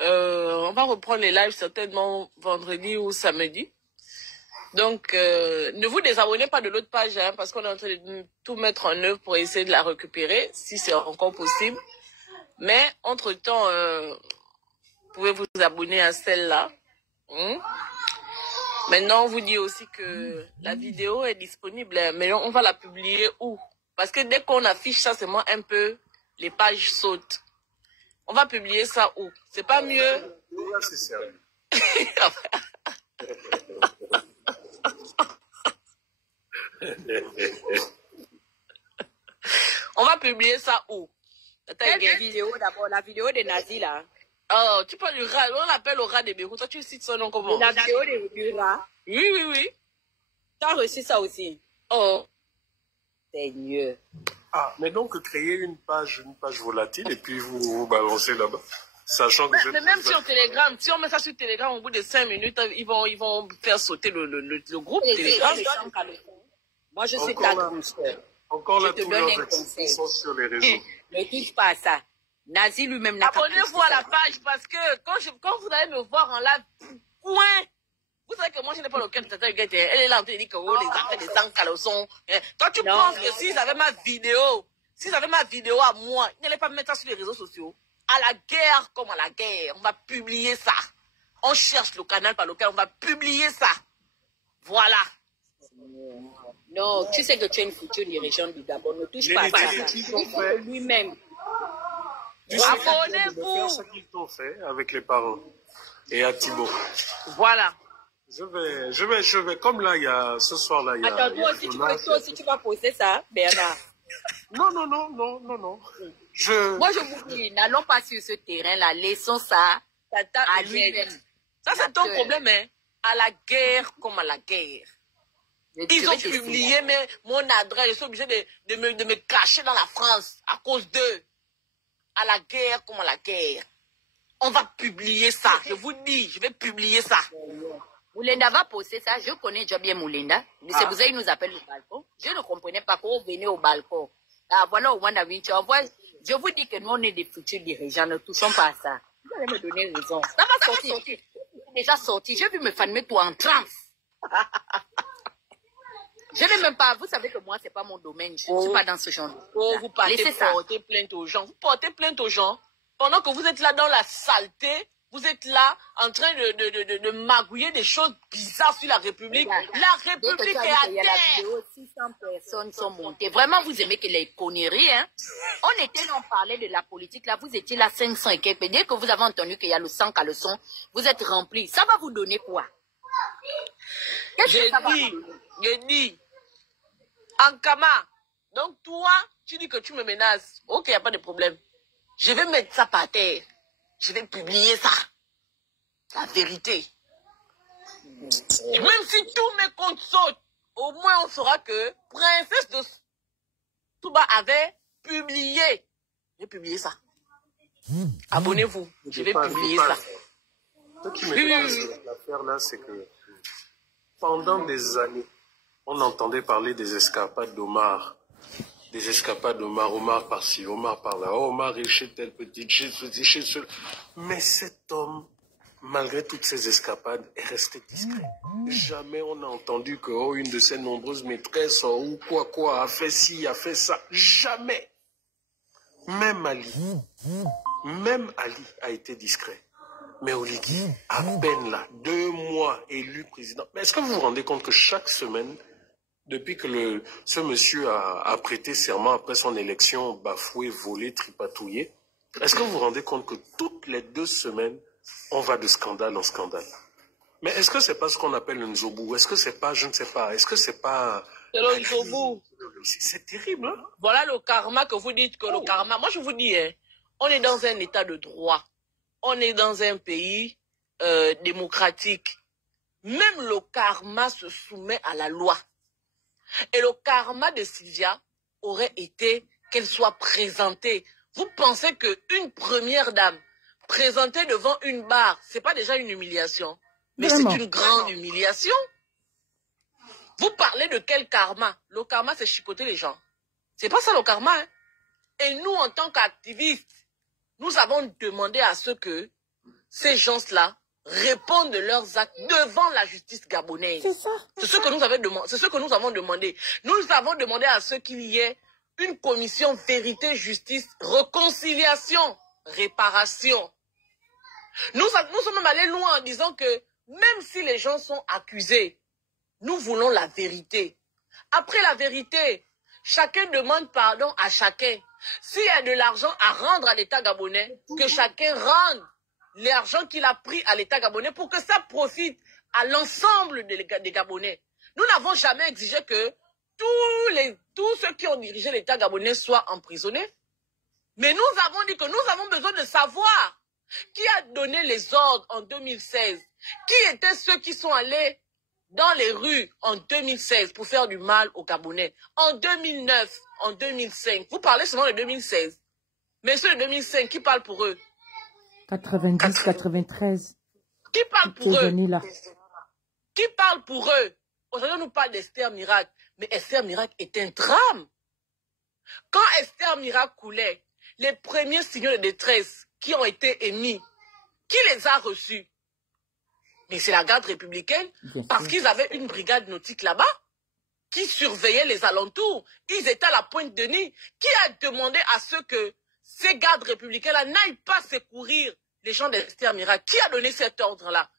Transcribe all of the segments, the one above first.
On va reprendre les lives certainement vendredi ou samedi. Donc, ne vous désabonnez pas de l'autre page, hein, parce qu'on est en train de tout mettre en œuvre pour essayer de la récupérer, si c'est encore possible. Mais, entre-temps, vous pouvez vous abonner à celle-là. Maintenant, on vous dit aussi que la vidéo est disponible, mais on va la publier où? Parce que dès qu'on affiche ça, c'est moi un peu, les pages sautent. On va publier ça où? C'est pas mieux? Là, c'est sérieux. On va publier ça où? Quelle vidéo d'abord? La vidéo des nazis là. Oh, tu parles du rat, on l'appelle au rat des Bérou. Toi, tu cites son nom comment? La vidéo du rat. Oui. Tu as reçu ça aussi? Oh. Seigneur. Ah, mais donc créer une page volatile et puis vous balancez là-bas. Sachant que mais même sur Telegram, si on met ça sur Telegram, au bout de 5 minutes, ils vont faire sauter le groupe Telegram. Moi, je suis ta grande soeur. Encore là, je te donne un conseil. Sur les réseaux. Ne touche pas à ça. Nazi lui-même n'a pas. Abonnez-vous à la page parce que quand vous allez me voir en live, vous savez que moi je n'ai pas le cœur de tata Huguette. Elle est là en train de dire que les affaires des sang caleçons. Toi tu penses que s'ils avaient ma vidéo à moi, ils n'allaient pas me mettre ça sur les réseaux sociaux. À la guerre comme à la guerre, on va publier ça. On cherche le canal par lequel on va publier ça. Voilà. Non, tu sais que tu es une future dirigeante du Gabon. Ne touche pas à ça. Lui-même. Abonnez-vous. C'est ce qu'ils t'ont fait avec les parents et à Thibaut. Voilà. Je vais, comme là, il y a, ce soir là, il y a. Attends, toi aussi, tu vas poser ça, Bernard. Non. Moi, je vous dis, n'allons pas sur ce terrain-là, laissons ça à lui-même. Ça, c'est ton problème, hein. À la guerre comme à la guerre. Ils ont publié mon adresse, je suis obligé de me cacher dans la France à cause d'eux. À la guerre comme à la guerre. On va publier ça. Je vous dis, je vais publier ça. Moulinda va poster ça. Je connais déjà bien Moulinda. C'est pour ça qu'il nous appelle au balcon. Je ne comprenais pas qu'on venait au balcon. Ah, voilà, au Wanda Vinci. Je vous dis que nous, on est des futurs dirigeants. Ne touchons pas à ça. Vous allez me donner raison. Ça va sortir. C'est déjà sorti. Je vais me fermer tout en transe. Je n'ai même pas, vous savez que moi, c'est pas mon domaine. Je ne suis pas dans ce genre. Vous portez plainte aux gens. Vous portez plainte aux gens. Pendant que vous êtes là dans la saleté, vous êtes là en train de magouiller des choses bizarres sur la République. La République est à terre. 600 personnes sont montées. Vraiment, vous aimez que les conneries, hein? On parlait de la politique, là, vous étiez là 500 et quelques. Dès que vous avez entendu qu'il y a le sang caleçon, vous êtes remplis. Ça va vous donner quoi? J'ai dit, Ankama, donc toi, tu dis que tu me menaces. Ok, il n'y a pas de problème. Je vais mettre ça par terre. Je vais publier ça. La vérité. Même si tous mes comptes sautent, au moins on saura que Princesse de Touba avait publié. J'ai publié ça. Abonnez-vous. Je vais publier ça. Ce qui me l'affaire là, c'est que pendant des années, on entendait parler des escapades d'Omar. Des escapades d'Omar, Omar par-ci, Omar par-là, Omar est chez tel petit, chez ceci, chez cela. Mais cet homme, malgré toutes ces escapades, est resté discret. Jamais on n'a entendu que une de ses nombreuses maîtresses ou quoi a fait ci, a fait ça. Jamais. Même Ali a été discret. Mais Oligui, à peine là, 2 mois élu président. Mais est-ce que vous vous rendez compte que chaque semaine, depuis que ce monsieur a prêté serment après son élection, bafoué, volé, tripatouillé, est-ce que vous vous rendez compte que toutes les 2 semaines, on va de scandale en scandale? Mais est-ce que c'est pas ce qu'on appelle le nzobou? Est-ce que c'est pas, je ne sais pas, est-ce que c'est pas... C'est le nzobou. C'est terrible, hein? Voilà le karma que vous dites que le karma... Moi, je vous dis, hein, on est dans un état de droit. On est dans un pays démocratique. Même le karma se soumet à la loi. Et le karma de Sylvia aurait été qu'elle soit présentée. Vous pensez qu'une première dame présentée devant une barre, c'est pas déjà une humiliation? Mais c'est une grande humiliation. Vous parlez de quel karma? Le karma, c'est chipoter les gens. C'est pas ça le karma, hein? Et nous, en tant qu'activistes, nous avons demandé à ce que ces gens-là répondent de leurs actes devant la justice gabonaise. C'est ça. C'est ce que nous avons demandé. Nous avons demandé à ce qu'il y ait une commission vérité, justice, réconciliation, réparation. Nous sommes même allés loin en disant que même si les gens sont accusés, nous voulons la vérité. Après la vérité, chacun demande pardon à chacun. S'il y a de l'argent à rendre à l'État gabonais, que chacun rende l'argent qu'il a pris à l'État gabonais pour que ça profite à l'ensemble des Gabonais. Nous n'avons jamais exigé que tous ceux qui ont dirigé l'État gabonais soient emprisonnés. Mais nous avons dit que nous avons besoin de savoir qui a donné les ordres en 2016. Qui étaient ceux qui sont allés dans les rues en 2016 pour faire du mal aux Gabonais. En 2009, en 2005. Vous parlez seulement de 2016. Mais ceux de 2005, qui parle pour eux? 90, 93. Qui parle pour eux? Là. Qui parle pour eux? Aujourd'hui, on nous parle d'Esther Miracle. Mais Esther Miracle est un drame. Quand Esther Miracle coulait, les premiers signaux de détresse qui ont été émis, qui les a reçus? Mais c'est la garde républicaine, parce qu'ils avaient une brigade nautique là-bas, qui surveillait les alentours. Ils étaient à la pointe de nid. Qui a demandé à ce que ces gardes républicains-là n'aillent pas secourir les gens d'Esther Miracle? Qui a donné cet ordre-là?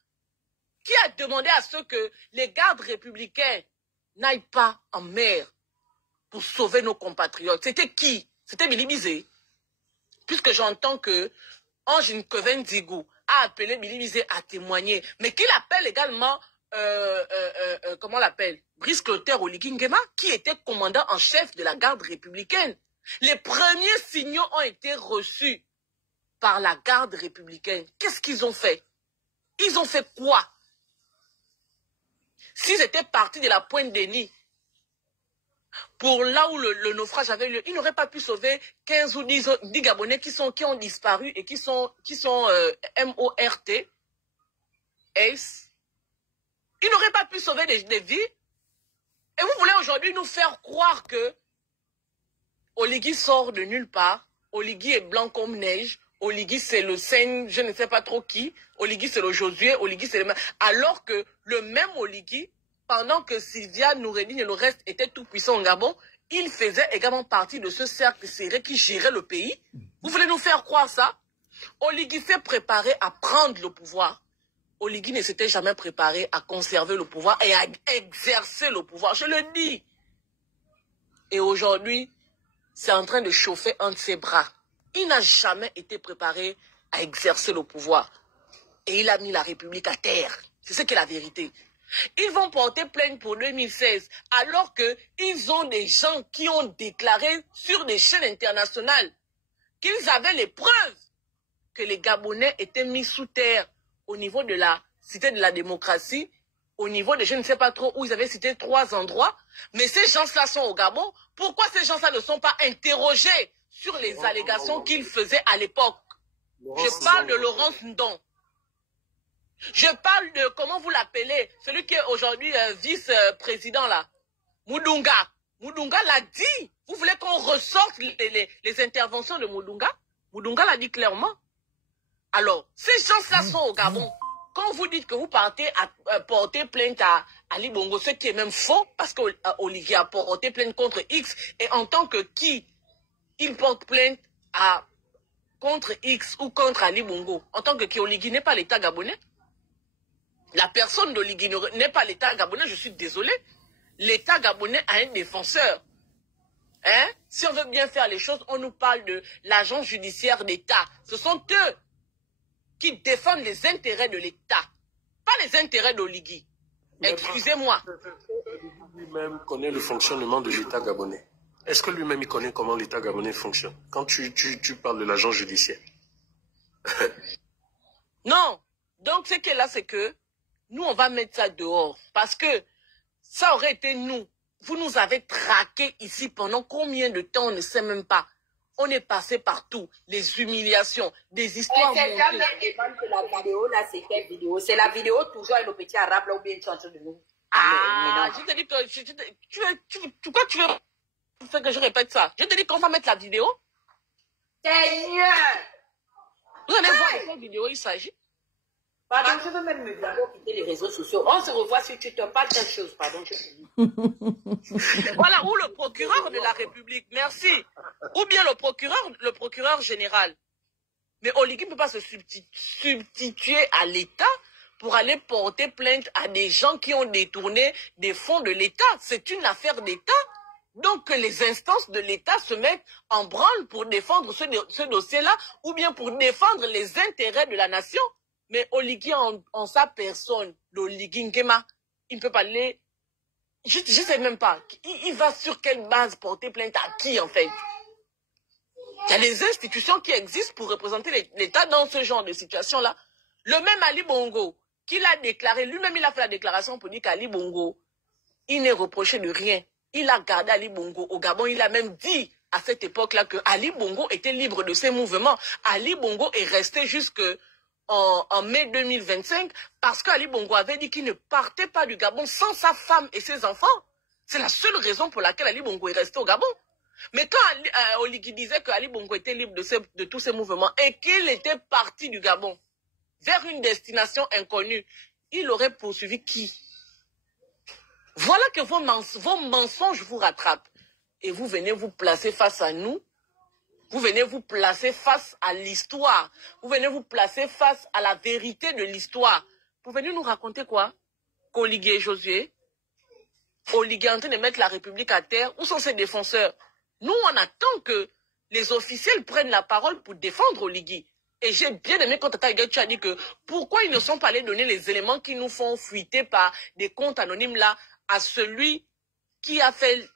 Qui a demandé à ce que les gardes républicains n'aillent pas en mer pour sauver nos compatriotes? C'était qui? C'était Billy Bizet. Puisque j'entends que Ange Nkoven Dzigou a appelé Billy Bizet à témoigner, mais qu'il appelle également, comment on l'appelle, Brice Clotaire Oligui Nguema, qui était commandant en chef de la garde républicaine. Les premiers signaux ont été reçus par la garde républicaine. Qu'est-ce qu'ils ont fait? Ils ont fait quoi? S'ils étaient partis de la pointe des nids, pour là où le naufrage avait lieu, ils n'auraient pas pu sauver 15 ou 10 Gabonais qui ont disparu et qui sont MORT. Ace. Ils n'auraient pas pu sauver des vies. Et vous voulez aujourd'hui nous faire croire que Oligui sort de nulle part. Oligui est blanc comme neige. Oligui c'est le Saint, je ne sais pas trop qui. Oligui c'est le Josué. Oligui c'est le même. Alors que le même Oligui, pendant que Sylvia Noureddine et le reste étaient tout puissants au Gabon, il faisait également partie de ce cercle serré qui gérait le pays. Vous voulez nous faire croire ça? Oligui s'est préparé à prendre le pouvoir. Oligui ne s'était jamais préparé à conserver le pouvoir et à exercer le pouvoir. Je le dis. Et aujourd'hui, c'est en train de chauffer entre ses bras. Il n'a jamais été préparé à exercer le pouvoir. Et il a mis la République à terre. C'est ce qui est la vérité. Ils vont porter plainte pour 2016, alors qu'ils ont des gens qui ont déclaré sur des chaînes internationales qu'ils avaient les preuves que les Gabonais étaient mis sous terre au niveau de la Cité de la démocratie, au niveau de je ne sais pas trop où ils avaient cité 3 endroits. Mais ces gens-là sont au Gabon. Pourquoi ces gens-là ne sont pas interrogés sur les allégations qu'ils faisaient à l'époque? Je parle de Laurence Ndon. Je parle de, comment vous l'appelez, celui qui est aujourd'hui vice-président là, Moudunga. Moudunga l'a dit. Vous voulez qu'on ressorte les interventions de Moudunga? Moudunga l'a dit clairement. Alors, ces gens-là sont au Gabon. Quand vous dites que vous partez à porter plainte à Ali Bongo, ce qui est même faux, parce qu'Oligui a porté plainte contre X, et en tant que qui il porte plainte contre X ou contre Ali Bongo, en tant que Oligui n'est pas l'État gabonais. La personne d'Oligui n'est pas l'État gabonais, je suis désolé. L'État gabonais a un défenseur. Hein? Si on veut bien faire les choses, on nous parle de l'agence judiciaire d'État. Ce sont eux qui défendent les intérêts de l'État, pas les intérêts d'Oligui. Excusez-moi. Lui-même connaît le fonctionnement de l'État gabonais. Est-ce que lui-même il connaît comment l'État gabonais fonctionne? Quand tu parles de l'agence judiciaire. Non. Donc, ce qui est là, c'est que nous, on va mettre ça dehors. Parce que ça aurait été nous. Vous nous avez traqués ici pendant combien de temps, on ne sait même pas. On est passé partout. Les humiliations, des histoires montées. La vidéo, là, c'est quelle vidéo? C'est la vidéo toujours avec le petit arabe, là, ou bien tu es en train de nous. Ah, je te dis que... Pourquoi tu veux faire que je répète ça? Je te dis qu'on va mettre la vidéo. Seigneur! Vous allez voir de quelle vidéo il s'agit. Pardon, je veux même me d'abord quitter les réseaux sociaux. On se revoit si tu te parles telle chose. Pardon, je te dis. Voilà, ou le procureur de la République, merci. Ou bien le procureur général. Mais Oligui ne peut pas se substituer à l'État pour aller porter plainte à des gens qui ont détourné des fonds de l'État. C'est une affaire d'État. Donc que les instances de l'État se mettent en branle pour défendre ce dossier-là ou bien pour défendre les intérêts de la nation. Mais Oligui en sa personne, l'Oligui Nkema, il ne peut pas aller... Je ne sais même pas. Il va sur quelle base porter plainte à qui en fait? Il y a des institutions qui existent pour représenter l'État dans ce genre de situation-là. Le même Ali Bongo, qui l'a déclaré, lui-même il a fait la déclaration pour dire qu'Ali Bongo, il n'est reproché de rien. Il a gardé Ali Bongo au Gabon. Il a même dit à cette époque-là que Ali Bongo était libre de ses mouvements. Ali Bongo est resté jusqu'en mai 2025 parce qu'Ali Bongo avait dit qu'il ne partait pas du Gabon sans sa femme et ses enfants. C'est la seule raison pour laquelle Ali Bongo est resté au Gabon. Mais quand Oligui disait qu'Ali Bongo était libre de tous ses mouvements et qu'il était parti du Gabon vers une destination inconnue, il aurait poursuivi qui? Voilà que vos mensonges vous rattrapent. Et vous venez vous placer face à nous. Vous venez vous placer face à l'histoire. Vous venez vous placer face à la vérité de l'histoire. Vous venez nous raconter quoi? Qu'Oligui et Josué, Oligui est en train de mettre la République à terre. Où sont ses défenseurs? Nous, on attend que les officiels prennent la parole pour défendre Oligui. Et j'ai bien aimé quand Tata Higuel, tu as dit que pourquoi ils ne sont pas allés donner les éléments qui nous font fuiter par des comptes anonymes là à celui qui a fait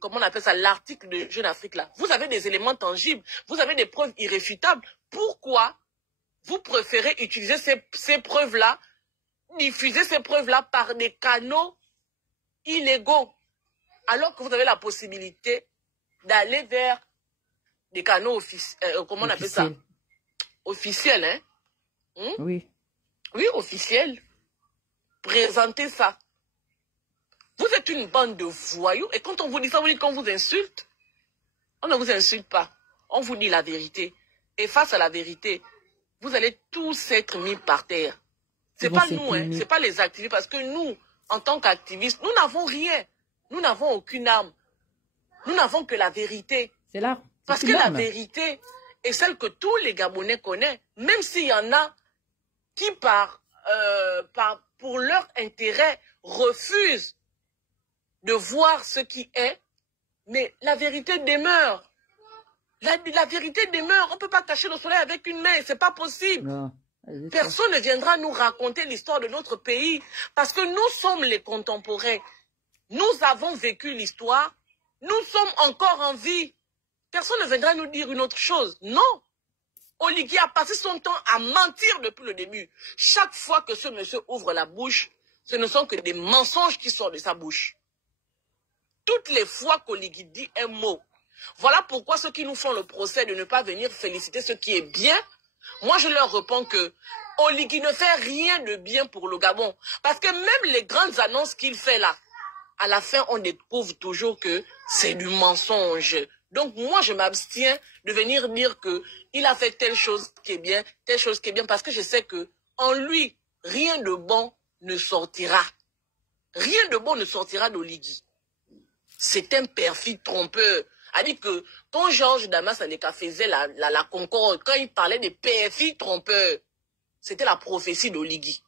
comment on appelle ça, l'article de Jeune Afrique là. Vous avez des éléments tangibles, vous avez des preuves irréfutables. Pourquoi vous préférez utiliser ces preuves-là, diffuser ces preuves-là par des canaux illégaux, alors que vous avez la possibilité d'aller vers des canaux officiels, comment on appelle ça? Officiels, hein? Oui. Oui, officiels. Présentez ça. Vous êtes une bande de voyous et quand on vous dit ça, vous dites qu'on vous insulte. On ne vous insulte pas. On vous dit la vérité. Et face à la vérité, vous allez tous être mis par terre. C'est pas nous, hein, c'est pas les activistes. Parce que nous, en tant qu'activistes, nous n'avons rien. Nous n'avons aucune arme. Nous n'avons que la vérité. C'est là. Parce que la vérité est celle que tous les Gabonais connaissent. Même s'il y en a qui, pour leur intérêt, refusent de voir ce qui est, mais la vérité demeure. La vérité demeure. On ne peut pas cacher le soleil avec une main, c'est pas possible. Non. Personne ne viendra nous raconter l'histoire de notre pays parce que nous sommes les contemporains. Nous avons vécu l'histoire, nous sommes encore en vie. Personne ne viendra nous dire une autre chose. Non. Oligui a passé son temps à mentir depuis le début. Chaque fois que ce monsieur ouvre la bouche, ce ne sont que des mensonges qui sortent de sa bouche. Toutes les fois qu'Oligui dit un mot. Voilà pourquoi ceux qui nous font le procès de ne pas venir féliciter ce qui est bien, moi je leur réponds que Oligui ne fait rien de bien pour le Gabon. Parce que même les grandes annonces qu'il fait là, à la fin on découvre toujours que c'est du mensonge. Donc moi je m'abstiens de venir dire qu'il a fait telle chose qui est bien, telle chose qui est bien, parce que je sais que en lui, rien de bon ne sortira. Rien de bon ne sortira d'Oligui. C'est un perfide trompeur. A dit que quand Georges Damas Aleka faisait la concorde, quand il parlait de perfides trompeurs, c'était la prophétie d'Oligui.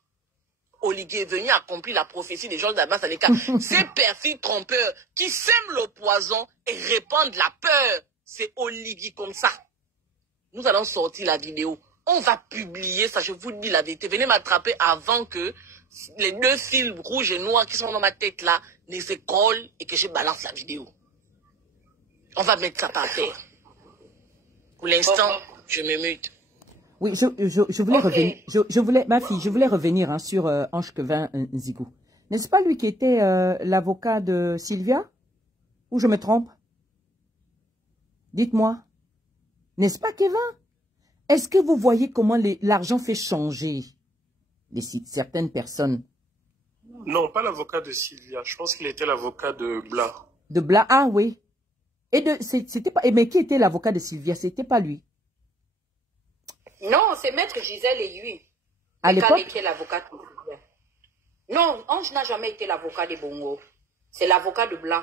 Oligui est venu accomplir la prophétie de Georges Damas Aleka. Ces perfides trompeurs qui sèment le poison et répandent la peur, c'est Oligui comme ça. Nous allons sortir la vidéo. On va publier ça, je vous dis la vérité. Venez m'attraper avant que les deux fils rouges et noirs qui sont dans ma tête là ne se collent et que je balance la vidéo. On va mettre ça par terre. Pour l'instant, je me mute. Oui, je voulais revenir. Ma fille, je voulais revenir hein, sur Ange Kevin Nzigou. N'est-ce pas lui qui était l'avocat de Sylvia? Ou je me trompe? Dites-moi. N'est-ce pas, Kevin? Est-ce que vous voyez comment l'argent fait changer certaines personnes? Non, pas l'avocat de Sylvia. Je pense qu'il était l'avocat de Bla. De Bla, ah oui. C'était pas, mais qui était l'avocat de Sylvia? C'était pas lui. Non, c'est Maître Gisèle et lui. À l'époque? Qui est l'avocat de Blanc. Non, Ange n'a jamais été l'avocat des Bongo. C'est l'avocat de Blanc.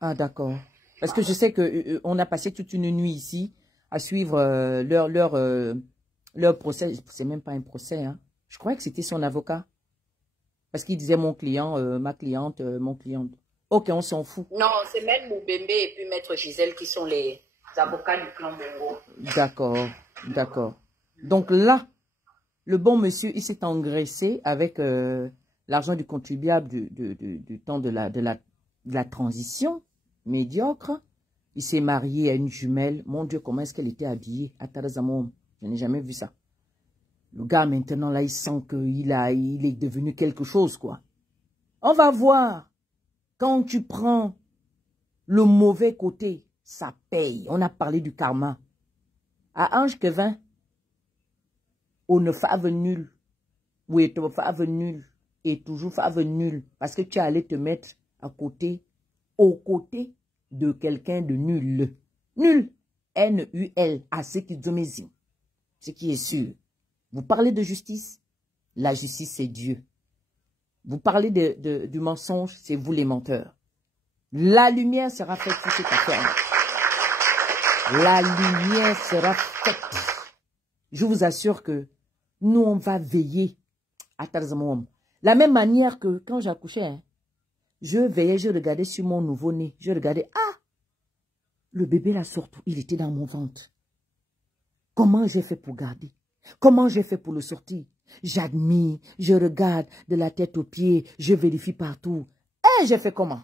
Ah, d'accord. Parce que je sais que on a passé toute une nuit ici à suivre leur procès. C'est même pas un procès, hein. Je croyais que c'était son avocat. Parce qu'il disait mon client, ma cliente, mon client. Ok, on s'en fout. Non, c'est Maître Moubembe et puis Maître Gisèle qui sont les avocats du clan Bongo. D'accord, d'accord. Donc là, le bon monsieur, il s'est engraissé avec l'argent du contribuable du temps de la transition médiocre. Il s'est marié à une jumelle. Mon Dieu, comment est-ce qu'elle était habillée à Tarazamom? Je n'ai jamais vu ça. Le gars, maintenant, là, il sent qu'il est devenu quelque chose, quoi. On va voir. Quand tu prends le mauvais côté, ça paye. On a parlé du karma. À Ange Kevin, on ne fave nul. Oui, tu fave nul. Et toujours fave nul. Parce que tu allais te mettre aux côtés de quelqu'un de nul. Nul. N-U-L. À ce qui dit, ce qui est sûr. Vous parlez de justice. La justice, c'est Dieu. Vous parlez du mensonge, c'est vous les menteurs. La lumière sera faite sur cette affaire. La lumière sera faite. Je vous assure que nous, on va veiller à Tarzamouam. La même manière que quand j'accouchais, hein, je veillais, je regardais sur mon nouveau-né. Je regardais, ah, le bébé là surtout, il était dans mon ventre. Comment j'ai fait pour garder? Comment j'ai fait pour le sortir? J'admire, je regarde de la tête aux pieds, je vérifie partout. Et j'ai fait comment?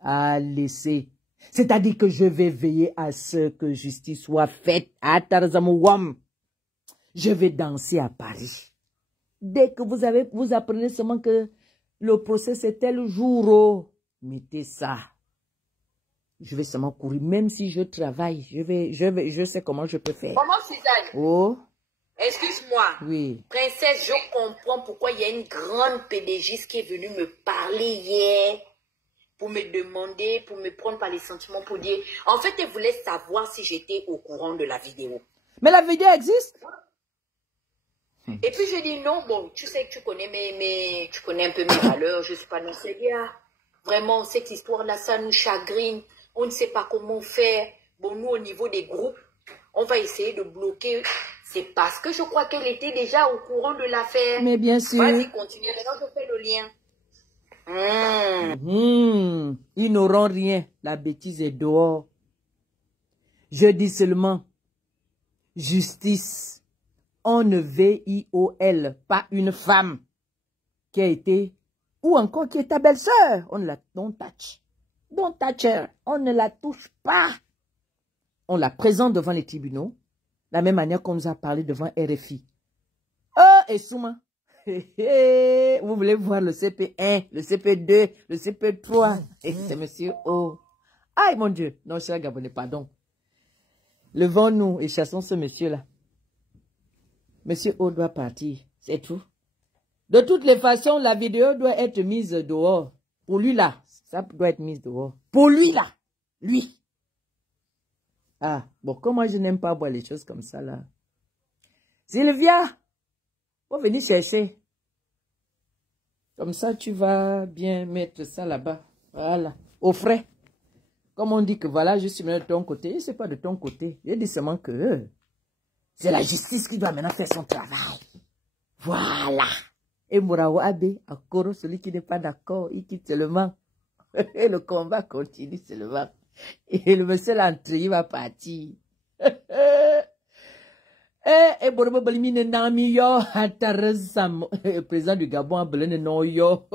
À laisser. C'est-à-dire que je vais veiller à ce que justice soit faite à Tarzamouam. Je vais danser à Paris. Dès que vous apprenez seulement que le procès c'est tel jour, oh, mettez ça. Je vais seulement courir, même si je travaille, je sais comment je peux faire. Maman Suzanne. Oh. Excuse-moi. Oui. Princesse, je comprends pourquoi il y a une grande pédagogiste qui est venue me parler hier pour me demander, pour me prendre par les sentiments, pour dire... En fait, elle voulait savoir si j'étais au courant de la vidéo. Mais la vidéo existe? Et puis je dis non, bon, tu sais que tu connais tu connais un peu mes valeurs, je ne suis pas dans ces gars. Vraiment, cette histoire-là, ça nous chagrine. On ne sait pas comment faire. Bon, nous, au niveau des groupes, on va essayer de bloquer. C'est parce que je crois qu'elle était déjà au courant de l'affaire. Mais bien sûr. Vas-y, continue. Maintenant, je fais le lien. Ils n'auront rien. La bêtise est dehors. Je dis seulement, justice. On ne V-I-O-L, pas une femme qui a été, ou encore qui est ta belle-sœur. On ne la, don't touch. Don't touch her. On ne la touche pas. On la présente devant les tribunaux, de la même manière qu'on nous a parlé devant RFI. Oh, et Souma. Vous voulez voir le CP1, le CP2, le CP3. C'est monsieur O. Aïe, mon Dieu. Non, cher Gabonais, pardon. Levons-nous et chassons ce monsieur-là. Monsieur O doit partir, c'est tout. De toutes les façons, la vidéo doit être mise dehors. Pour lui là, ça doit être mise dehors. Pour lui là, lui. Ah, bon, comment je n'aime pas voir les choses comme ça là. Sylvia, faut venir chercher. Comme ça, tu vas bien mettre ça là-bas. Voilà, au frais. Comme on dit que voilà, je suis de ton côté, c'est pas de ton côté. Je dis seulement que... c'est la justice qui doit maintenant faire son travail. Voilà. Et Mouraou Abe, Akoro, celui qui n'est pas d'accord, il quitte seulement. Et le combat continue seulement. Et le monsieur l'entrée, il va partir. Et Borobo Balimine Nami yo, Atarazam, président du Gabon, Belene no yo.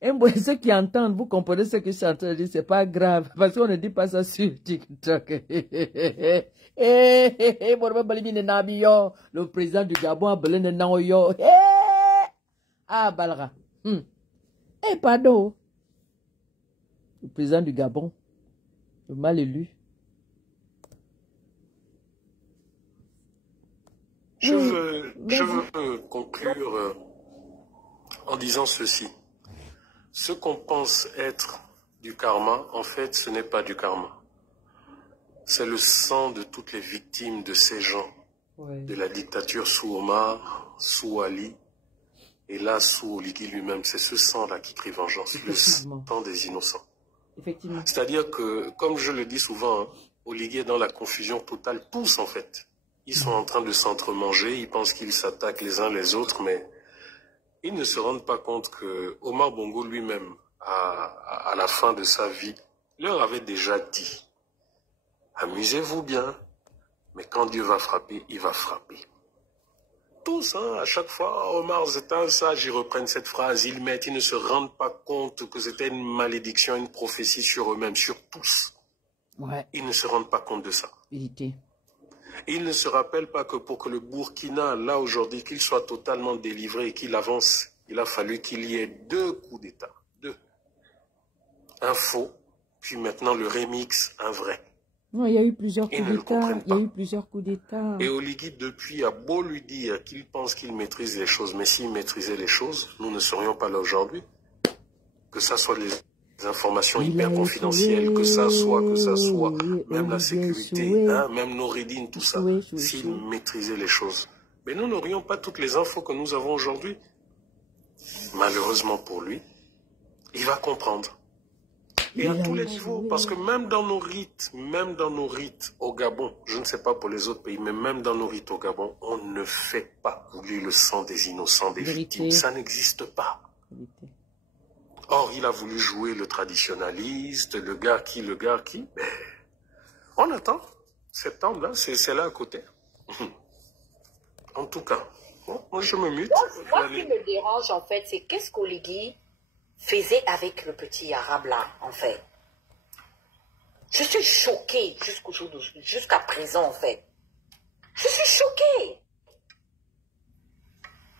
Et ceux qui entendent, vous comprenez ce que je suis en train de dire, c'est pas grave, parce qu'on ne dit pas ça sur TikTok. Le président du Gabon, Belene no yo. Ah, Balra. Eh, pardon. Le président du Gabon, le mal élu. Je veux conclure en disant ceci. Ce qu'on pense être du karma, en fait, ce n'est pas du karma. C'est le sang de toutes les victimes de ces gens de la dictature sous Omar, sous Ali, et là, sous Oligui lui-même. C'est ce sang-là qui crie vengeance, le sang des innocents. Effectivement. C'est-à-dire que, comme je le dis souvent, hein, Oligui est dans la confusion totale, tous en fait. Ils sont en train de s'entremanger, ils pensent qu'ils s'attaquent les uns les autres, mais ils ne se rendent pas compte que Omar Bongo lui-même, à la fin de sa vie, leur avait déjà dit, amusez-vous bien, mais quand Dieu va frapper, il va frapper. Tous, hein, à chaque fois, Omar Zeta, ça, j'y reprenne cette phrase, ils ne se rendent pas compte que c'était une malédiction, une prophétie sur eux-mêmes, sur tous. Ouais. Ils ne se rendent pas compte de ça. Ils ne se rappellent pas que pour que le Burkina, là aujourd'hui, qu'il soit totalement délivré et qu'il avance, il a fallu qu'il y ait 2 coups d'État. 2. Un faux, puis maintenant le remix, un vrai. Non, il y a eu plusieurs coups d'État. Il y a eu plusieurs coups d'État. Et Oligui, depuis, a beau lui dire qu'il pense qu'il maîtrise les choses, mais s'il maîtrisait les choses, nous ne serions pas là aujourd'hui. Que ça soit les informations hyper confidentielles, que ça soit, même la sécurité, hein, même nos readings, tout ça, s'il maîtrisait les choses. Mais nous n'aurions pas toutes les infos que nous avons aujourd'hui. Malheureusement pour lui, il va comprendre. Et à tous les niveaux, parce que même dans nos rites au Gabon, je ne sais pas pour les autres pays, mais même dans nos rites au Gabon, on ne fait pas couler le sang des innocents, des victimes. Ça n'existe pas. Or, il a voulu jouer le traditionnaliste, le gars qui, mais on attend. Septembre, là, c'est là à côté. En tout cas, bon, moi je me mute. Moi, ce qui me dérange, en fait, c'est qu'est-ce qu'Oligui faisait avec le petit arabe là, en fait. Je suis choquée jusqu'à présent, en fait. Je suis choquée.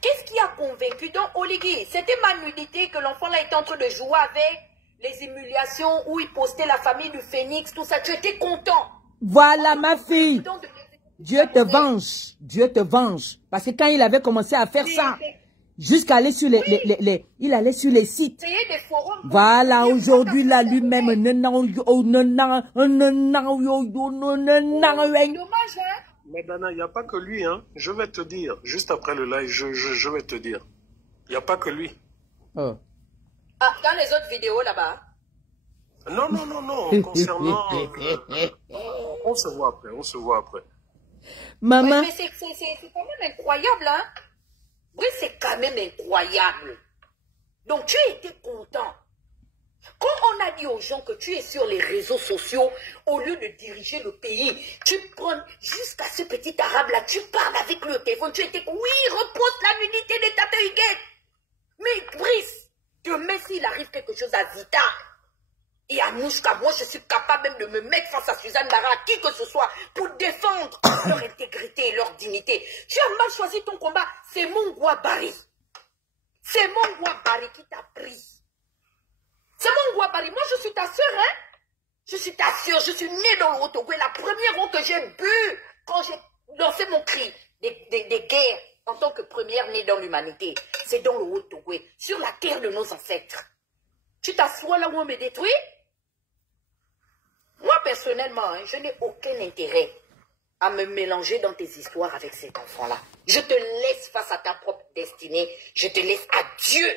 Qu'est-ce qui a convaincu donc Oligui? C'était ma nudité que l'enfant là était en train de jouer avec, les humiliations où il postait la famille du Phénix, tout ça. Tu étais content. Voilà ma fille. Dieu te venge. Dieu te venge. Parce que quand il avait commencé à faire ça, jusqu'à aller sur il allait sur les sites. Voilà, aujourd'hui, là, lui-même, mais Dana, il n'y a pas que lui, hein. Je vais te dire, juste après le live, je vais te dire. Il n'y a pas que lui. Oh. Ah, dans les autres vidéos là-bas? Non, concernant... on se voit après, Maman... Oui, mais c'est quand même incroyable, hein. Oui, c'est quand même incroyable. Donc, tu étais content. Quand on a dit aux gens que tu es sur les réseaux sociaux, au lieu de diriger le pays, tu prends jusqu'à ce petit arabe-là, tu parles avec le téléphone, tu étais, oui, repose la nudité de Tata Huguette. Mais Brice, demain s'il arrive quelque chose à Zita et à Mouska, moi je suis capable même de me mettre face à Suzanne Dara, à qui que ce soit, pour défendre leur intégrité et leur dignité. Tu as mal choisi ton combat, c'est mon Guabari. C'est mon Guabari qui t'a pris. C'est mon Guabari. Moi, je suis ta soeur, hein. Je suis ta soeur. Je suis née dans le Haut-Togo. La première eau que j'ai bu quand j'ai lancé mon cri des guerres en tant que première née dans l'humanité, c'est dans le Haut-Togo, sur la terre de nos ancêtres. Tu t'assois là où on me détruit? Moi, personnellement, hein, je n'ai aucun intérêt à me mélanger dans tes histoires avec cet enfant-là. Je te laisse face à ta propre destinée. Je te laisse à Dieu.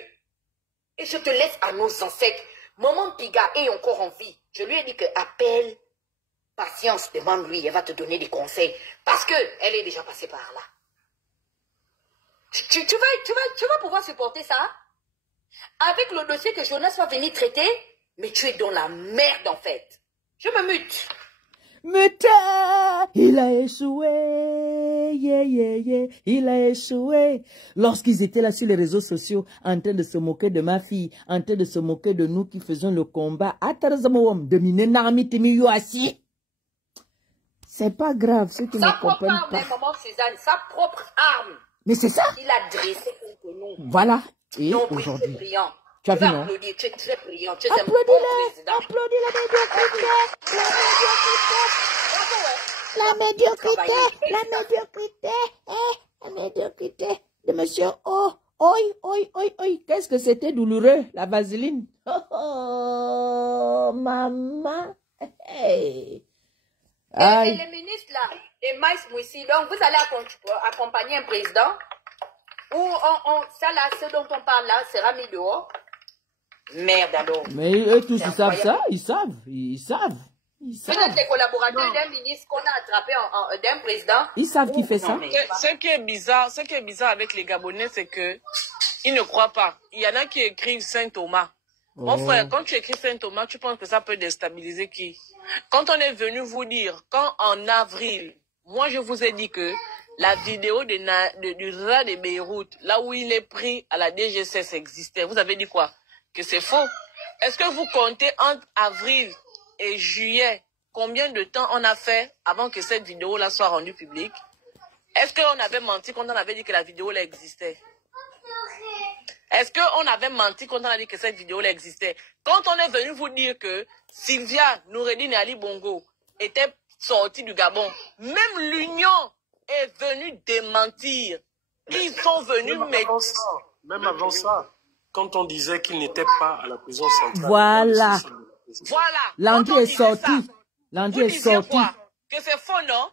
Et je te laisse à nos ancêtres. Maman Piga est encore en vie. Je lui ai dit que appelle, patience, demande-lui, elle va te donner des conseils. Parce qu'elle est déjà passée par là. Tu vas pouvoir supporter ça? Avec le dossier que Jonas va venir traiter, mais tu es dans la merde en fait. Je me mute. Il a échoué, il a échoué. Lorsqu'ils étaient là sur les réseaux sociaux, en train de se moquer de ma fille, en train de se moquer de nous qui faisons le combat, c'est pas grave, ceux qui ne comprennent pas. Maman Suzanne, sa propre arme. Mais c'est ça. Il a dressé contre nous. Voilà. Et non, aujourd'hui. Brillant. Tu as vu, non? Applaudir, tu es très brillant. Tu es un bon président. Applaudis la médiocrité. La médiocrité de monsieur O. Oi. Qu'est-ce que c'était douloureux, la vaseline. Oh, maman. Hey. Et les ministres là, et Maïs Moussi, donc vous allez accompagner un président où ça là, ce dont on parle là, sera mis dehors. Merde alors. Mais eux tous, ils savent ça, ils savent. Peut-être les collaborateurs d'un ministre qu'on a attrapé d'un président. Ils savent qui fait ça. Ce qui est bizarre avec les Gabonais, c'est que ils ne croient pas. Il y en a qui écrivent Saint Thomas. Mon frère, quand tu écris Saint Thomas, tu penses que ça peut déstabiliser qui? Quand on est venu vous dire, quand en avril, moi je vous ai dit que la vidéo du Roi de Beyrouth, là où il est pris à la DGSS existait, vous avez dit quoi? Que c'est faux. Est-ce que vous comptez entre avril et juillet, combien de temps on a fait avant que cette vidéo-là soit rendue publique? Est-ce qu'on avait menti quand on avait dit que la vidéo-là existait? Est-ce qu'on avait menti quand on a dit que cette vidéo-là existait? Quand on est venu vous dire que Sylvia, Noureddine et Ali Bongo étaient sortis du Gabon, même l'Union est venue démentir. Ils sont venus mettre... Même avant ça, quand on disait qu'ils n'étaient pas à la prison centrale. Voilà. L'André est sorti. L'André est sorti. Quoi? Que c'est faux, non?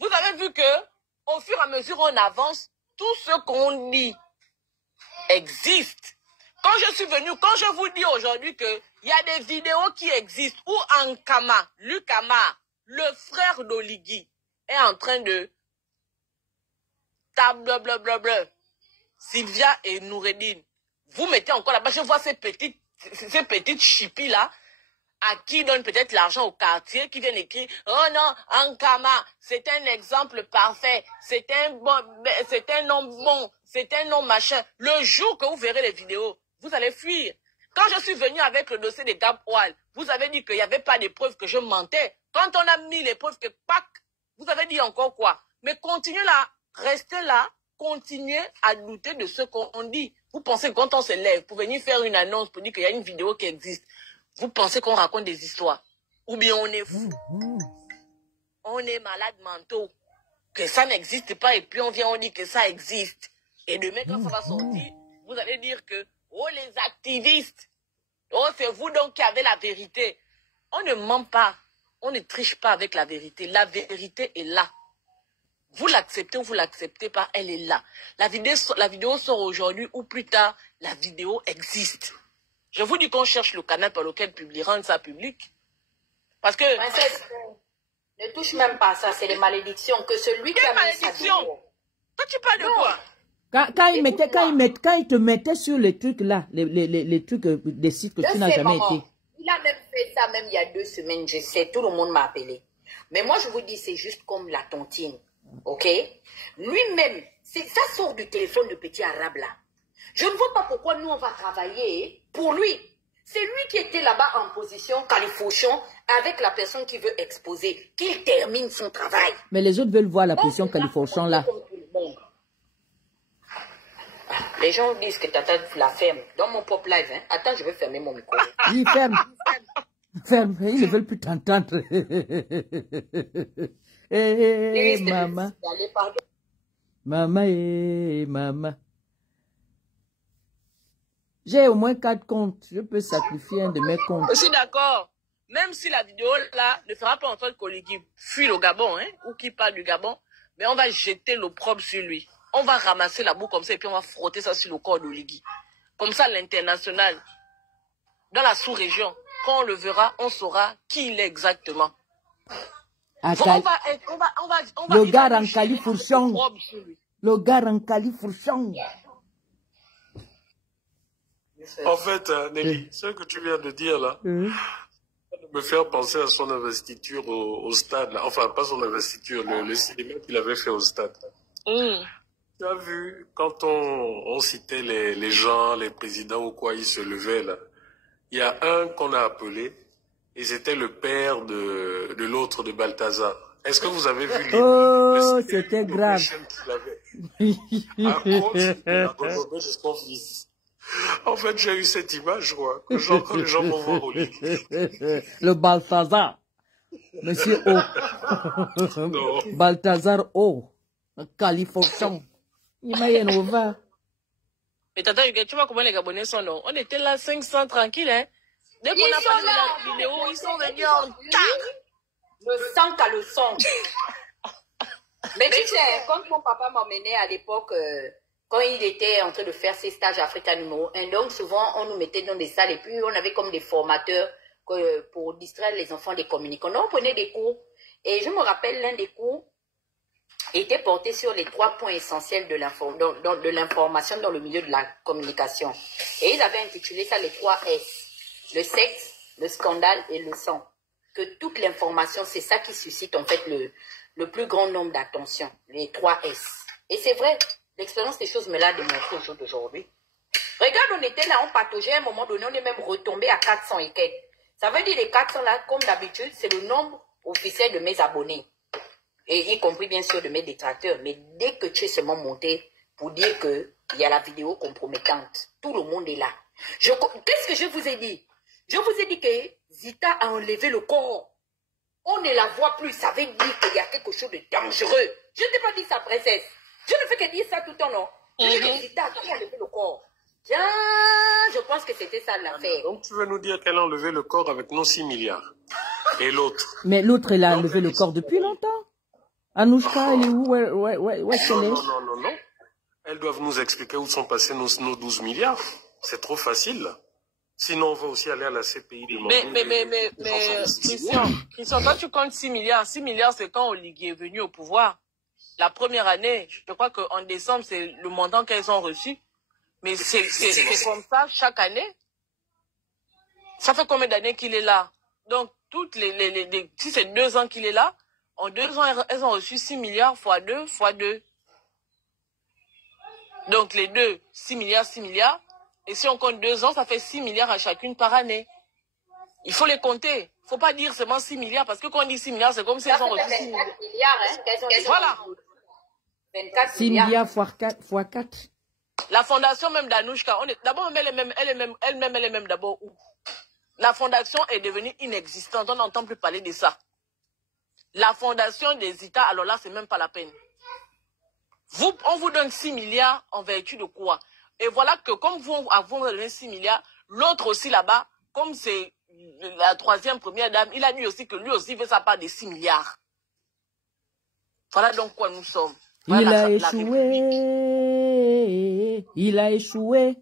Vous avez vu que, au fur et à mesure on avance, tout ce qu'on dit existe. Quand je vous dis aujourd'hui que il y a des vidéos qui existent où Ankama, Lukama, le frère d'Oligui, est en train de blablabla, Sylvia et Noureddine. Vous mettez encore là-bas, je vois ces petites chippies là, à qui donnent peut-être l'argent au quartier, qui viennent écrire, oh non, Ankama, c'est un exemple parfait, c'est un homme bon, c'est un homme machin. Le jour que vous verrez les vidéos, vous allez fuir. Quand je suis venu avec le dossier de Gab Oual, vous avez dit qu'il n'y avait pas de preuves que je mentais. Quand on a mis les preuves que pac, vous avez dit encore quoi? Mais continuez là, restez là, continuez à douter de ce qu'on dit. Vous pensez que quand on se lève pour venir faire une annonce pour dire qu'il y a une vidéo qui existe, vous pensez qu'on raconte des histoires? Ou bien on est fou? On est malade mentaux. Que ça n'existe pas et puis on vient, on dit que ça existe. Et demain, quand ça va sortir, vous allez dire que, oh les activistes, oh c'est vous donc qui avez la vérité. On ne ment pas. On ne triche pas avec la vérité. La vérité est là. Vous l'acceptez ou vous l'acceptez pas, elle est là. La vidéo sort aujourd'hui ou plus tard, la vidéo existe. Je vous dis qu'on cherche le canal par lequel rendre ça public. Parce que... Princesse, ne touche même pas ça, c'est les malédictions. Que celui qui a mis sa vidéo. Toi, tu parles de quoi? Quand il te mettait sur les trucs là, les trucs des sites que tu n'as jamais été. Il a même fait ça, même il y a 2 semaines, je sais, tout le monde m'a appelé. Mais moi, je vous dis, c'est juste comme la tontine. Ok? Lui-même, ça sort du téléphone de petit arabe là. Je ne vois pas pourquoi nous, on va travailler pour lui. C'est lui qui était là-bas en position califourchon avec la personne qui veut exposer, qu'il termine son travail. Mais les autres veulent voir la position califourchon là. Les gens disent que Tata la ferme. Dans mon pop live, hein. Attends, je vais fermer mon micro. Oui, ferme. Ferme, ils ne veulent plus t'entendre. Maman. Maman, maman. J'ai au moins 4 comptes. Je peux sacrifier un de mes comptes. Je suis d'accord. Même si la vidéo là ne fera pas entendre Oligui fuit au Gabon, hein, ou qui parle du Gabon, mais on va jeter l'opprobre sur lui. On va ramasser la boue comme ça et puis on va frotter ça sur le corps d'Oligui. Comme ça, l'international, dans la sous-région, quand on le verra, on saura qui il est exactement. Le gars en califourchon. Le gars en califourchon. En fait, Nelly, ce que tu viens de dire là, me faire penser à son investiture au stade. Là. Enfin, pas son investiture, le cinéma qu'il avait fait au stade. Tu as vu, quand on citait les gens, les présidents ou quoi, ils se levaient là. Il y a un qu'on a appelé, et c'était le père de l'autre, de Balthazar. Est-ce que vous avez vu Oh, c'était grave. À cause de la renommée de son fils. En fait, j'ai eu cette image, quoi, que les gens vont voir au lit. Le Balthazar. Monsieur O. Non. Balthazar O. Califourchon. Il m'a y va. Mais tata, tu vois comment les Gabonais sont, non? On était là 500 tranquilles, hein. Dès qu'on a parlé de la vidéo, ils sont venus en tas. Le sang qu'à le sang. Mais tu sais, quand mon papa m'emmenait à l'époque, quand il était en train de faire ses stages Africa numéro 1, donc souvent on nous mettait dans des salles et puis on avait comme des formateurs pour distraire les enfants des communicants. Donc on prenait des cours. Et je me rappelle, l'un des cours était porté sur les 3 points essentiels de l'information dans le milieu de la communication. Et ils avaient intitulé ça les 3 S. Le sexe, le scandale et le sang. Que toute l'information, c'est ça qui suscite en fait le plus grand nombre d'attention. Les 3 S. Et c'est vrai, l'expérience des choses me l'a démontré au jour d'aujourd'hui. Regarde, on était là, on pataugeait à un moment donné, on est même retombé à 400 et quelques. Ça veut dire les 400 là, comme d'habitude, c'est le nombre officiel de mes abonnés. Et y compris bien sûr de mes détracteurs. Mais dès que tu es seulement monté pour dire qu'il y a la vidéo compromettante, tout le monde est là. Qu'est-ce que je vous ai dit? Je vous ai dit que Zita a enlevé le corps. On ne la voit plus. Ça veut dire qu'il y a quelque chose de dangereux. Je ne t'ai pas dit ça, princesse. Je ne fais que dire ça tout le temps, non? Je dis que Zita a enlevé le corps. Tiens, je pense que c'était ça l'affaire. Donc tu veux nous dire qu'elle a enlevé le corps avec nos 6 milliards. Et l'autre? Mais l'autre, elle a enlevé le corps depuis longtemps. Anouchka, elle est où? Où est-ce qu'elle est? Non. Elles doivent nous expliquer où sont passés nos 12 milliards. C'est trop facile. Sinon, on va aussi aller à la CPI demander... Mais Christian, toi, tu comptes 6 milliards. 6 milliards, c'est quand Oligui est venu au pouvoir. La première année, je crois qu'en décembre, c'est le montant qu'elles ont reçu. Mais c'est comme ça chaque année. Ça fait combien d'années qu'il est là? Donc, si c'est 2 ans qu'il est là, en 2 ans, elles ont reçu 6 milliards fois 2, fois 2. Donc, les deux, 6 milliards, 6 milliards. Et si on compte 2 ans, ça fait 6 milliards à chacune par année. Il faut les compter. Il ne faut pas dire seulement 6 milliards, parce que quand on dit 6 milliards, c'est comme si elles ont reçu 6 milliards. Voilà. 6 milliards fois 4. La fondation même d'Anouchka, d'abord, elle est même d'abord où? La fondation est devenue inexistante. On n'entend plus parler de ça. La fondation des Zita, alors là, c'est même pas la peine. On vous donne 6 milliards en vertu de quoi? Et voilà que comme vous donné 6 milliards, l'autre aussi là-bas, comme c'est la 3e première dame, il a dit aussi que lui aussi veut sa part des 6 milliards. Voilà donc quoi nous sommes. Voilà Il a échoué.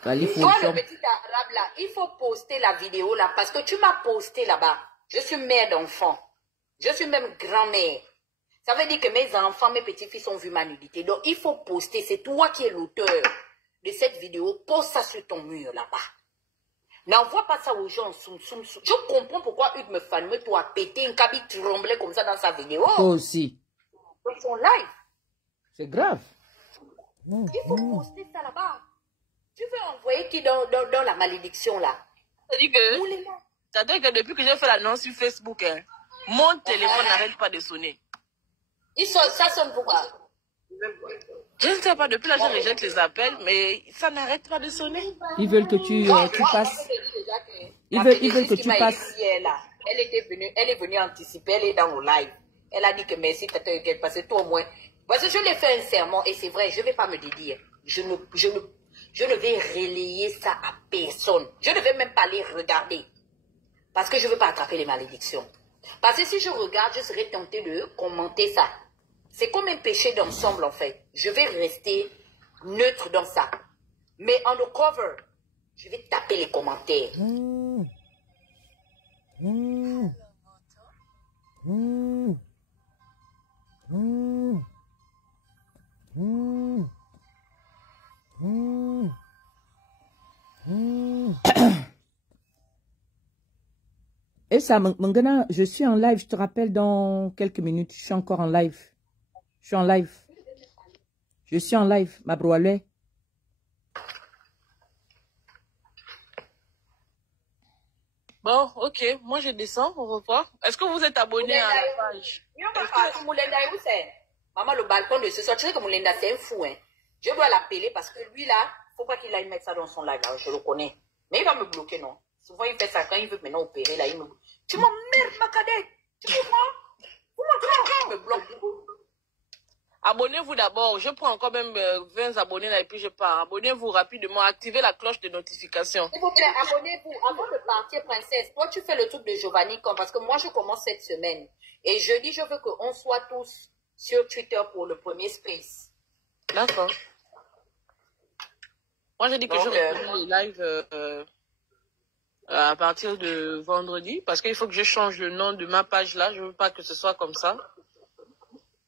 Toi, le petit arabe là, il faut poster la vidéo là, parce que tu m'as posté là-bas. Je suis mère d'enfant. Je suis même grand-mère. Ça veut dire que mes enfants, mes petits-fils ont vu ma nudité. Donc, il faut poster. C'est toi qui es l'auteur de cette vidéo. Poste ça sur ton mur là-bas. N'envoie pas ça aux gens. Je comprends pourquoi Hugues me fanait pour péter un cabine tremblait comme ça dans sa vidéo. Toi aussi. Dans son live. C'est grave. Il faut poster ça là-bas. Tu veux envoyer qui dans la malédiction là? C'est-à-dire que depuis que j'ai fait l'annonce sur Facebook, hein, mon téléphone n'arrête pas de sonner. Ça sonne pourquoi? Je ne sais pas, depuis là je rejette les appels, mais ça n'arrête pas de sonner. Ils veulent que tu passes. Ils veulent que tu passes. Elle est venue anticiper, elle est dans le live. Elle a dit que merci, parce que toi au moins. Parce que je l'ai fait un serment, et c'est vrai, je ne vais pas me dédire. Je ne vais relayer ça à personne. Je ne vais même pas les regarder. Parce que je ne veux pas attraper les malédictions. Parce que si je regarde, je serais tentée de commenter ça. C'est comme un péché d'ensemble en fait. Je vais rester neutre dans ça. Mais en le cover, je vais taper les commentaires. Et ça, Mangana, je suis en live, je te rappelle dans quelques minutes, je suis encore en live. Je suis en live, ma broalée. Bon, ok, moi je descends, on revoit. Est-ce que vous êtes abonné à la page? Maman, le balcon de ce soir, tu sais que Moulenda c'est un fou, hein. Je dois l'appeler parce que lui là, faut pas qu'il aille mettre ça dans son live, là, je le connais. Mais il va me bloquer, non? Souvent il fait ça quand il veut maintenant opérer, là, il me bloque. Tu m'emmerdes, ma cadette! Tu comprends? Il me bloque. Abonnez-vous d'abord. Je prends quand même 20 abonnés là et puis je pars. Abonnez-vous rapidement. Activez la cloche de notification. S'il vous plaît, abonnez-vous. Avant de partir, princesse, toi, tu fais le truc de Giovanni parce que moi, je commence cette semaine. Et jeudi, je veux qu'on soit tous sur Twitter pour le premier space. D'accord. Moi, j'ai dit que je reprends les lives à partir de vendredi parce qu'il faut que je change le nom de ma page là. Je veux pas que ce soit comme ça.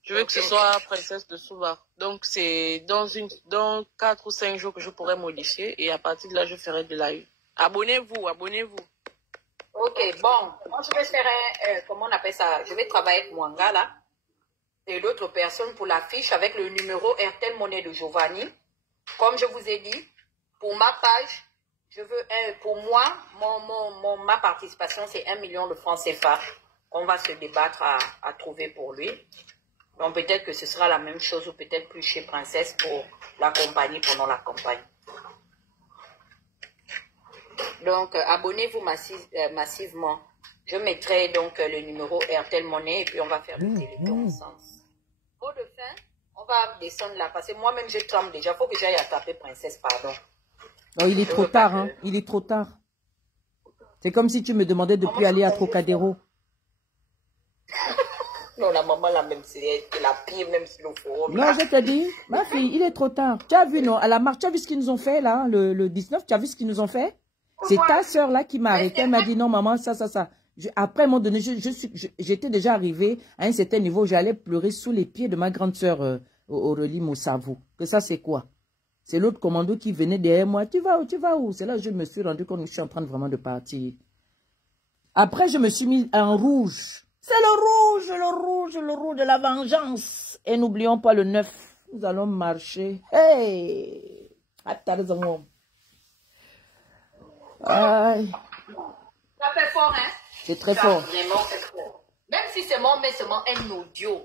Je veux que ce soit Princesse de Souva. Donc, c'est dans 4 ou 5 jours que je pourrai modifier. Et à partir de là, je ferai des lives. Abonnez-vous, abonnez-vous. Ok, bon. Moi, je vais faire comment on appelle ça? Je vais travailler avec Mwanga, là. Et d'autres personnes pour l'affiche avec le numéro RTL Monnaie de Giovanni. Comme je vous ai dit, pour ma page, je veux pour moi, ma participation, c'est 1 million de francs CFA. On va se débattre à trouver pour lui. Donc peut-être que ce sera la même chose ou peut-être plus chez Princesse pour l'accompagner pendant la campagne. Donc abonnez-vous massivement. Je mettrai donc le numéro RTL Monnaie et puis on va faire le téléphone ensemble. Mot de fin, on va descendre là parce que moi-même je tremble déjà. Il faut que j'aille attraper Princesse, pardon. Oh, il est trop tard, hein. Il est trop tard. C'est comme si tu me demandais de plus aller à Trocadéro. Non, la maman, là, même, c'est la pire, même si le forum. Non, je te dis, ma fille, il est trop tard. Tu as vu, non, à la marche, tu as vu ce qu'ils nous ont fait, là, le 19, tu as vu ce qu'ils nous ont fait? C'est ta soeur, là, qui m'a arrêté. Elle m'a dit, non, maman, ça. Après, à un moment donné, j'étais déjà arrivée à un certain niveau, j'allais pleurer sous les pieds de ma grande soeur, Aurélie Moussavou. Que ça, c'est quoi? C'est l'autre commando qui venait derrière moi. Tu vas où? C'est là que je me suis rendu compte que je suis en train vraiment de partir. Après, je me suis mis en rouge. C'est le rouge de la vengeance. Et n'oublions pas le 9. Nous allons marcher. Hey! Attends, aïe. Ça fait fort, hein? C'est très fort. Vraiment fait fort. Même si c'est seulement un audio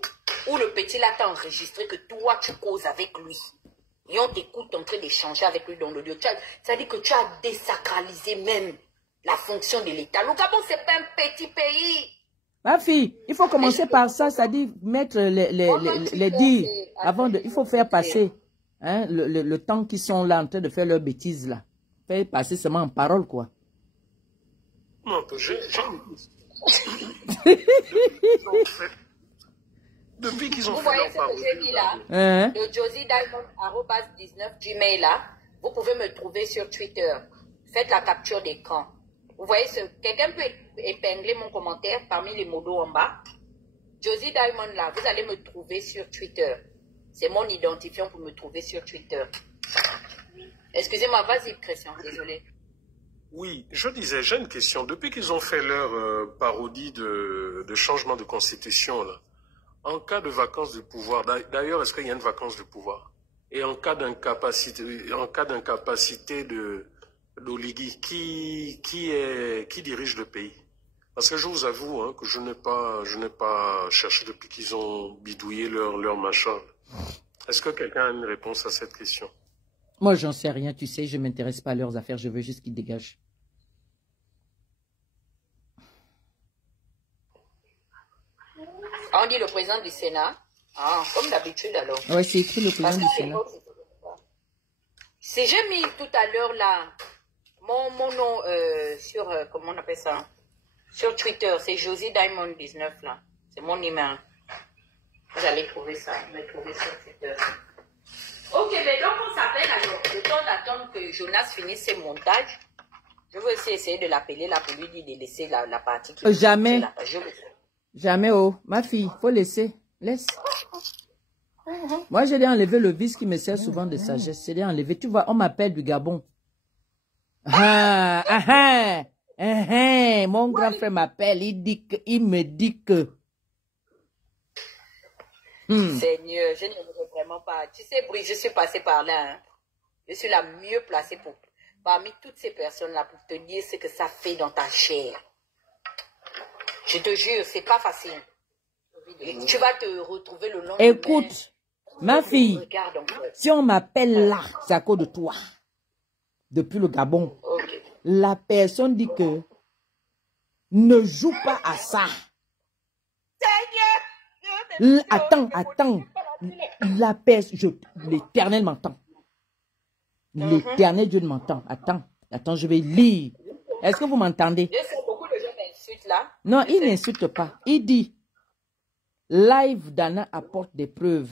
où le petit là t'a enregistré que toi, tu causes avec lui. Et on t'écoute en train d'échanger avec lui dans l'audio. Ça dit que tu as désacralisé même la fonction de l'État. Le Gabon, c'est pas un petit pays. Ma fille, il faut commencer par ça, ça dit mettre les dires avant de, il faut faire passer hein, le temps qu'ils sont là en train de faire leurs bêtises là. Faire passer seulement en parole quoi. Non, depuis qu'ils ont vous fait voyez leur ce que parodie, j'ai dit là, Le josieDiamond@19 Gmail là, vous pouvez me trouver sur Twitter. Faites la capture d'écran. Vous voyez, quelqu'un peut épingler mon commentaire parmi les modos en bas. Josie Diamond là, vous allez me trouver sur Twitter. C'est mon identifiant pour me trouver sur Twitter. Excusez-moi, vas-y Christian, désolé. Oui, je disais, j'ai une question. Depuis qu'ils ont fait leur parodie de changement de constitution, là, en cas de vacances de pouvoir, d'ailleurs, est-ce qu'il y a une vacance de pouvoir? Et en cas d'incapacité d'Oligui, qui dirige le pays? Parce que je vous avoue hein, que je n'ai pas cherché depuis qu'ils ont bidouillé leur machin. Est-ce que quelqu'un a une réponse à cette question? Moi, j'en sais rien, tu sais, je ne m'intéresse pas à leurs affaires, je veux juste qu'ils dégagent. On dit le président du Sénat. Ah, comme d'habitude alors. Oui, c'est écrit le président du Sénat. Si j'ai mis tout à l'heure là, mon nom sur, comment on appelle ça? Sur Twitter, c'est Josie Diamond 19 là. C'est mon email. Vous allez trouver ça, me trouver sur Twitter. Ok, mais donc on s'appelle alors. Le temps d'attendre que Jonas finisse ses montages. Je veux aussi essayer de l'appeler là pour lui dire de laisser la partie qui jamais. Jamais, oh. Ma fille, faut laisser. Laisse. Moi, j'ai enlevé le vice qui me sert souvent de sagesse. C'est enlevé. Tu vois, on m'appelle du Gabon. Mon grand frère m'appelle. Il me dit que. Seigneur, je ne veux vraiment pas. Tu sais, Brie, je suis passée par là. Hein. Je suis la mieux placée parmi toutes ces personnes-là pour te dire ce que ça fait dans ta chair. Je te jure, c'est pas facile. Et tu vas te retrouver le long. Écoute, ma fille, si on m'appelle là, c'est à cause de toi. Depuis le Gabon. Okay. La personne dit que ne joue pas à ça. Seigneur, Attends. L'Éternel m'entend. L'Éternel Dieu m'entend. Attends, je vais lire. Est-ce que vous m'entendez? Je sais beaucoup de gens m'insultent là. Non, il n'insulte pas. Il dit, live Dana apporte des preuves.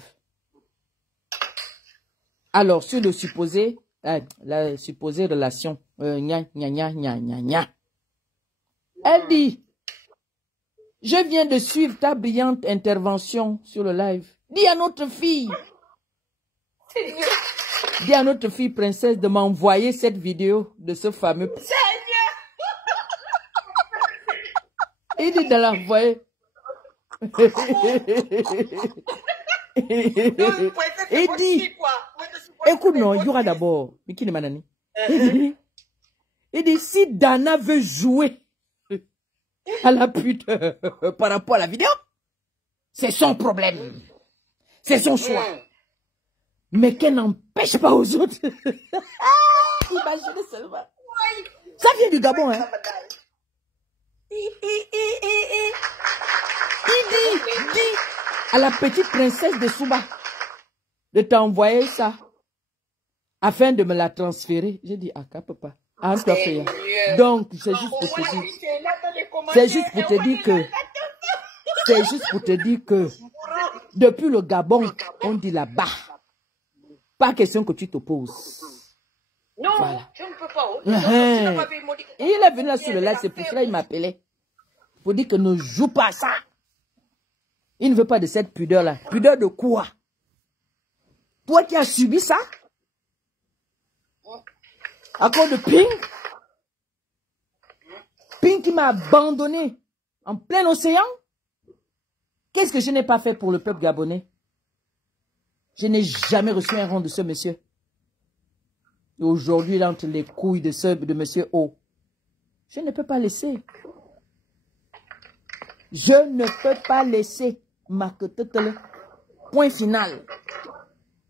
Alors, sur la supposée relation, elle dit, je viens de suivre ta brillante intervention sur le live. Dis à notre fille, princesse, de m'envoyer cette vidéo de ce fameux... Il dit de l'envoyer. Il dit, écoute, non, il y aura d'abord. Il dit, si Dana veut jouer à la pute par rapport à la vidéo, c'est son problème. C'est son choix. Mais qu'elle n'empêche pas aux autres. Imaginez seulement. Ça vient du Gabon, hein. Il dit à la petite princesse de Souba de t'envoyer ça afin de me la transférer. J'ai dit, ah, papa. Donc, c'est juste pour te dire. C'est juste pour te dire que depuis le Gabon, on dit là-bas. Pas question que tu t'opposes. Non, voilà. Je ne peux pas. Il est venu là sur le live, c'est pour ça qu'il m'appelait. Pour dire que ne joue pas ça. Il ne veut pas de cette pudeur-là. Pudeur de quoi? Toi qui as subi ça? À cause de Pink? Pink qui m'a abandonné en plein océan? Qu'est-ce que je n'ai pas fait pour le peuple gabonais? Je n'ai jamais reçu un rond de ce monsieur. Et aujourd'hui, il est entre les couilles de monsieur O. Je ne peux pas laisser. Je ne peux pas laisser. Point final.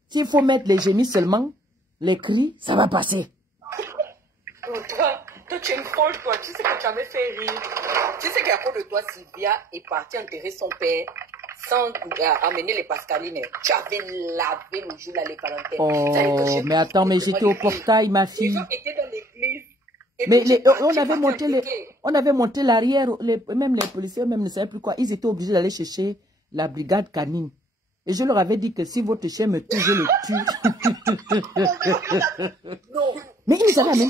S'il faut mettre les gémis seulement, les cris, ça va passer. Toi, tu es une folle, toi. Tu sais que tu avais fait rire. Tu sais qu'à cause de toi, Sylvia est partie enterrer son père sans amener les pascalines. Tu avais lavé le jour là, les Valentins. Oh, mais attends, mais j'étais au portail, ma fille. Les gens étaient dans l'église. Mais on avait monté l'arrière, même les policiers, même ne savaient plus quoi. Ils étaient obligés d'aller chercher la brigade canine. Et je leur avais dit que si votre chien me tue, je le tue. Non. Mais ils nous avaient amené.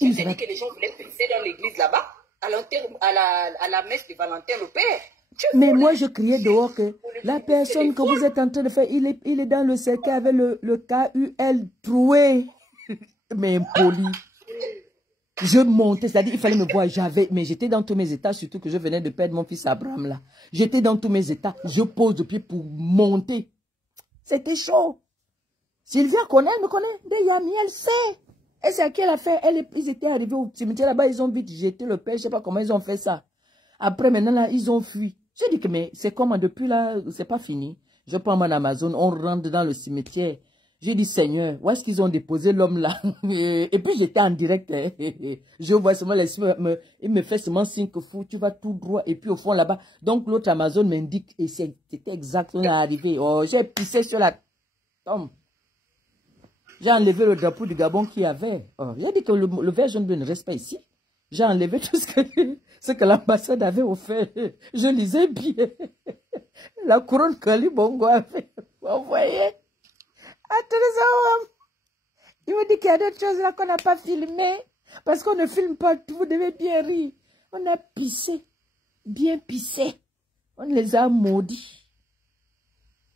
Tu sais que les gens voulaient pisser dans l'église là-bas, à la messe de Valentin le Père. Mais moi, je criais dehors que la personne que vous êtes en train de faire, il est dans le cercueil avec le KUL troué. Mais impoli. Je montais, c'est-à-dire il fallait me voir, mais j'étais dans tous mes états, surtout que je venais de perdre mon fils Abraham là. J'étais dans tous mes états, je pose le pied pour monter. C'était chaud. Sylvia connaît, elle me connaît, des Yami, elle sait. Et c'est à qui elle a fait, ils étaient arrivés au cimetière là-bas, ils ont vite jeté le père, je sais pas comment ils ont fait ça. Après maintenant là, ils ont fui. J'ai dit que mais c'est comment, depuis là, c'est pas fini. Je prends mon Amazon, on rentre dans le cimetière. J'ai dit, Seigneur, où est-ce qu'ils ont déposé l'homme là? Et puis j'étais en direct. Je vois seulement il me fait seulement signe que fou, tu vas tout droit. Et puis au fond là-bas, donc l'autre Amazon m'indique, et c'était exactement arrivé. Oh, j'ai pissé sur la tombe. J'ai enlevé le drapeau du Gabon qu'il y avait. Oh, j'ai dit que le vert jaune ne reste pas ici. J'ai enlevé tout ce que l'ambassade avait offert. Je lisais bien. La couronne que Ali Bongo avait envoyée. Il me dit qu'il y a d'autres choses là qu'on n'a pas filmées. Parce qu'on ne filme pas tout, vous devez bien rire. On a pissé, bien pissé. On les a maudits.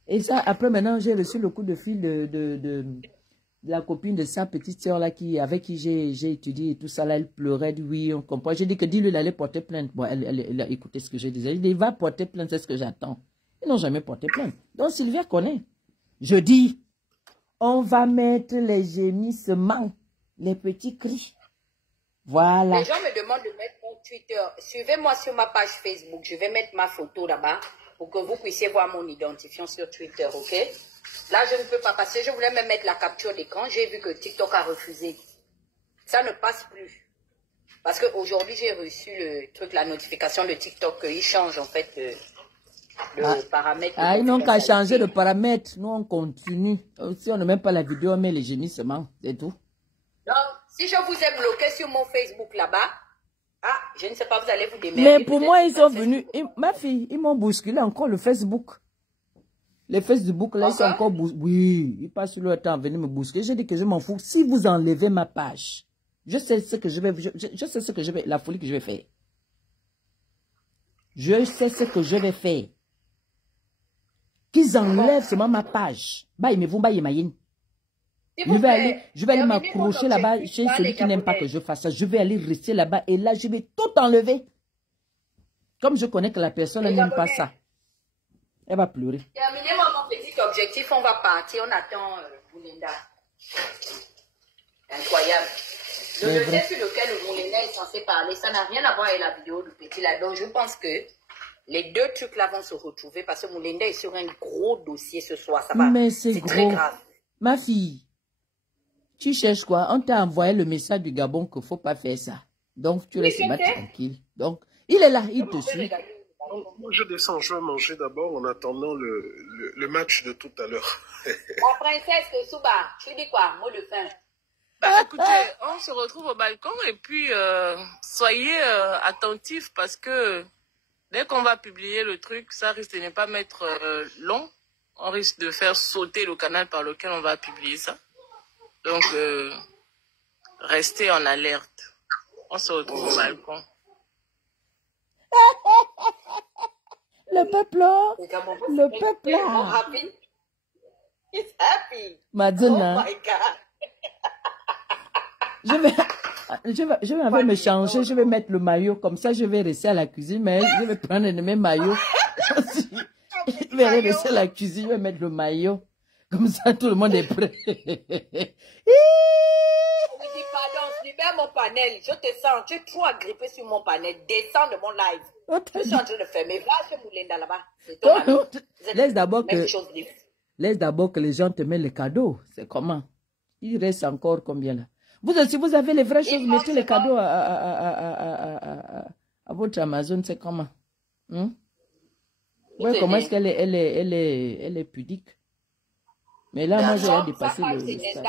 Et ça, après maintenant, j'ai reçu le coup de fil de la copine de sa petite soeur là, avec qui j'ai étudié et tout ça là, elle pleurait, elle dit oui, on comprend. J'ai dit que dis-lui d'aller porter plainte. Bon, elle a écouté ce que j'ai dit. Elle dit, va porter plainte, c'est ce que j'attends. Ils n'ont jamais porté plainte. Donc Sylvia connaît. Je dis, on va mettre les gémissements, les petits cris. Voilà. Les gens me demandent de mettre mon Twitter. Suivez-moi sur ma page Facebook. Je vais mettre ma photo là-bas pour que vous puissiez voir mon identifiant sur Twitter, ok? Là, je ne peux pas passer. Je voulais même mettre la capture d'écran. J'ai vu que TikTok a refusé. Ça ne passe plus. Parce qu'aujourd'hui, j'ai reçu le truc, la notification de TikTok qu'il change en fait Le paramètre. Ah, ils n'ont qu'à changer de paramètre. Nous, on continue. Si on ne met pas la vidéo, on met les gémissements. C'est tout. Donc, si je vous ai bloqué sur mon Facebook là-bas, ah, je ne sais pas, vous allez vous démerder. Mais pour moi, ils sont venus. Ma fille, ils m'ont bousculé encore le Facebook. Les Facebook, là, ils sont encore bousculés. Oui, ils passent leur temps à venir me bousculer. J'ai dit que je m'en fous. Si vous enlevez ma page, je sais ce que je vais, je sais ce que je vais, la folie que je vais faire. Je sais ce que je vais faire. Qu'ils enlèvent seulement ma page. Bah, mais vous, bah, je vais aller m'accrocher là-bas chez celui qui n'aime pas que je fasse ça. Je vais aller rester là-bas et là, je vais tout enlever. Comme je connais que la personne n'aime pas ça. Elle va pleurer. Terminez mon petit objectif, on va partir. On attend Moulinda. Incroyable. Le dossier sur lequel Moulinda est censé parler, ça n'a rien à voir avec la vidéo du petit là. Donc, je pense que les deux trucs là vont se retrouver parce que Moulinda est sur un gros dossier ce soir. Ça va. Mais c'est très grave. Ma fille, tu cherches quoi? On t'a envoyé le message du Gabon qu'il ne faut pas faire ça. Donc, tu restes tranquille. Donc, il est là, il te suit. Moi, je descends, je vais manger d'abord en attendant le match de tout à l'heure. La princesse Souba, tu dis quoi? Mot de fin. Bah, écoutez, on se retrouve au balcon et puis soyez attentifs parce que dès qu'on va publier le truc, ça risque de ne pas mettre long. On risque de faire sauter le canal par lequel on va publier ça. Donc, restez en alerte. On se retrouve au balcon. Le peuple là. Le peuple là. He's happy. Madonna. Oh my God. Je vais me changer, je vais mettre le maillot, comme ça je vais rester à la cuisine, mais je vais prendre le même maillot. Je vais rester à la cuisine, je vais mettre le maillot. Comme ça tout le monde est prêt. Je dis pardon, je libère mon panel. Je te sens, tu es trop agrippé sur mon panel. Descends de mon live. Je suis en train de faire mes va chez Moulinda là-bas. Laisse d'abord que les gens te mettent les cadeaux. C'est comment? Il reste encore combien là? Vous aussi, vous avez les vraies choses, mettez les cadeaux à votre Amazon, c'est comment? Ouais, comment est-ce qu'elle est pudique? Mais là, moi, j'ai dépassé le stade.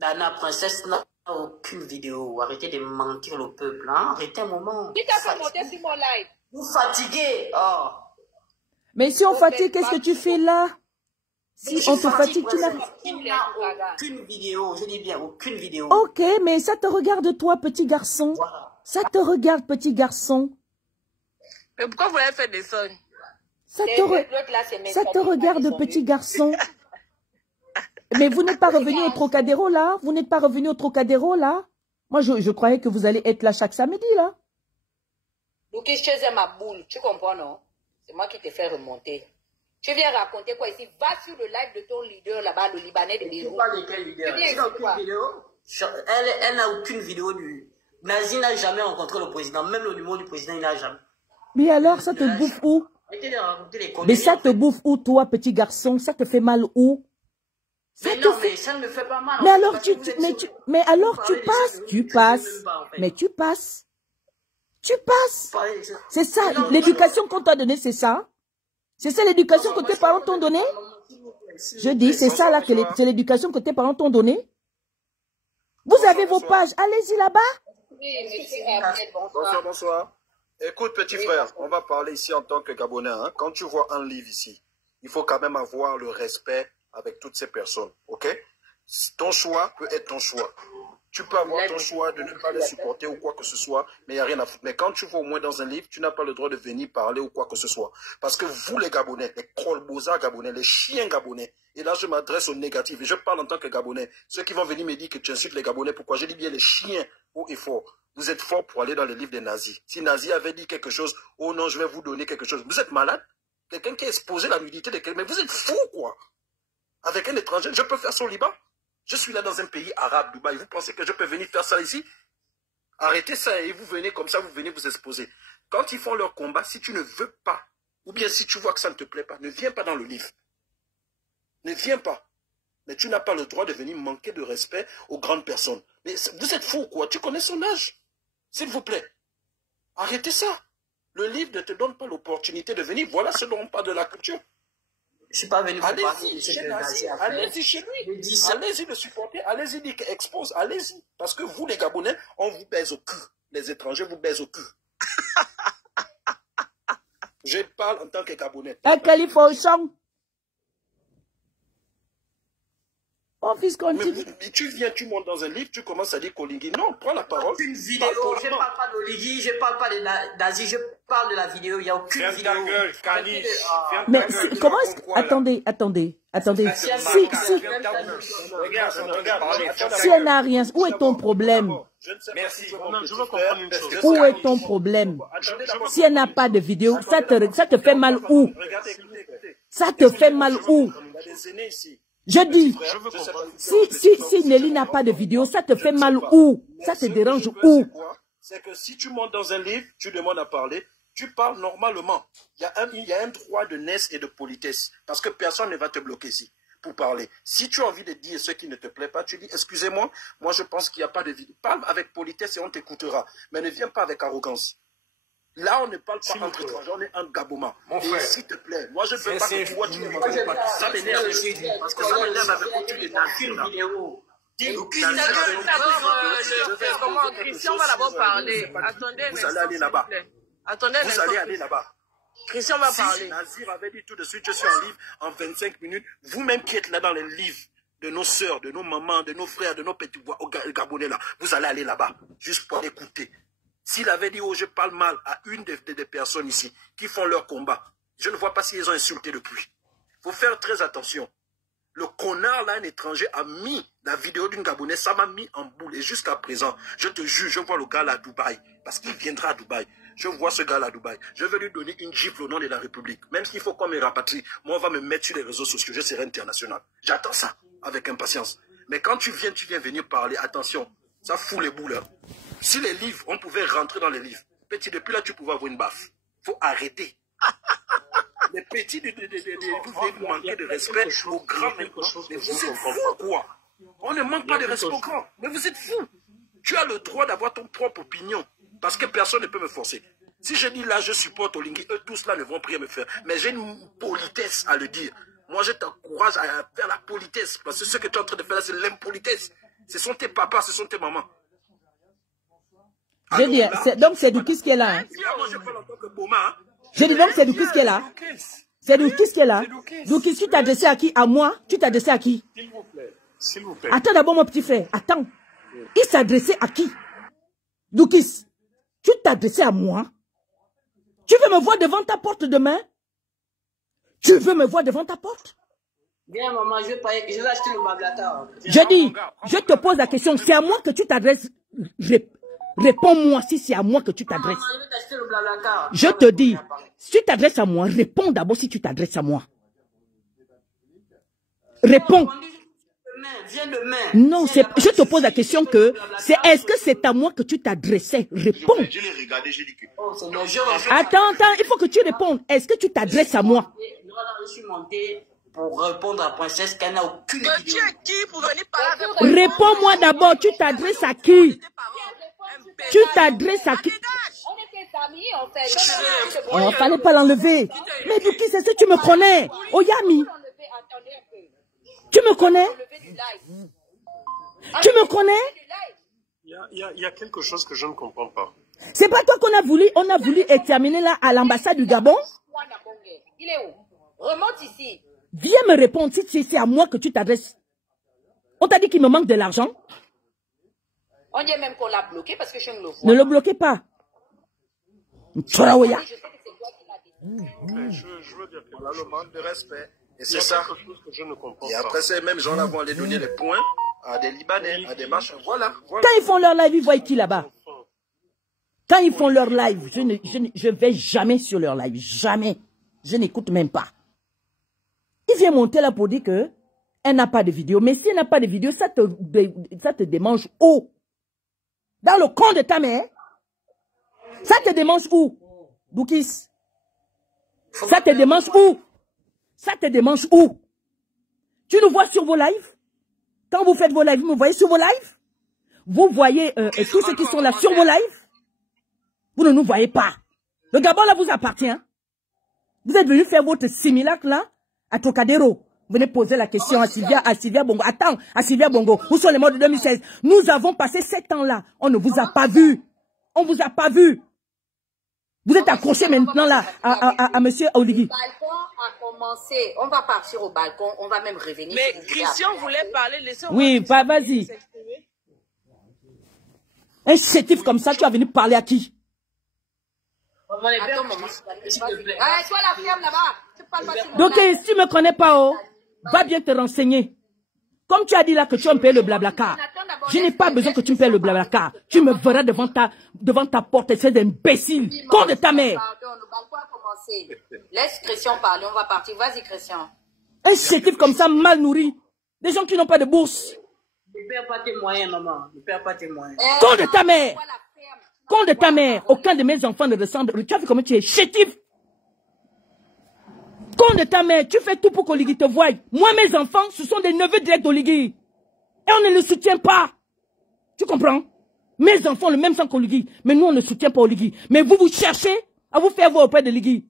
Dana, princesse n'a aucune vidéo. Arrêtez de mentir le peuple. Hein? Arrêtez un moment. Qui t'a fait monter sur mon live? Vous fatiguez. Oh. Mais si on fatigue, qu'est-ce que tu fais là? Si on te fatigue, tu n'as aucune vidéo. Je dis bien, aucune vidéo. Ok, mais ça te regarde toi, petit garçon. Voilà. Ça te regarde, petit garçon. Mais pourquoi vous l'avez fait des sons? Ça te regarde, petit garçon. Mais vous n'êtes pas revenu au Trocadéro, là? Vous n'êtes pas revenu au Trocadéro, là? Moi, je croyais que vous allez être là chaque samedi, là. Donc, je faisais ma boule. Tu comprends, non? C'est moi qui t'ai fait remonter. Tu viens raconter quoi ici? Va sur le live de ton leader, là-bas, le Libanais de Beyrouth. Tu parles de quel leader? Elle n'a aucune vidéo du... Nazi n'a jamais rencontré le président. Même le numéro du président, il n'a jamais. Mais alors, ça te bouffe où? Mais ça te bouffe où, toi, petit garçon? Ça te fait mal où? Mais non, mais ça ne me fait pas mal. Mais alors, tu passes. Mais tu passes. Tu passes. C'est ça. L'éducation qu'on t'a donnée, c'est ça? C'est ça l'éducation que tes parents t'ont donnée? Je dis, c'est ça là, c'est l'éducation que tes parents t'ont donnée? Vous avez vos pages. Allez-y là-bas. Bonsoir, bonsoir. Écoute, petit frère, on va parler ici en tant que Gabonais. Hein. Quand tu vois un livre ici, il faut quand même avoir le respect avec toutes ces personnes, ok? Ton choix peut être ton choix. Tu peux avoir ton choix de ne pas les supporter ou quoi que ce soit, mais il n'y a rien à foutre. Mais quand tu vas au moins dans un livre, tu n'as pas le droit de venir parler ou quoi que ce soit. Parce que vous, les Gabonais, les colbosas gabonais, les chiens gabonais, et là je m'adresse aux négatifs, et je parle en tant que Gabonais. Ceux qui vont venir me dire que tu insultes les Gabonais, pourquoi? Je dis bien les chiens haut et fort. Vous êtes forts pour aller dans les livres des nazis. Si nazi avait dit quelque chose, oh non, je vais vous donner quelque chose. Vous êtes malade? Quelqu'un qui a exposé la nudité de quelqu'un, mais vous êtes fou quoi? Avec un étranger, je peux faire son Liban? Je suis là dans un pays arabe, Dubaï. Vous pensez que je peux venir faire ça ici? Arrêtez ça et vous venez comme ça, vous venez vous exposer. Quand ils font leur combat, si tu ne veux pas, ou bien si tu vois que ça ne te plaît pas, ne viens pas dans le livre. Ne viens pas. Mais tu n'as pas le droit de venir manquer de respect aux grandes personnes. Mais vous êtes fou quoi? Tu connais son âge? S'il vous plaît. Arrêtez ça. Le livre ne te donne pas l'opportunité de venir. Voilà ce dont on parle de la culture. Je ne suis pas venu pour parler de Allez-y ce chez que Nazi Nazi, a fait. allez-y chez lui. Allez-y le supporter, allez-y dire qu'il expose, allez-y. Parce que vous, les Gabonais, on vous baise au cul. Les étrangers vous baisent au cul. Je parle en tant que Gabonais. Oh, fils, continue. Mais tu viens, tu montes dans un livre, tu commences à dire Kolingui. Non, prends la parole. Aucune vidéo, je ne parle pas d'Oligui, je ne parle pas de Nazi, je parle de la vidéo, il n'y a aucune vidéo. Ferme ta gueule, Canis. Mais comment est-ce que... Attendez. Si elle n'a rien, où est ton problème? Merci. Je veux comprendre une chose. Où est ton problème? Si elle n'a pas de vidéo, ça te fait mal où? Ça te fait mal où? Je dis, si Nelly n'a pas de vidéo, ça te fait mal où? Ça te dérange où? C'est que si tu montes dans un livre, tu demandes à parler, tu parles normalement. Il y a un droit de naissance et de politesse. Parce que personne ne va te bloquer ici pour parler. Si tu as envie de dire ce qui ne te plaît pas, tu dis, excusez-moi, moi je pense qu'il n'y a pas de vidéo. Parle avec politesse et on t'écoutera. Mais ne viens pas avec arrogance. Là, on ne parle pas entre étrangers, on est un Gaboma. Et s'il te plaît, moi je ne veux pas que tu vois, tu ne m'énerves pas. Ça m'énerve. Parce que ça m'énerve avec tous les vidéos. Christian va d'abord parler. Attendez, vous allez aller là-bas. Attendez, vous allez aller là-bas. Christian va parler. Si Nazir avait dit tout de suite, je suis en livre en 25 minutes, vous-même qui êtes là dans les livres de nos sœurs, de nos mamans, de nos frères, de nos petits Gabonais là, vous allez aller là-bas, juste pour l'écouter. S'il avait dit, oh, je parle mal à une des personnes ici qui font leur combat, je ne vois pas s'ils ont insulté depuis. Il faut faire très attention. Le connard, là, un étranger, a mis la vidéo d'une Gabonaise, ça m'a mis en boule. Et jusqu'à présent, je te jure, je vois le gars là à Dubaï, parce qu'il viendra à Dubaï. Je vois ce gars là à Dubaï. Je vais lui donner une gifle au nom de la République. Même s'il faut qu'on me rapatrie, moi, on va me mettre sur les réseaux sociaux. Je serai international. J'attends ça avec impatience. Mais quand tu viens venir parler, attention, ça fout les boules. Hein. Si les livres, on pouvait rentrer dans les livres. Petit, depuis là, tu pouvais avoir une baffe. Il faut arrêter. Les petits, vous manquez de respect aux grands maintenant. Mais vous êtes fous, quoi. On ne manque pas de respect aux grands. Mais vous êtes fous. Tu as le droit d'avoir ton propre opinion. Parce que personne ne peut me forcer. Si je dis là, je supporte Olingi, eux tous là ne vont plus me faire. Mais j'ai une politesse à le dire. Moi, je t'encourage à faire la politesse. Parce que ce que tu es en train de faire là, c'est l'impolitesse. Ce sont tes papas, ce sont tes mamans. Je dis, donc c'est du kiss qui est là. Hein. Je dis donc c'est du kiss qui est là. C'est du kiss qui est là. Donc tu t'es adressé à qui? À moi? Tu t'es adressé à qui? S'il vous plaît. S'il vous plaît. Attends d'abord mon petit frère. Attends. Il s'adressait à qui? Doukis, tu t'adressais à moi? Tu veux me voir devant ta porte demain? Tu veux me voir devant ta porte? Viens maman, je vais acheter le Mablata. Je dis, je te pose la question, c'est à moi que tu t'adresses. Réponds-moi si c'est à moi que tu t'adresses. Je te dis, si tu t'adresses à moi, réponds d'abord si tu t'adresses à moi. Réponds. Non, je te pose la question que c'est est-ce que c'est à moi que tu t'adressais? Réponds. Attends, il faut que tu répondes. Est-ce que tu t'adresses à moi? Je suis monté pour répondre à la princesse qui n'a aucune vidéo. Tu es qui pour venir parler avec moi? Réponds-moi d'abord, tu t'adresses à qui? Tu t'adresses à qui? On était famille, en fait. Oh, fallait pas l'enlever. Mais Doukis, c'est ce que tu me connais? Oyami. Tu me connais? Tu me connais? Il y a quelque chose que je ne comprends pas. C'est pas toi qu'on a voulu examiner là à l'ambassade du Gabon? Il est où? Remonte ici. Viens me répondre si c'est à moi que tu t'adresses. On t'a dit qu'il me manque de l'argent? On dit même qu'on l'a bloqué parce que je ne le vois. Ne le bloquez pas. Traoya. Je veux dire que voilà le manque de respect. Et il y c'est a ça. quelque chose que je ne comprends Et pas. après, ces mêmes gens-là vont aller donner les points à des Libanais, à des machins. Voilà. Quand ils font leur live, ils voient qui là-bas? Quand ils font leur live, je vais jamais sur leur live. Jamais. Je n'écoute même pas. Il vient monter là pour dire que elle n'a pas de vidéo. Mais si elle n'a pas de vidéo, ça te démange où? Dans le camp de ta mère? Ça te démange où? Doukis? Ça te démange où? Ça te démange où? Tu nous vois sur vos lives? Quand vous faites vos lives, vous me voyez sur vos lives? Vous voyez tous ceux qui sont là sur vos lives? Vous ne nous voyez pas. Le Gabon, là, vous appartient. Vous êtes venu faire votre simulacre, là, à Trocadéro. Venez poser la question à Sylvia Bongo. Attends, à Sylvia Bongo. Où sont les morts de 2016? Nous avons passé 7 ans là. On ne vous a pas vu. On vous a pas vu. Vous êtes accroché maintenant là à monsieur Oligui. Le balcon a commencé. On va partir au balcon. On va même revenir. Mais Christian voulait parler. Oui, vas-y. Un chétif comme ça, tu as venu parler à qui? Attends, maman. Ah, toi la ferme là-bas. Tu parles pas sur mon Donc, si tu ne me connais pas, oh, va bien te renseigner. Comme tu as dit là que tu vas me payer le blablacar. Je n'ai pas besoin que tu me payes le blablacar. Tu me verras devant ta porte, espèce d'imbécile. Con de ta mère. Pardon, le balcon a commencé. Laisse Christian parler, on va partir. Vas-y, Christian. Un chétif comme ça, mal nourri. Des gens qui n'ont pas de bourse. Ne perds pas tes moyens, maman. Ne perds pas tes moyens. Con de ta mère. Con de ta mère. Aucun de mes enfants ne ressemble. Tu as vu comment tu es chétif. Con de ta mère, tu fais tout pour qu'Oligui te voie. Moi, mes enfants, ce sont des neveux directs d'Oligui. Et on ne le soutient pas. Tu comprends? Mes enfants, le même sang qu'Oligui. Mais nous, on ne soutient pas Oligui. Mais vous, vous cherchez à vous faire voir auprès de Oligui.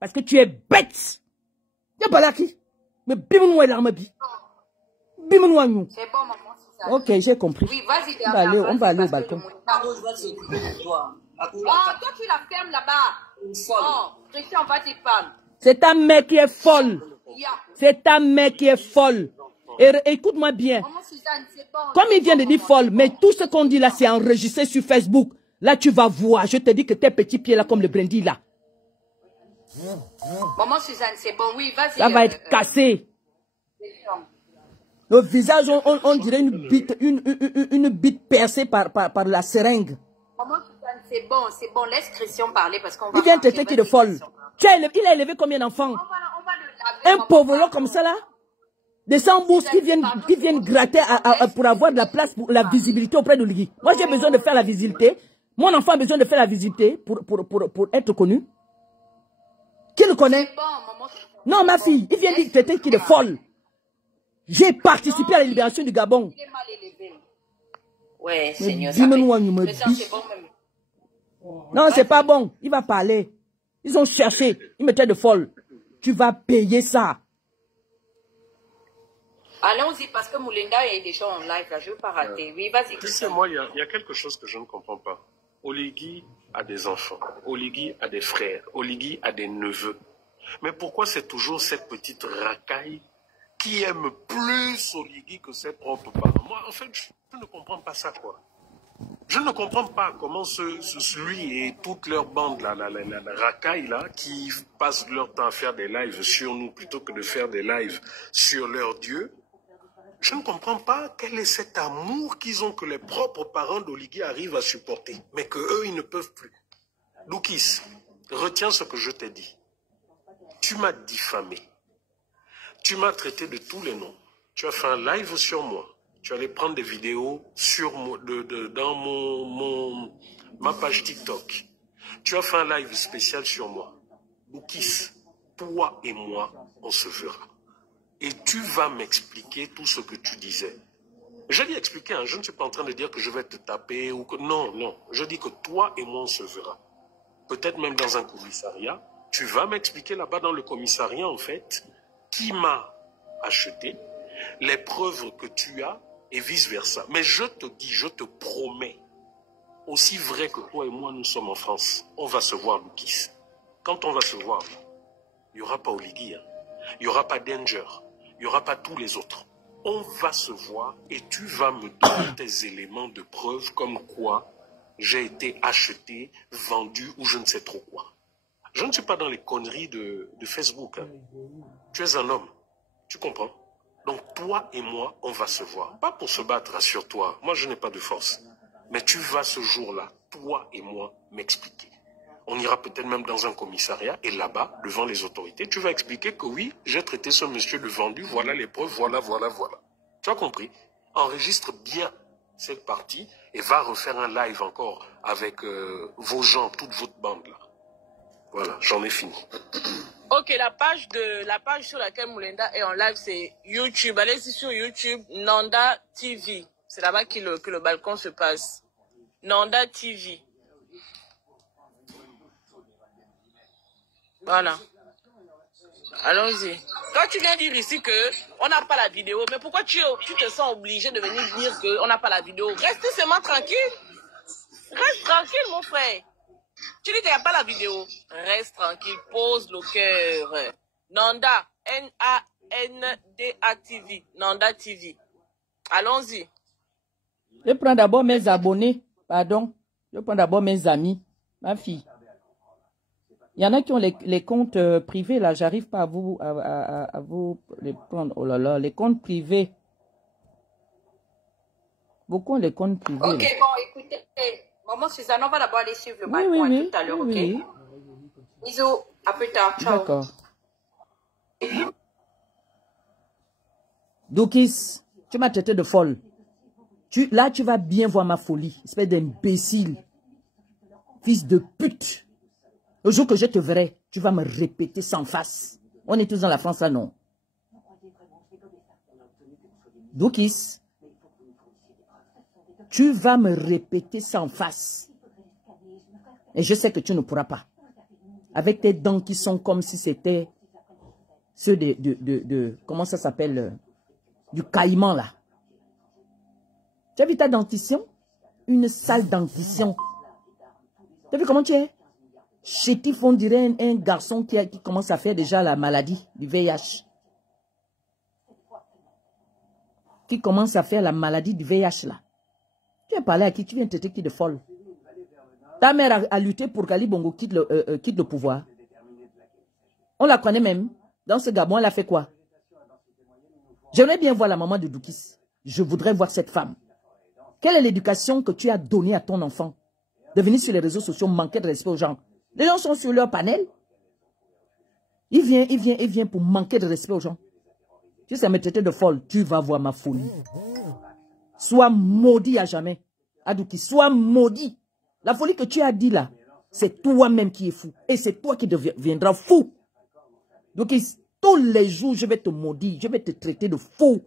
Parce que tu es bête. Tu pas là qui? Mais bim-nous est l'arme bi. Bim-nous à nous. C'est bon, maman. Ok, j'ai compris. Oui, vas-y. On va aller au balcon. Toi, tu la fermes là-bas. Oh, Christian, vas-y, parle. C'est ta mère qui est folle. C'est ta mère qui est folle. Et écoute-moi bien. Comme il vient de dire folle, mais tout ce qu'on dit là, c'est enregistré sur Facebook. Là, tu vas voir. Je te dis que tes petits pieds là, comme le brandy là. Maman Suzanne, c'est bon. Oui, vas-y. Ça va être cassé. Le visage, on dirait une bite percée par la seringue. Maman Suzanne, c'est bon. Laisse Christian parler parce qu'on va... Il vient te traiter de folle. Il a élevé combien d'enfants? Un pauvre comme ça là? Des sans-bourses qui viennent gratter pour avoir de la place, pour la visibilité auprès de Oligui. Moi j'ai besoin de faire la visibilité. Mon enfant a besoin de faire la visibilité pour être connu. Qui le connaît? Non, ma fille, il vient dire que qu'il est folle. J'ai participé à la libération du Gabon. Il est mal élevé. Ouais, Seigneur. Non, c'est pas bon. Il va parler. Ils ont cherché. Ils me traitent de folle. Tu vas payer ça. Allons-y parce que Moulinda est déjà en live. Là. Je ne veux pas rater. Oui, vas-y. Tu sais, moi, il y a quelque chose que je ne comprends pas. Oligui a des enfants. Oligui a des frères. Oligui a des neveux. Mais pourquoi c'est toujours cette petite racaille qui aime plus Oligui que ses propres parents? Moi, en fait, je ne comprends pas ça, quoi. Je ne comprends pas comment lui et toute leur bande, la racaille, là, qui passent leur temps à faire des lives sur nous plutôt que de faire des lives sur leur Dieu. Je ne comprends pas quel est cet amour qu'ils ont que les propres parents d'Oligui arrivent à supporter, mais qu'eux, ils ne peuvent plus. Loukis, retiens ce que je t'ai dit. Tu m'as diffamé. Tu m'as traité de tous les noms. Tu as fait un live sur moi. Tu allais prendre des vidéos sur dans ma page TikTok. Tu as fait un live spécial sur moi. Loukis, toi et moi, on se verra. Et tu vas m'expliquer tout ce que tu disais. Je l'ai expliqué, hein, je ne suis pas en train de dire que je vais te taper ou que... Non, non. Je dis que toi et moi, on se verra. Peut-être même dans un commissariat. Tu vas m'expliquer là-bas dans le commissariat, en fait, qui m'a acheté, les preuves que tu as, et vice-versa. Mais je te dis, je te promets, aussi vrai que toi et moi, nous sommes en France, on va se voir, Loukis. Quand on va se voir, il n'y aura pas Oligui, hein. Il n'y aura pas Danger, il n'y aura pas tous les autres. On va se voir et tu vas me donner tes éléments de preuve comme quoi j'ai été acheté, vendu ou je ne sais trop quoi. Je ne suis pas dans les conneries de Facebook. Hein. Tu es un homme, tu comprends? Donc toi et moi, on va se voir. Pas pour se battre, rassure-toi. Moi, je n'ai pas de force. Mais tu vas ce jour-là, toi et moi, m'expliquer. On ira peut-être même dans un commissariat et là-bas, devant les autorités, tu vas expliquer que oui, j'ai traité ce monsieur de vendu, voilà les preuves, voilà. Tu as compris? Enregistre bien cette partie et va refaire un live encore avec vos gens, toute votre bande là. Voilà, j'en ai fini. Ok, la page sur laquelle Moulinda est en live, c'est YouTube. Allez-y sur YouTube, Nanda TV. C'est là-bas que le balcon se passe. Nanda TV. Voilà. Allons-y. Quand tu viens dire ici qu'on n'a pas la vidéo, mais pourquoi tu te sens obligé de venir dire qu'on n'a pas la vidéo? Reste seulement tranquille. Reste tranquille, mon frère. Tu dis qu'il n'y a pas la vidéo. Reste tranquille. Pose le cœur. Nanda. N-A-N-D-A TV. Nanda TV. Allons-y. Je prends d'abord mes abonnés. Pardon. Je prends d'abord mes amis. Ma fille. Il y en a qui ont les comptes privés, là. J'arrive pas à vous les prendre. Oh là là, les comptes privés. Beaucoup ont les comptes privés. Ok, là. bon, écoutez. Maman Suzanne, on va d'abord aller suivre le balcon tout à l'heure, ok? Bisous, à plus tard. Ciao. D'accord. Dokis, tu m'as traité de folle. Là, tu vas bien voir ma folie. Espèce d'imbécile. Fils de pute. Le jour que je te verrai, tu vas me répéter sans face. On est tous dans la France là, non? Dokis, tu vas me répéter sans face. Et je sais que tu ne pourras pas. Avec tes dents qui sont comme si c'était ceux comment ça s'appelle? Du caïman là. Tu as vu ta dentition? Une sale dentition. Tu as vu comment tu es? Chétif, on dirait un garçon qui commence à faire déjà la maladie du VIH. Qui commence à faire la maladie du VIH là. Tu viens parler à qui? Tu viens te traiter de folle. Ta mère a lutté pour qu'Ali Bongo quitte le pouvoir. On la connaît même. Dans ce Gabon, elle a fait quoi? J'aimerais bien voir la maman de Doukis. Je voudrais voir cette femme. Quelle est l'éducation que tu as donnée à ton enfant? De venir sur les réseaux sociaux, manquer de respect aux gens. Les gens sont sur leur panel. Il vient pour manquer de respect aux gens. Tu sais me traiter de folle, tu vas voir ma folie. Sois maudit à jamais. Adouki, sois maudit. La folie que tu as dit là, c'est toi-même qui es fou. Et c'est toi qui deviendras fou. Donc, tous les jours, je vais te maudire. Je vais te traiter de fou.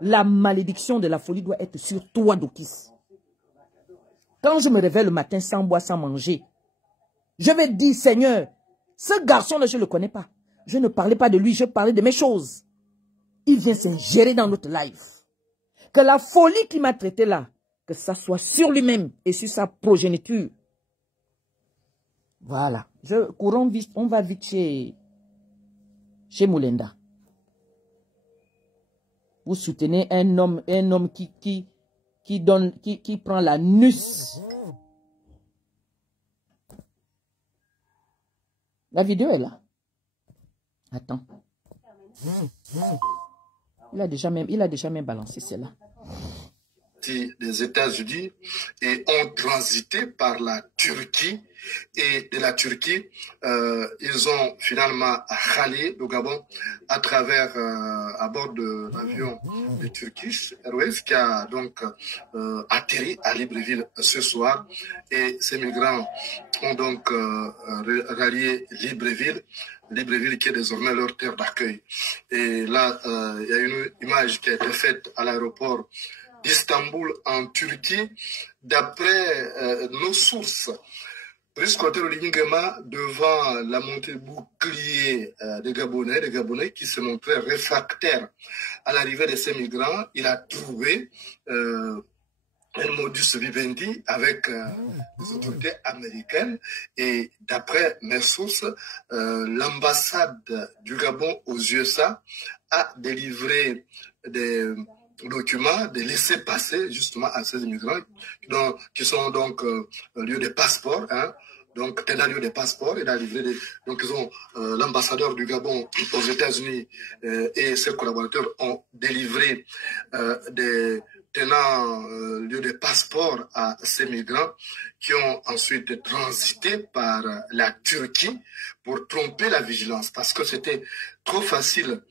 La malédiction de la folie doit être sur toi, Dokis. Quand je me réveille le matin sans boire, sans manger, je vais dire, Seigneur, ce garçon-là, je ne le connais pas. Je ne parlais pas de lui, je parlais de mes choses. Il vient s'ingérer dans notre life. Que la folie qui m'a traité là, que ça soit sur lui-même et sur sa progéniture. Voilà. Courons vite, on va vite chez Moulenda. Vous soutenez un homme qui prend la nuce. La vidéo est là. Attends. Il a déjà même balancé celle-là. Des États-Unis et ont transité par la Turquie, et de la Turquie ils ont finalement rallié le Gabon à travers à bord de l'avion de Turkish Airways qui a donc atterri à Libreville ce soir, et ces migrants ont donc rallié Libreville qui est désormais leur terre d'accueil. Et là il y a une image qui a été faite à l'aéroport d'Istanbul en Turquie, d'après nos sources. Brice Clotaire Oligui-Nguema, devant la montée bouclier des Gabonais qui se montraient réfractaires à l'arrivée de ces migrants, il a trouvé un modus vivendi avec les autorités américaines, et d'après mes sources, l'ambassade du Gabon aux USA a délivré des documents, de laisser passer justement à ces immigrants qui sont donc lieu de passeport, hein. Donc un lieu de passeport, il a livré donc ils ont l'ambassadeur du Gabon aux États-Unis et ses collaborateurs ont délivré des tenant lieu de passeport à ces migrants qui ont ensuite transité par la Turquie pour tromper la vigilance, parce que c'était trop facile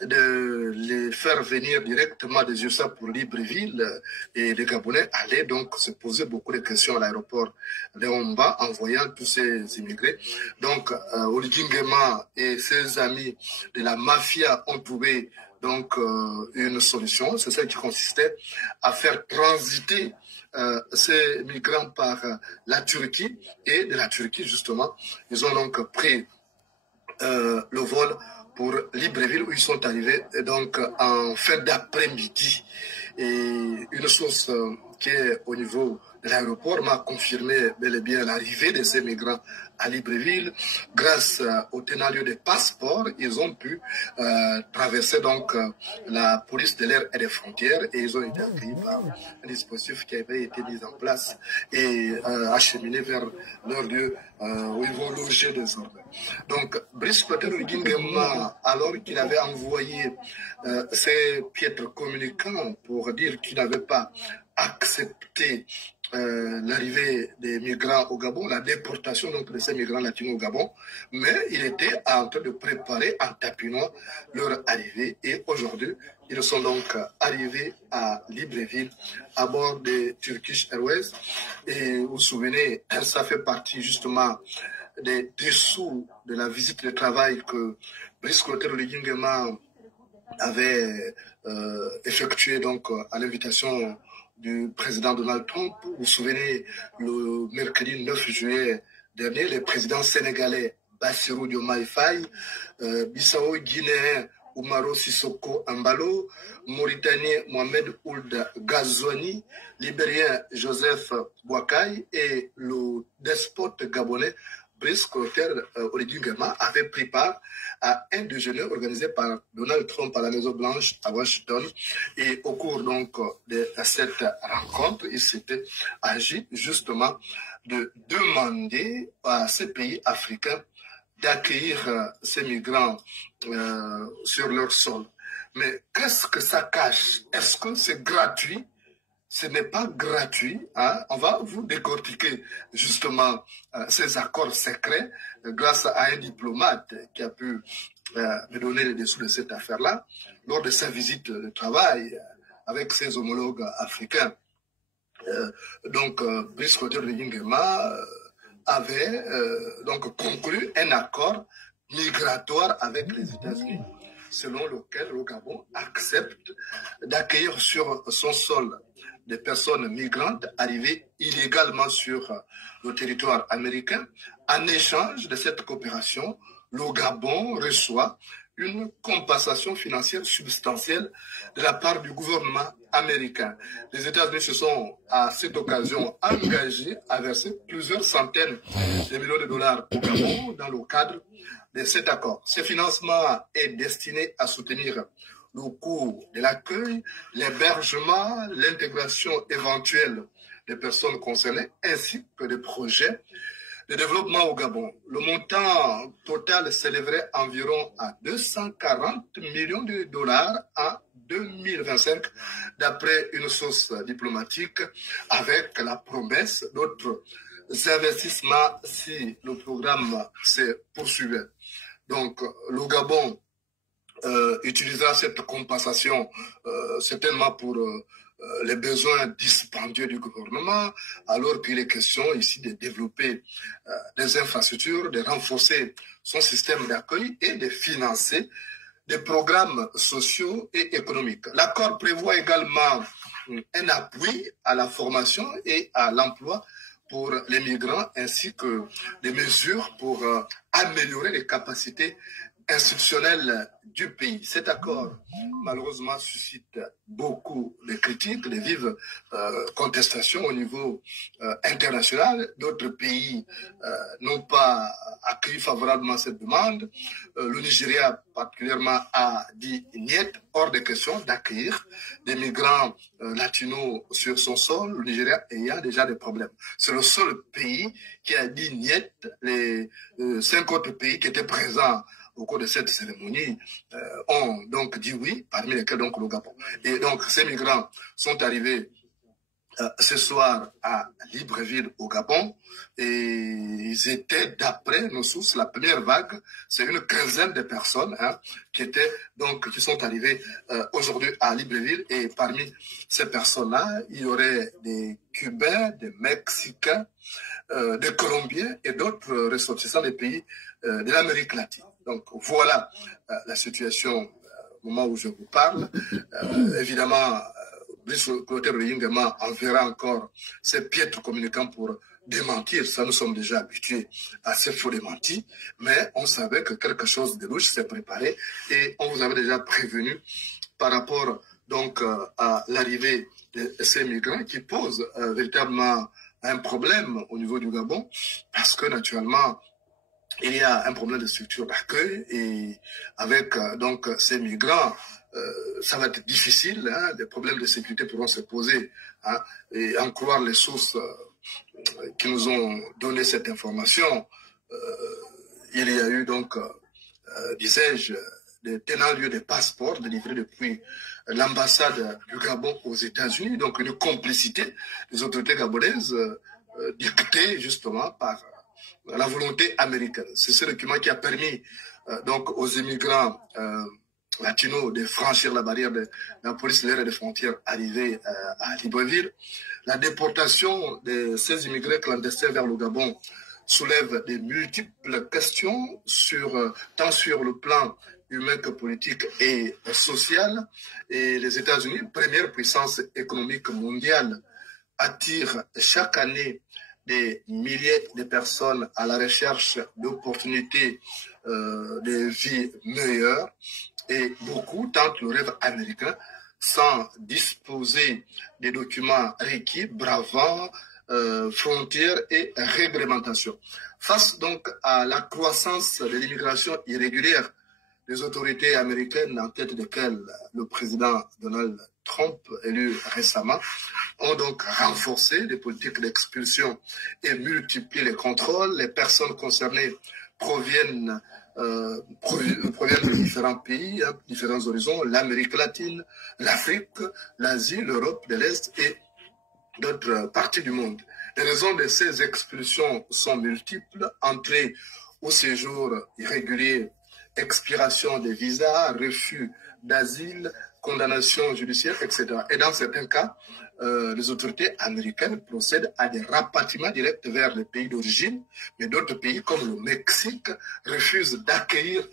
de les faire venir directement des USA pour Libreville, et les Gabonais allaient donc se poser beaucoup de questions à l'aéroport Léomba en voyant tous ces immigrés. Donc Oligui Nguema et ses amis de la mafia ont trouvé donc une solution, c'est celle qui consistait à faire transiter ces migrants par la Turquie, et de la Turquie justement ils ont donc pris le vol pour Libreville où ils sont arrivés donc en fin d'après-midi. Et une source qui est au niveau de l'aéroport m'a confirmé bel et bien l'arrivée de ces migrants à Libreville. Grâce au tenant-lieu des passeports, ils ont pu traverser donc la police de l'air et des frontières et ils ont été accueillis par un dispositif qui avait été mis en place et acheminés vers leur lieu où ils vont loger désormais. Donc, Brice Clotaire Nguema, alors qu'il avait envoyé ses piètres communicants pour dire qu'il n'avait pas accepté l'arrivée des migrants au Gabon, la déportation donc de ces migrants latinos au Gabon, mais il était en train de préparer en tapinois leur arrivée et aujourd'hui ils sont donc arrivés à Libreville à bord de Turkish Airways et vous vous souvenez, ça fait partie justement des dessous de la visite de travail que Brice Clotaire Nguema avait effectué donc à l'invitation du président Donald Trump. Vous vous souvenez, le mercredi 9 juillet dernier, le président sénégalais Bassirou Diomaye Faye, Bissau-Guinéen Umaro Sissoko Ambalo, Mauritanien Mohamed Ould Ghazouani, Libérien Joseph Boakai et le despote gabonais Brice Clotaire Nguema avait pris part à un déjeuner organisé par Donald Trump à la Maison Blanche à Washington. Et au cours donc de cette rencontre, il s'était agi justement de demander à ces pays africains d'accueillir ces migrants sur leur sol. Mais qu'est-ce que ça cache? Est-ce que c'est gratuit? Ce n'est pas gratuit. Hein? On va vous décortiquer justement ces accords secrets grâce à un diplomate qui a pu me donner les dessous de cette affaire-là lors de sa visite de travail avec ses homologues africains. Donc, Brice Clotaire Nguema avait donc conclu un accord migratoire avec les États-Unis selon lequel le Gabon accepte d'accueillir sur son sol des personnes migrantes arrivées illégalement sur le territoire américain. En échange de cette coopération, le Gabon reçoit une compensation financière substantielle de la part du gouvernement américain. Les États-Unis se sont à cette occasion engagés à verser plusieurs centaines de millions de dollars au Gabon dans le cadre de cet accord. Ce financement est destiné à soutenir le coût de l'accueil, l'hébergement, l'intégration éventuelle des personnes concernées, ainsi que des projets de développement au Gabon. Le montant total s'élèverait environ à 240 millions de dollars en 2025, d'après une source diplomatique, avec la promesse d'autres investissements si le programme se poursuivait. Donc, le Gabon utilisera cette compensation certainement pour les besoins dispendieux du gouvernement, alors qu'il est question ici de développer des infrastructures, de renforcer son système d'accueil et de financer des programmes sociaux et économiques. L'accord prévoit également un appui à la formation et à l'emploi pour les migrants, ainsi que des mesures pour améliorer les capacités institutionnelles du pays. Cet accord, malheureusement, suscite beaucoup de critiques, de vives contestations au niveau international. D'autres pays n'ont pas accueilli favorablement cette demande. Le Nigeria, particulièrement, a dit niet, hors de question d'accueillir des migrants latinos sur son sol, le Nigeria ayant déjà des problèmes. C'est le seul pays qui a dit niet. Les 5 autres pays qui étaient présents au cours de cette cérémonie ont donc dit oui, parmi lesquels donc le Gabon. Et donc ces migrants sont arrivés ce soir à Libreville au Gabon et ils étaient, d'après nos sources, la première vague, c'est une quinzaine de personnes qui sont arrivées aujourd'hui à Libreville, et parmi ces personnes-là, il y aurait des Cubains, des Mexicains, des Colombiens et d'autres ressortissants des pays de l'Amérique latine. Donc voilà la situation au moment où je vous parle. Évidemment, Brice Clotaire Nguema enverra encore ses piètres communicants pour démentir. Ça, nous sommes déjà habitués à ces faux démentis, mais on savait que quelque chose de louche s'est préparé et on vous avait déjà prévenu par rapport donc à l'arrivée de ces migrants qui posent véritablement un problème au niveau du Gabon, parce que naturellement, il y a un problème de structure d'accueil et avec donc ces migrants, ça va être difficile, hein, des problèmes de sécurité pourront se poser, hein, et en croire les sources qui nous ont donné cette information, il y a eu donc, disais-je, des tenants lieu des passeports délivrés depuis l'ambassade du Gabon aux États-Unis, donc une complicité des autorités gabonaises dictée justement par la volonté américaine. C'est ce document qui a permis donc aux immigrants latinos de franchir la barrière de la police de l'air et des frontières arrivée à Libreville. La déportation de ces immigrés clandestins vers le Gabon soulève de multiples questions tant sur le plan humain que politique et social. Et les États-Unis, première puissance économique mondiale, attirent chaque année des milliers de personnes à la recherche d'opportunités de vie meilleures. Et beaucoup tentent le rêve américain sans disposer des documents requis, bravant frontières et réglementations. Face donc à la croissance de l'immigration irrégulière, les autorités américaines, en tête desquelles le président Donald Trump, élu récemment, ont donc renforcé les politiques d'expulsion et multiplié les contrôles. Les personnes concernées proviennent de différents pays, hein, différents horizons, l'Amérique latine, l'Afrique, l'Asie, l'Europe de l'Est et d'autres parties du monde. Les raisons de ces expulsions sont multiples: entrée au séjour irrégulier, expiration des visas, refus d'asile, condamnation judiciaire, etc. Et dans certains cas, les autorités américaines procèdent à des rapatriements directs vers les pays d'origine, mais d'autres pays, comme le Mexique, refusent d'accueillir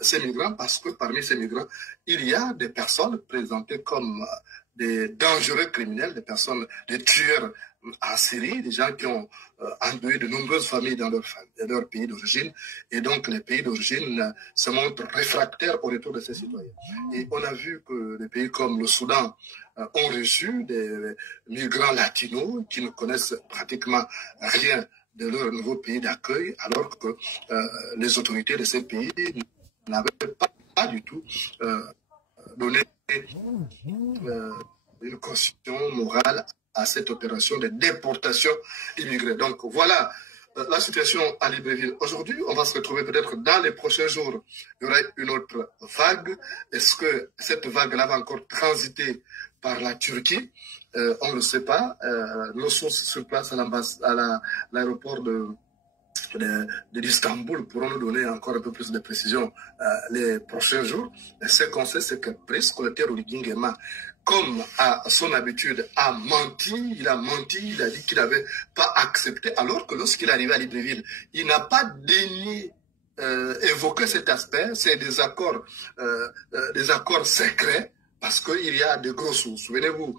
ces migrants parce que parmi ces migrants, il y a des personnes présentées comme des dangereux criminels, des personnes, des tueurs en série, des gens qui ont endeuillé de nombreuses familles dans leur pays d'origine, et donc les pays d'origine se montrent réfractaires au retour de ces citoyens. Et on a vu que des pays comme le Soudan ont reçu des migrants latinos qui ne connaissent pratiquement rien de leur nouveau pays d'accueil, alors que les autorités de ces pays n'avaient pas du tout donné une caution morale à cette opération de déportation immigrée. Donc voilà la situation à Libreville. Aujourd'hui, on va se retrouver peut-être dans les prochains jours. Il y aura une autre vague. Est-ce que cette vague-là va encore transiter par la Turquie? On ne le sait pas. Nos sources sur place à l'aéroport d'Istanbul pourront nous donner encore un peu plus de précision les prochains jours. Et ce qu'on sait, c'est que Brice Clotaire Oligui Nguema, comme à son habitude, a menti, il a dit qu'il n'avait pas accepté, alors que lorsqu'il est arrivé à Libreville, il n'a pas daigné évoquer cet aspect, c'est des accords secrets, parce qu'il y a de gros sous. Souvenez-vous,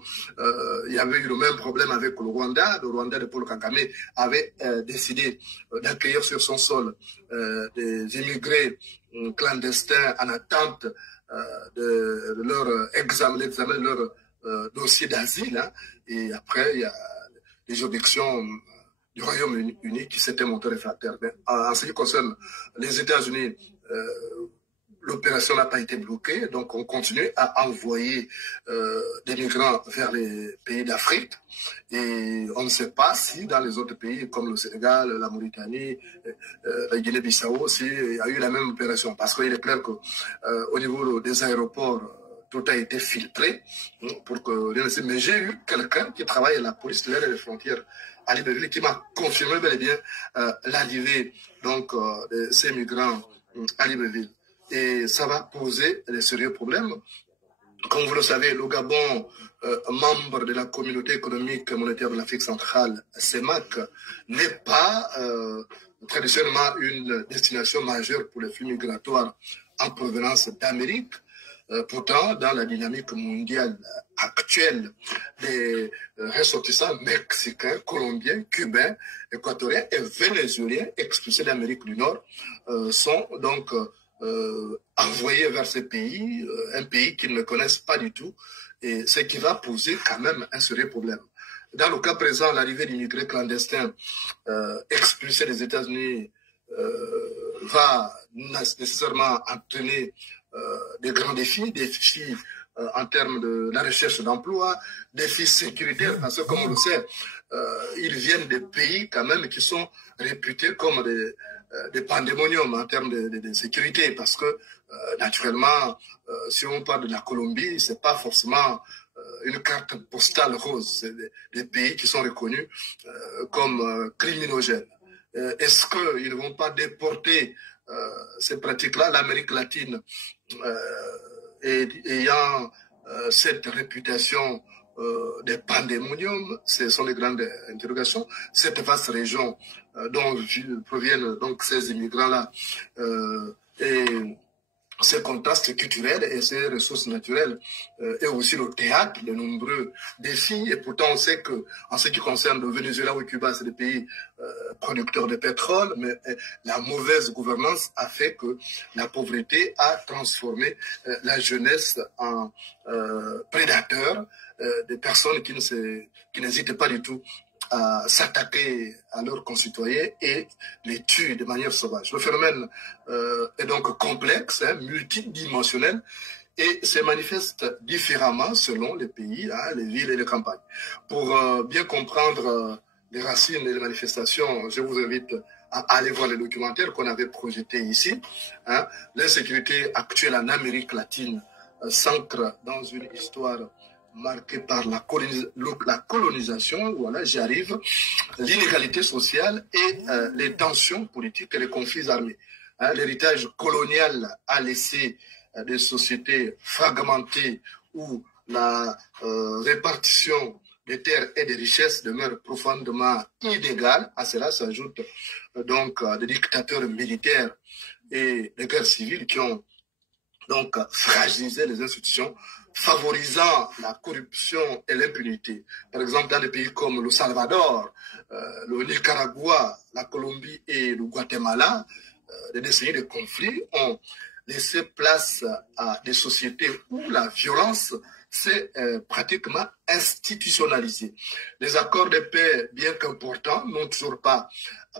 il y avait eu le même problème avec le Rwanda. Le Rwanda de Paul Kagame avait décidé d'accueillir sur son sol des immigrés clandestins en attente de leur examen de leur dossier d'asile. Hein. Et après, il y a les juridictions du Royaume-Uni qui s'étaient montrées réfractaires. Mais en ce qui concerne les États-Unis, l'opération n'a pas été bloquée, donc on continue à envoyer des migrants vers les pays d'Afrique. Et on ne sait pas si dans les autres pays, comme le Sénégal, la Mauritanie, la Guinée-Bissau aussi, il y a eu la même opération. Parce qu'il est clair qu'au niveau des aéroports, tout a été filtré pour que. Mais j'ai eu quelqu'un qui travaille à la police de l'air et des frontières à Libreville qui m'a confirmé bel et bien l'arrivée donc de ces migrants à Libreville. Et ça va poser des sérieux problèmes. Comme vous le savez, le Gabon, membre de la communauté économique et monétaire de l'Afrique centrale, CEMAC, n'est pas traditionnellement une destination majeure pour les flux migratoires en provenance d'Amérique. Pourtant, dans la dynamique mondiale actuelle, les ressortissants mexicains, colombiens, cubains, équatoriens et vénézuéliens expulsés d'Amérique du Nord sont donc envoyés vers ces pays, un pays qu'ils ne connaissent pas du tout, et ce qui va poser quand même un sérieux problème. Dans le cas présent, l'arrivée d'immigrés clandestins expulsés des États-Unis va nécessairement entraîner des grands défis en termes de la recherche d'emploi, défis sécuritaires, parce que comme on le sait, ils viennent des pays quand même qui sont réputés comme des pandémoniums en termes de sécurité, parce que naturellement, si on parle de la Colombie, c'est pas forcément une carte postale rose, c'est des pays qui sont reconnus comme criminogènes. Est-ce qu'ils ne vont pas déporter ces pratiques-là? L'Amérique latine ayant cette réputation des pandémoniums, ce sont les grandes interrogations. Cette vaste région dont proviennent donc ces immigrants-là et ces contrastes culturels et ces ressources naturelles et aussi le théâtre de nombreux défis. Et pourtant, on sait que en ce qui concerne le Venezuela ou Cuba, c'est des pays producteurs de pétrole, mais la mauvaise gouvernance a fait que la pauvreté a transformé la jeunesse en prédateurs, des personnes qui n'hésitent pas du tout à s'attaquer à leurs concitoyens et les tuer de manière sauvage. Le phénomène est donc complexe, multidimensionnel, et se manifeste différemment selon les pays, les villes et les campagnes. Pour bien comprendre les racines et les manifestations, je vous invite à aller voir les documentaires qu'on avait projetés ici. L'insécurité actuelle en Amérique latine s'ancre dans une histoire marquée par la colonisation, voilà, j'y arrive, l'inégalité sociale et les tensions politiques et les conflits armés. L'héritage colonial a laissé des sociétés fragmentées où la répartition des terres et des richesses demeure profondément inégale. À cela s'ajoutent donc des dictateurs militaires et des guerres civiles qui ont donc fragilisé les institutions, favorisant la corruption et l'impunité. Par exemple, dans des pays comme le Salvador, le Nicaragua, la Colombie et le Guatemala, des décennies de conflits ont laissé place à des sociétés où la violence s'est pratiquement institutionnalisée. Les accords de paix, bien qu'importants, n'ont toujours pas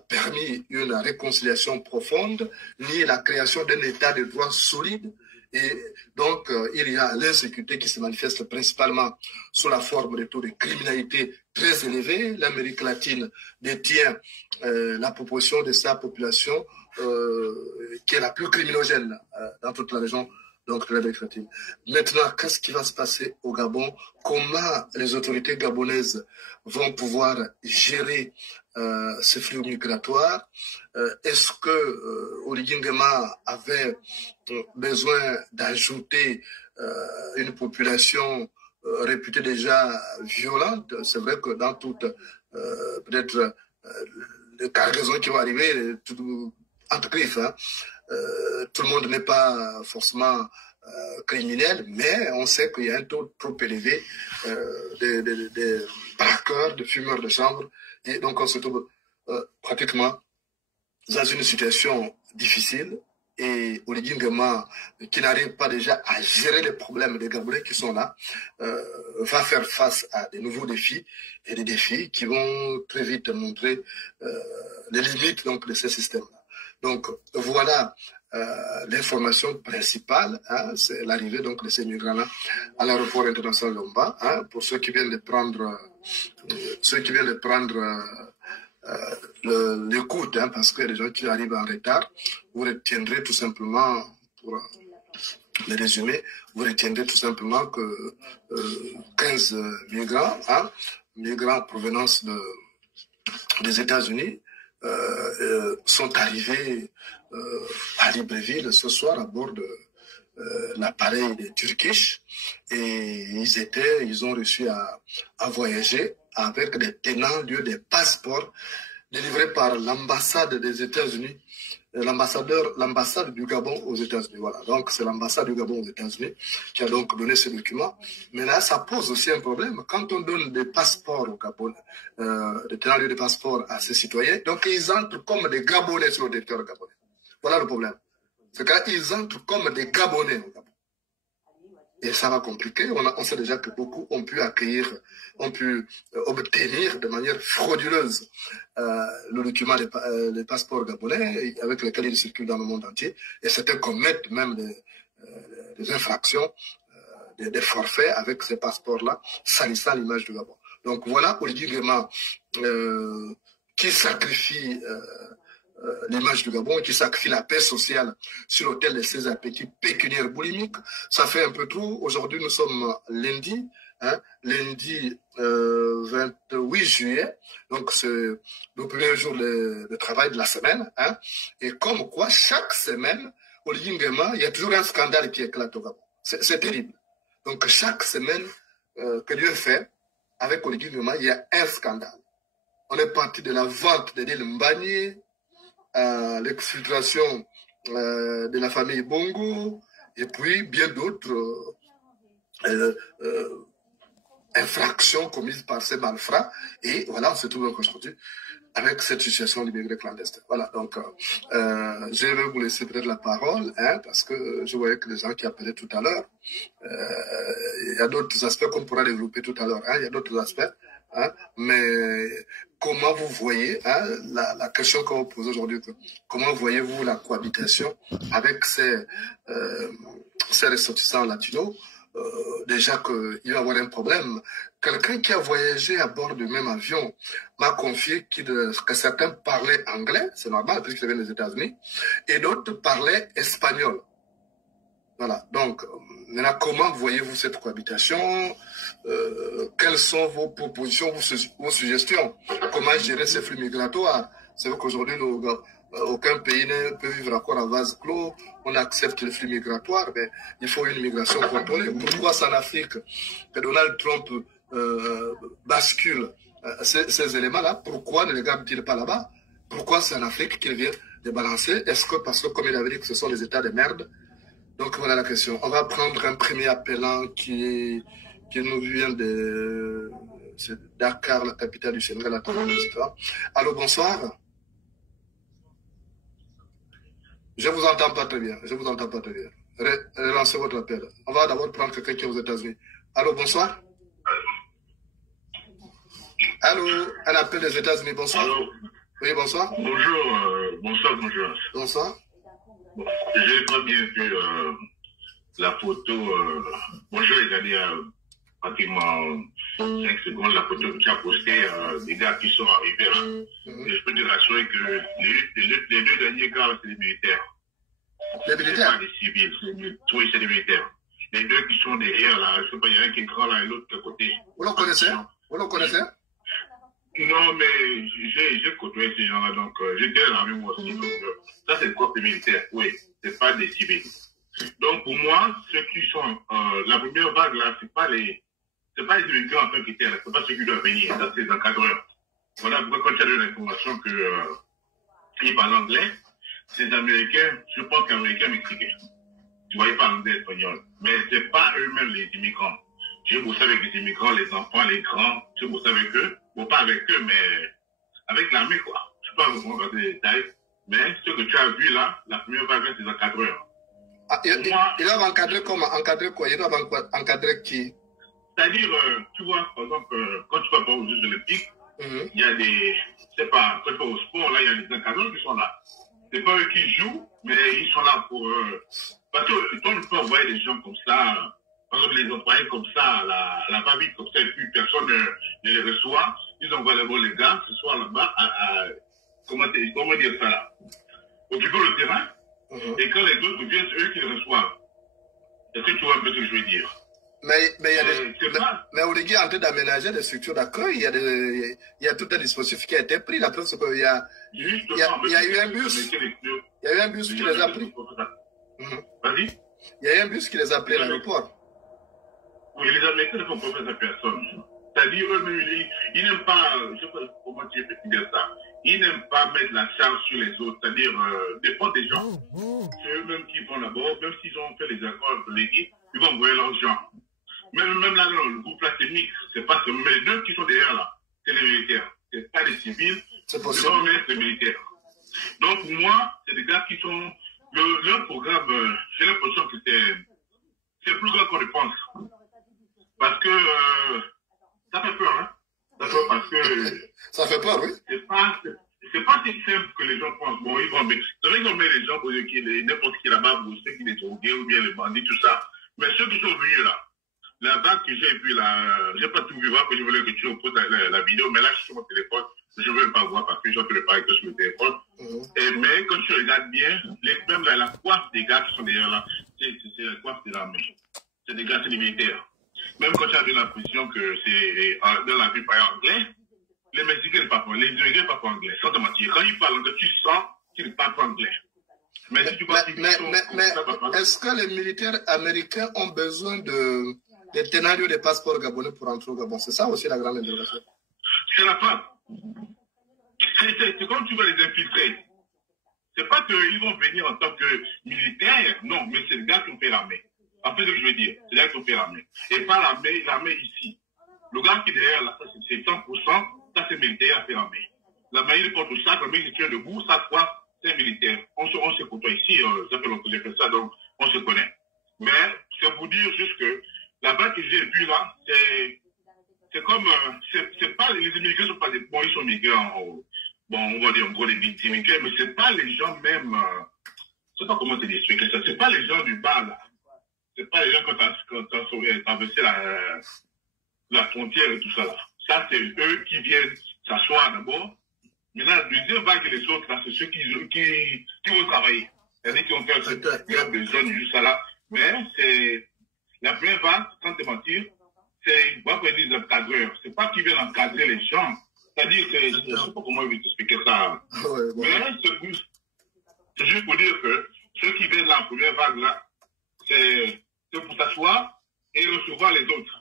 permis une réconciliation profonde, ni la création d'un état de droit solide. Et donc, il y a l'insécurité qui se manifeste principalement sous la forme de taux de criminalité très élevés. L'Amérique latine détient la proportion de sa population qui est la plus criminogène dans toute la région donc, de l'Amérique latine. Maintenant, qu'est-ce qui va se passer au Gabon? Comment les autorités gabonaises vont pouvoir gérer ce flux migratoire? Est-ce que Oligui Nguema avait besoin d'ajouter une population réputée déjà violente? C'est vrai que dans toutes peut-être les cargaisons qui vont arriver, entre griffes, tout le monde n'est pas forcément criminel, mais on sait qu'il y a un taux trop élevé de braqueurs, de fumeurs de chambre, et donc on se trouve pratiquement dans une situation difficile. Et Oligui Nguema, qui n'arrive pas déjà à gérer les problèmes des Gabonais qui sont là, va faire face à des nouveaux défis, et des défis qui vont très vite montrer les limites donc, de ces systèmes-là. Donc voilà l'information principale, c'est l'arrivée donc de ces migrants-là à l'aéroport international Lomba. Pour ceux qui viennent de prendre, l'écoute, parce que les gens qui arrivent en retard, vous retiendrez tout simplement, pour le résumer, vous retiendrez tout simplement que 15 migrants, migrants en provenance des États-Unis, sont arrivés à Libreville ce soir à bord de l'appareil de Turkish, et ils ont réussi à voyager avec des tenants lieu des passeports délivrés par l'ambassade des États-Unis l'ambassade du Gabon aux États-Unis. Voilà, donc c'est l'ambassade du Gabon aux États-Unis qui a donc donné ce document. Mais là, ça pose aussi un problème. Quand on donne des passeports au Gabon, des tenants de passeports à ces citoyens, donc ils entrent comme des Gabonais sur le territoire gabonais. Voilà le problème. C'est qu'ils entrent comme des Gabonais au Gabon. Et ça va compliquer. On sait déjà que beaucoup ont pu obtenir de manière frauduleuse le document des passeports gabonais avec lesquels ils circulent dans le monde entier. Et certains commettent même des infractions, des forfaits avec ces passeports-là, salissant l'image du Gabon. Donc voilà Olivier Nguema qui sacrifie l'image du Gabon, qui sacrifie la paix sociale sur l'autel de ses appétits pécuniaires boulimiques. Ça fait un peu trop. Aujourd'hui, nous sommes lundi, lundi 28 juillet, donc c'est le premier jour de travail de la semaine. Et comme quoi, chaque semaine, Olivier Nguema, il y a toujours un scandale qui éclate au Gabon. C'est terrible. Donc chaque semaine que Dieu fait, avec Olivier Nguema, il y a un scandale. On est parti de la vente de l'île Mbagné, l'exfiltration de la famille Bongo, et puis bien d'autres infractions commises par ces malfrats. Et voilà, on se trouve aujourd'hui avec cette situation d'immigrés clandestins. Voilà, donc je vais vous laisser peut-être la parole, parce que je voyais que les gens qui appelaient tout à l'heure, il y a d'autres aspects qu'on pourra développer tout à l'heure, il y a d'autres aspects, mais comment vous voyez, la question qu'on vous pose aujourd'hui, comment voyez-vous la cohabitation avec ces ressortissants latinos? Déjà qu'il va y avoir un problème. Quelqu'un qui a voyagé à bord du même avion m'a confié que certains parlaient anglais, c'est normal, puisqu'ils viennent des États-Unis, et d'autres parlaient espagnol. Voilà, donc, maintenant, comment voyez-vous cette cohabitation? Quelles sont vos propositions, vos suggestions? Comment gérer ces flux migratoires? C'est vrai qu'aujourd'hui, aucun pays ne peut vivre encore à vase clos. On accepte les flux migratoires, mais il faut une migration contrôlée. Pourquoi c'est en Afrique que Donald Trump bascule ces éléments-là? Pourquoi ne les garde-t-il pas là-bas? Pourquoi c'est en Afrique qu'il vient de balancer? Est-ce que parce que, comme il avait dit, que ce sont les États de merde? Donc voilà la question. On va prendre un premier appelant qui nous vient de Dakar, la capitale du Sénégal. Allô, bonsoir. Je vous entends pas très bien. Je vous entends pas très bien. Relancez votre appel. On va d'abord prendre quelqu'un qui est aux États-Unis. Allô, bonsoir. Allô, un appel des États-Unis. Bonsoir. Allô. Oui, bonsoir. Bonjour. Bonsoir, bonjour. Bonsoir. Bon, j'ai pas bien vu la photo. Bonjour les amis, pratiquement 5 secondes, la photo que tu as postée des gars qui sont arrivés là. Et je peux te rassurer que les deux derniers gars, c'est des militaires. Les militaires? Pas des civils, oui, c'est des militaires. Les deux qui sont derrière là, je sais pas, il y a un qui est grand là et l'autre de côté. Vous le connaissez? Vous le connaissez? Non, mais j'ai côtoyé ces gens-là, donc j'étais dans l'armée moi aussi. Donc, ça, c'est le corps des militaires, oui, c'est pas des civils. Donc, pour moi, ceux qui sont, la première vague là, c'est pas les immigrants en fait qui étaient là, c'est pas ceux qui doivent venir, ça, c'est les encadreurs. Voilà pourquoi, quand tu as donné l'information qu'ils parlent anglais, ces Américains, je pense qu'Américains mexicains. Tu voyais pas anglais, espagnol. Mais c'est pas eux-mêmes les immigrants. J'ai bossé avec les immigrants, les enfants, les grands, j'ai bossé avec eux. Bon, pas avec eux, mais avec l'armée, quoi. Je ne sais pas vous regarder les détails, mais ce que tu as vu là, la première vague, c'est les encadreurs. Ah, il doit encadrer comment? Encadrer quoi? Il doit encadrer qui? C'est-à-dire, tu vois, par exemple, quand tu vas pas aux Jeux Olympiques, il y a des, je sais pas, quand tu vas au sport, là, il y a des encadreurs qui sont là. C'est pas eux qui jouent, mais ils sont là pour, parce que toi, on peut envoyer des gens comme ça, par exemple, les employés comme ça, la va-vite comme ça, et puis personne ne les reçoit. Ils envoient d'abord les gars, ce soir là-bas, comment dire ça là, occuper le terrain, et quand les autres viennent, c'est eux qui les reçoivent. Est-ce que tu vois un peu ce que je veux dire? Mais il y a mais Oligui est en train d'aménager des structures d'accueil, il y a tout un dispositif qui a été pris. La preuve, c'est qu'il y a eu un bus. Il y a eu un bus qui les a pris. Vas-y. Il y a eu un bus qui les a pris à l'aéroport. Oui, les Américains ne font confiance à personne. C'est-à-dire, eux-mêmes, ils n'aiment pas, je sais pas comment tu peux dire ça, ils n'aiment pas mettre la charge sur les autres, c'est-à-dire dépendre des gens. C'est eux-mêmes qui vont d'abord, même s'ils ont fait les accords de l'équipe, ils vont envoyer leurs gens. Même là, dans le groupe là, c'est mixte, c'est pas seulement, mais les deux qui sont derrière là, c'est les militaires. C'est pas les civils, c'est les militaires. Donc pour moi, c'est des gars qui sont, leur programme, j'ai l'impression que c'est plus grand qu'on le pense. Parce que ça fait peur, hein. Ça fait peur parce que... ça fait peur, oui. C'est pas si simple que les gens pensent. Bon, ils vont mettre... C'est vrai qu'ils vont mettre les gens pour n'importe qui là-bas, pour ceux qui les drogués ou bien les bandits, tout ça. Mais ceux qui sont venus là, la vague que j'ai vue là, j'ai pas tout vu voir, parce que je voulais que tu opposes la vidéo, mais là, je suis sur mon téléphone, je ne veux pas voir parce que je ne parler que sur le téléphone. Mais quand tu regardes bien, même là, la coiffe des gars qui sont derrière là, c'est la coiffe de l'armée. C'est des gars, c'est des militaires. Même quand tu as vu l'impression que c'est dans la vie par anglais, les Mexicains ne parlent pas, les Américains ne parlent pas anglais, sans te mentir. Quand ils parlent anglais, tu sens qu'ils ne parlent pas anglais. Mais si tu vois mais est-ce que les militaires américains ont besoin des scénarios des passeports gabonais pour entrer au Gabon? C'est ça aussi la grande interrogation. C'est la fin. C'est comme tu vas les infiltrer. C'est pas qu'ils vont venir en tant que militaires, non, mais c'est les gars qui ont fait l'armée. En fait, ce que je veux dire, c'est là qu'ils ont fait l'armée. Et pas l'armée ici. Le gars qui est derrière, là, c'est 100%, ça c'est militaire, c'est l'armée. L'armée, il porte ça, l'armée, il tient debout, ça fois, c'est militaire. On se côtoie ici, ça fait longtemps que j'ai fait ça, donc on se connaît. Mais c'est pour dire juste que la base que j'ai vue là, c'est comme, c'est pas, les immigrés sont pas des, bon, ils sont migrants, bon, on va dire en gros les immigrés, mais c'est pas les gens même, je sais pas comment te expliquer ça, c'est pas les gens du bas là. C'est pas les gens quand t'as traversé la frontière et tout ça là. Ça, c'est eux qui viennent s'asseoir d'abord. Maintenant, la deuxième vague et les autres, là, c'est ceux qui vont travailler. C'est-à-dire qui ont fait un besoin juste ça là. Mais c'est, la première vague, sans te mentir, c'est, moi, quand ils disent encadreurs, c'est pas qu'ils viennent encadrer les gens. C'est-à-dire que, je sais pas comment je vais t'expliquer ça. Mais c'est juste pour dire que ceux qui viennent là, en première vague là, c'est pour s'asseoir et recevoir les autres.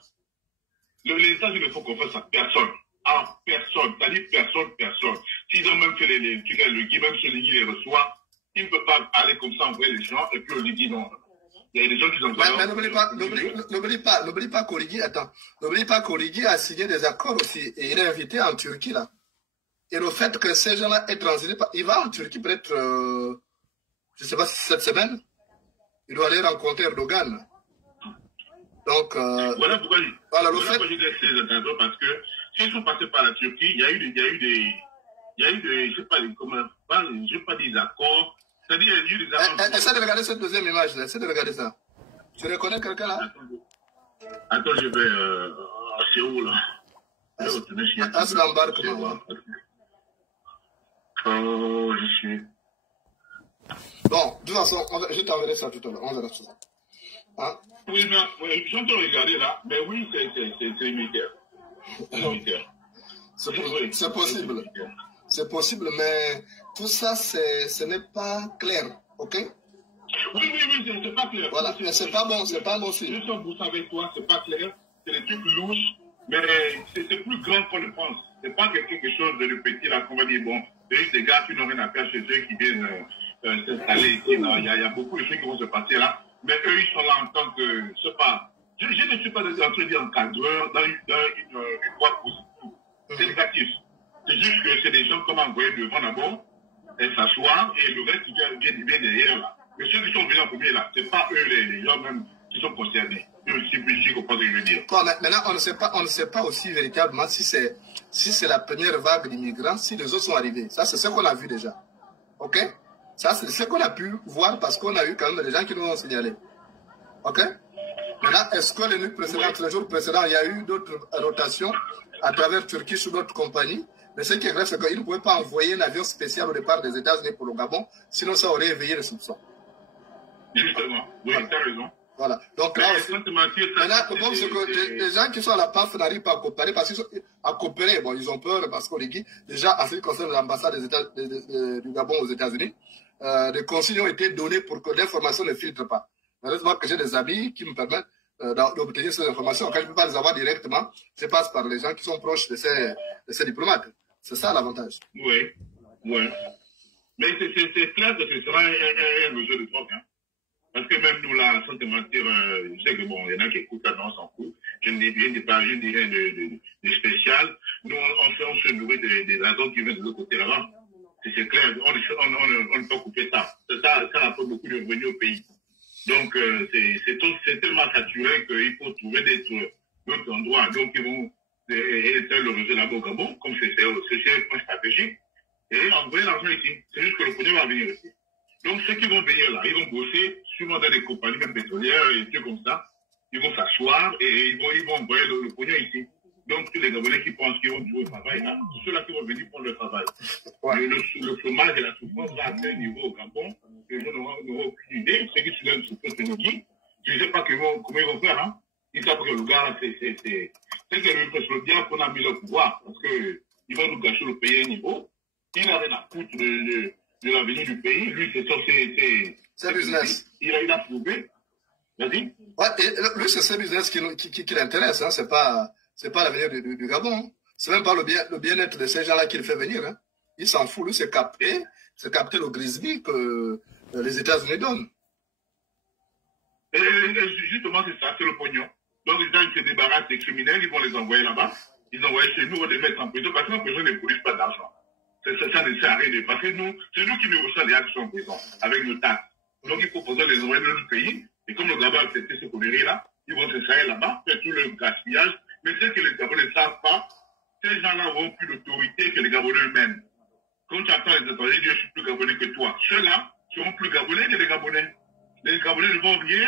Les États-Unis ne font confiance à personne. À personne. C'est-à-dire personne. S'ils ont même fait le guide, même celui qui les reçoit, ils ne peuvent pas aller comme ça envoyer les gens et puis on lui dit non. Il y a des gens qui ont... Mais n'oublie pas qu'Origi, attends. N'oublie pas qu'Origi a signé des accords aussi et il est invité en Turquie là. Et le fait que ces gens-là aient transigé, il va en Turquie peut-être, je ne sais pas si cette semaine. Il doit aller rencontrer Erdogan. Donc, voilà pourquoi j'ai dit ces attentats, parce que s'ils sont passés par la Turquie, il y a eu des, je sais pas, comment, je sais pas des accords. C'est-à-dire, il y a eu des accords. Essaie de regarder cette deuxième image, là. Essaie de regarder ça. Tu reconnais quelqu'un là? Attends, je vais à Séoul, là. As l'embarquement. Oh, je suis. Bon, de toute façon, je t'enverrai ça tout à l'heure. On verra ça. Hein? Oui, mais je suis en train de regarder là. Mais oui, c'est militaire. C'est possible. C'est possible, mais tout ça, ce n'est pas clair. Ok? Oui, c'est pas clair. Voilà, c'est pas bon, c'est pas bon aussi. Je suis en bout avec toi, c'est pas clair. C'est des trucs louches, mais c'est plus grand qu'on le pense. C'est pas quelque chose de petit là qu'on va dire, bon, c'est juste des gars qui n'ont rien à faire chez eux qui viennent s'installer ici. Il y a beaucoup de choses qui vont se passer là. Mais eux, ils sont là en tant que, je sais pas, je ne suis pas en train de dire encadreur dans une voie positive. C'est négatif. C'est juste que c'est des gens comme envoyés devant d'abord, et s'asseoir, et le reste vient derrière là. Mais ceux qui sont venus en premier là, c'est pas eux les gens même qui sont concernés. Eux aussi, puis comprends ce que je veux dire. Bon, maintenant, on ne sait pas aussi véritablement si c'est la première vague d'immigrants, si les autres sont arrivés. Ça, c'est ce qu'on a vu déjà. Ok? Ça, c'est ce qu'on a pu voir parce qu'on a eu quand même des gens qui nous ont signalé. Ok? Maintenant, est-ce que les nuits précédentes, les jours précédents, il y a eu d'autres rotations à travers Turquie sur d'autres compagnies? Mais ce qui est vrai, c'est qu'ils ne pouvaient pas envoyer un avion spécial au départ des États-Unis pour le Gabon, sinon ça aurait éveillé les soupçons. Justement, oui, tu as raison. Voilà. Donc là, maintenant, le problème, c'est que les gens qui sont à la PAF n'arrivent pas à coopérer parce qu'ils sont à coopérer. Bon, ils ont peur parce qu'on les guide. Déjà, en ce qui concerne l'ambassade du Gabon aux États-Unis, des consignes ont été données pour que l'information ne filtre pas. Heureusement que j'ai des amis qui me permettent d'obtenir ces informations. Quand je ne peux pas les avoir directement, je passe par les gens qui sont proches de ces diplomates. C'est ça l'avantage. Oui, oui. Mais c'est clair que ce sera un jeu de troc. Hein. Parce que même nous, là, sans te mentir, je sais que bon, il y en a qui écoutent ça, non, on s'en fout. Je ne dis rien de spécial. Nous, on se nourrit des raisons qui viennent de l'autre côté là-bas. C'est clair, on ne peut pas couper ça. Ça apporte beaucoup de revenus au pays. Donc, c'est tellement saturé qu'il faut trouver d'autres endroits. Donc, ils vont éteindre le réseau là-bas au Gabon, comme c'est un point stratégique. Et envoyer l'argent ici. C'est juste que le pognon va venir ici. Donc, ceux qui vont venir là, ils vont bosser, souvent dans des compagnies même pétrolières et trucs comme ça. Ils vont s'asseoir et ils vont envoyer le pognon ici. Donc, tous les Gabonais qui pensent qu'ils vont jouer au travail, là, ceux-là qui vont venir prendre le travail. Ouais. Le chômage et la souffrance va à tel niveau au Gabon, que les gens n'auront aucune idée. Ceux qui se lèvent sur ce midi, je ne sais pas comment ils vont faire. Hein. Ils savent que le gars, là, c'est le diable qu'on a mis le pouvoir, parce qu'ils vont nous gâcher le pays à un niveau. Il n'a rien à foutre de l'avenir du pays. Lui, c'est business. Il a prouvé. Vas-y. Ouais, lui, c'est ce business qui l'intéresse. Hein. C'est pas l'avenir du Gabon. Hein. C'est même pas le bien-être de ces gens-là qui le fait venir. Hein. Il s'en fout. Lui, c'est capter le grisby que les États-Unis donnent. Et justement, c'est ça, c'est le pognon. Donc, les gens qui se débarrassent des criminels, ils vont les envoyer là-bas. Ils les envoient chez nous, on les met en prison. Parce qu'en prison, ils ne produisent pas d'argent. Ça ne sert à rien. Parce que nous, c'est nous qui négocions les actions en prison, avec nos taxes. Donc, il faut poser les envoyer dans notre pays. Et comme le Gabon a accepté ce conneries-là, ils vont s'installer là-bas, faire tout le gaspillage. Mais ce que les Gabonais ne savent pas, ces gens-là auront plus d'autorité que les Gabonais eux-mêmes. Quand tu entends les étrangers dire je suis plus Gabonais que toi, ceux-là seront plus Gabonais que les Gabonais. Les Gabonais ne vont rien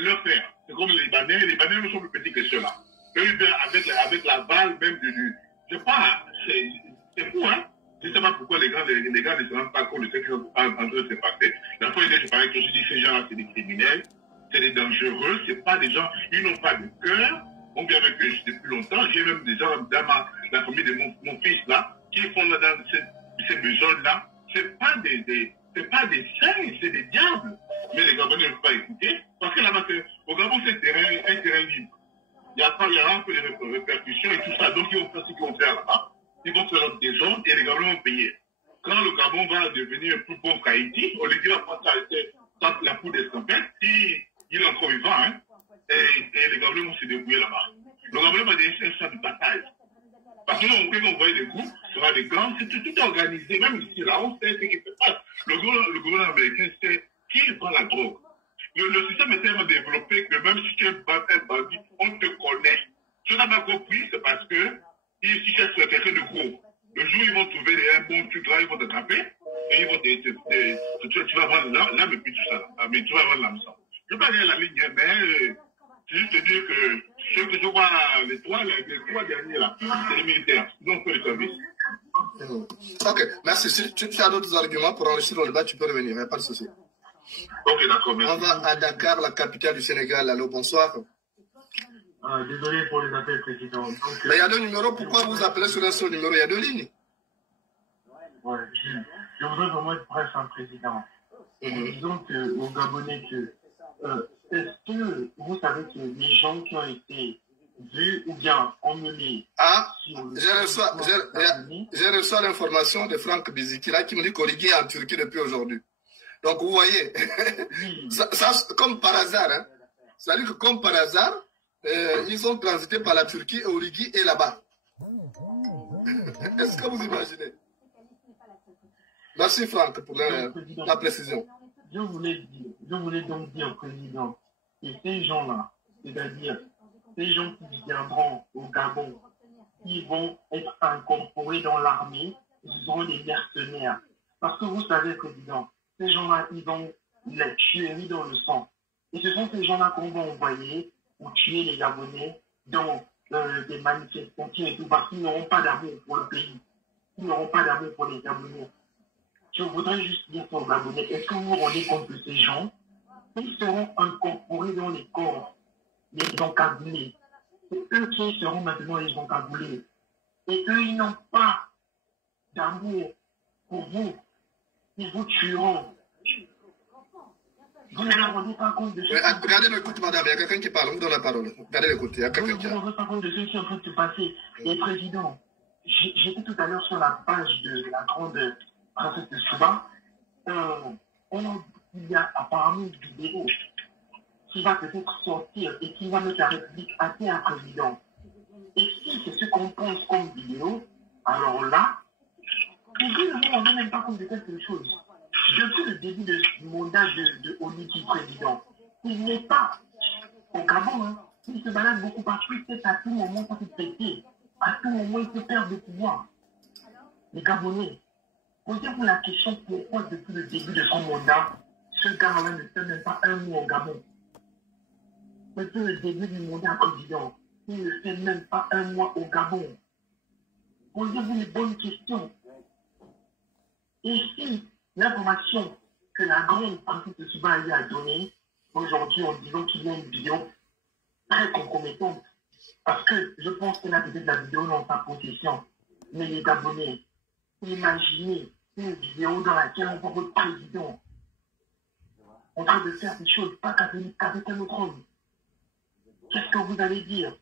leur faire. C'est comme les Libanais ne sont plus petits que ceux-là. Eux, avec la balle même je sais pas, c'est fou, hein. Je ne sais pas pourquoi les gars ne se rendent pas compte de ce qui est en train de se passer. La fois, je parlais que je dis ces gens-là, c'est des criminels, c'est des dangereux, c'est pas des gens, ils n'ont pas de cœur. On vit avec eux depuis longtemps. J'ai même des gens dans la famille de mon fils là, qui font là dans ces maisons-là. C'est pas des saints, c'est des diables. Mais les Gabonais ne peuvent pas écouter. Parce que là-bas, au Gabon, c'est un terrain libre. Il y a un peu de répercussions et tout ça. Donc, ils vont faire ce qu'ils vont faire là-bas. Ils vont faire des zones et les Gabonais vont payer. Quand le Gabon va devenir plus pauvre qu'Haïti, Olivier va prendre ça, la poudre d'escampette, il est encore vivant, hein. Et les Gabonais vont se débrouiller là-bas. Le Gabonais va devenir un champ de bataille. Parce que là, on peut envoyer des groupes, ce sera des gangs, c'est tout organisé. Même ici, là, on sait ce qui se passe. Le gouvernement américain sait qui vend la drogue. Le système est tellement développé que même si tu es un bandit, on te connaît. Ce qu'on n'a pas compris, c'est parce que si tu cherches quelqu'un de gros, le jour où ils vont trouver un bon truc là, ils vont t'attraper et ils vont tu vas vendre l'âme et puis tout ça. Mais tu vas vendre l'hameçon. Je ne vais pas aller à la ligne, mais c'est juste te dire que ceux que je vois, les trois derniers là, c'est les militaires. Ils ont fait le service. Ok, merci. Si tu as d'autres arguments pour enrichir le débat, tu peux revenir, il n'y a pas de souci. Ok, d'accord, merci. On va à Dakar, la capitale du Sénégal. Allô, bonsoir. Désolé pour les appels, président. Mais il y a deux numéros, pourquoi vous appelez sur un seul numéro? Il y a deux lignes. Ouais, je voudrais vraiment être bref, hein, président. Disons aux Gabonais que est-ce que vous savez que les gens qui ont été vus ou bien emmenés... Ah, j'ai reçu l'information de Franck Biziki là qui me dit qu'Origi est en Turquie depuis aujourd'hui. Donc vous voyez, ça, comme par hasard, hein, c'est-à-dire que comme par hasard, ils ont transité par la Turquie et Origi est là-bas. Est-ce que vous imaginez? Merci Franck pour la précision. Je voulais donc dire, président, que ces gens-là, c'est-à-dire ces gens qui viendront au Gabon, ils vont être incorporés dans l'armée, ils seront des mercenaires. Parce que vous savez, président, ces gens-là, ils ont la tuerie dans le sang. Et ce sont ces gens-là qu'on va envoyer pour tuer les Gabonais dans des manifestations et tout, parce qu'ils n'auront pas d'amour pour le pays. Ils n'auront pas d'amour pour les Gabonais. Je voudrais juste dire aux Gabonais, est-ce que vous vous rendez compte que ces gens, ils seront incorporés dans les corps, les encagoulés. C'est eux qui seront maintenant les encagoulés. Et eux, ils n'ont pas d'amour pour vous. Ils vous tueront. Vous ne vous rendez pas compte de ce qui... Regardez l'écoute, madame, il y a quelqu'un qui parle, on vous donne la parole. Regardez l'écoute, il y a quelqu'un qui... Vous ne vous rendez pas compte de ce qui est en train de se passer. Et président, j'étais tout à l'heure sur la page de la grande princesse de Souba. Il y a apparemment une vidéo qui va peut-être sortir et qui va mettre la République à terre, président. Et si c'est ce qu'on pense comme vidéo, alors là, vous ne vous rendez même pas compte de quelque chose. Depuis le début du mandat de Oniki président, il n'est pas au Gabon, hein. Il se balade beaucoup partout, il sait qu'à tout moment, ça peut péter. À tout moment, il peut perdre le pouvoir. Les Gabonais, posez-vous la question pourquoi depuis le début de son mandat, ce gars-là ne fait même pas un mois au Gabon. Depuis le début du mandat président, il ne fait même pas un mois au Gabon. Posez-vous les bonnes questions. Et si l'information que la grande princesse de Souba lui a donnée aujourd'hui en disant qu'il y a une vidéo très compromettante, parce que je pense qu'elle a peut-être la vidéo dans sa possession, mais les Gabonais, imaginez une vidéo dans laquelle on voit votre président en train de faire des choses pas catholiques avec un autre homme. Qu'est-ce que vous allez dire?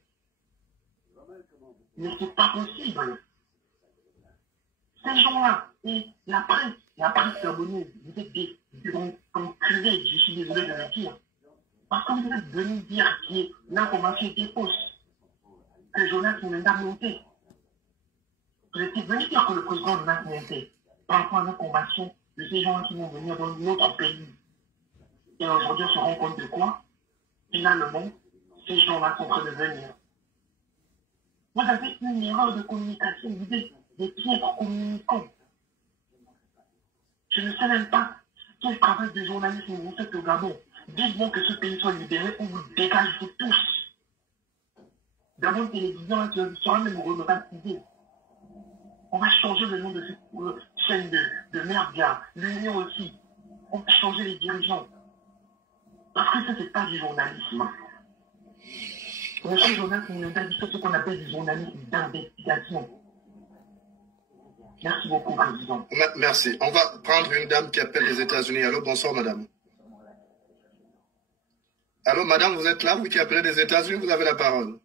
Mais c'est pas possible. Ces gens-là, et la presse gabonaise, vous êtes des enculés, je suis désolé de le dire. Parce que vous êtes venus dire que l'information était fausse, que Jonas Moulenda montait. Vous êtes venus dire que le président Jonas montait par rapport à l'information de ces gens qui vont venir dans notre pays. Et aujourd'hui, on se rend compte de quoi? Finalement, ces gens-là sont en train de venir. Vous avez une erreur de communication, vous êtes des piètres communicants. Je ne sais même pas quel travail de journalisme vous faites au Gabon. Dites-moi que ce pays soit libéré ou vous dégagez tous. Gabon Télévision sera même rebaptisé. On va changer le nom de cette chaîne de Merdia, l'Union aussi. On va changer les dirigeants. Parce que ça, c'est pas du journalisme. Monsieur Jonas, on a dit ce qu'on appelle du journalisme d'investigation. Merci beaucoup, président. Merci. On va prendre une dame qui appelle les États-Unis. Allô, bonsoir, madame. Allô, madame, vous êtes là, vous qui appelez des États-Unis, vous avez la parole.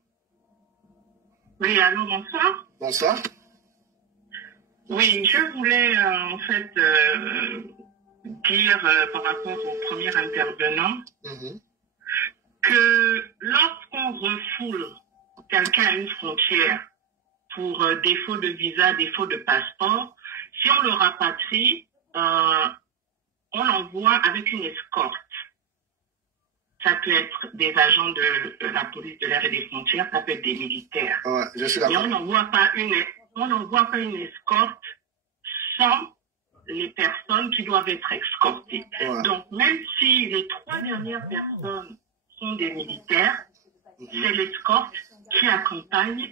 Oui, allô, bonsoir. Bonsoir. Oui, je voulais en fait dire par rapport au premier intervenant que lorsqu'on refoule quelqu'un à une frontière pour défaut de visa, défaut de passeport, si on le rapatrie, on l'envoie avec une escorte. Ça peut être des agents de la police de l'air et des frontières, ça peut être des militaires. Ouais, je suis d'accord. Mais on n'envoie pas une escorte sans les personnes qui doivent être escortées. Ouais. Donc, même si les 3 dernières personnes sont des militaires, c'est l'escorte qui accompagne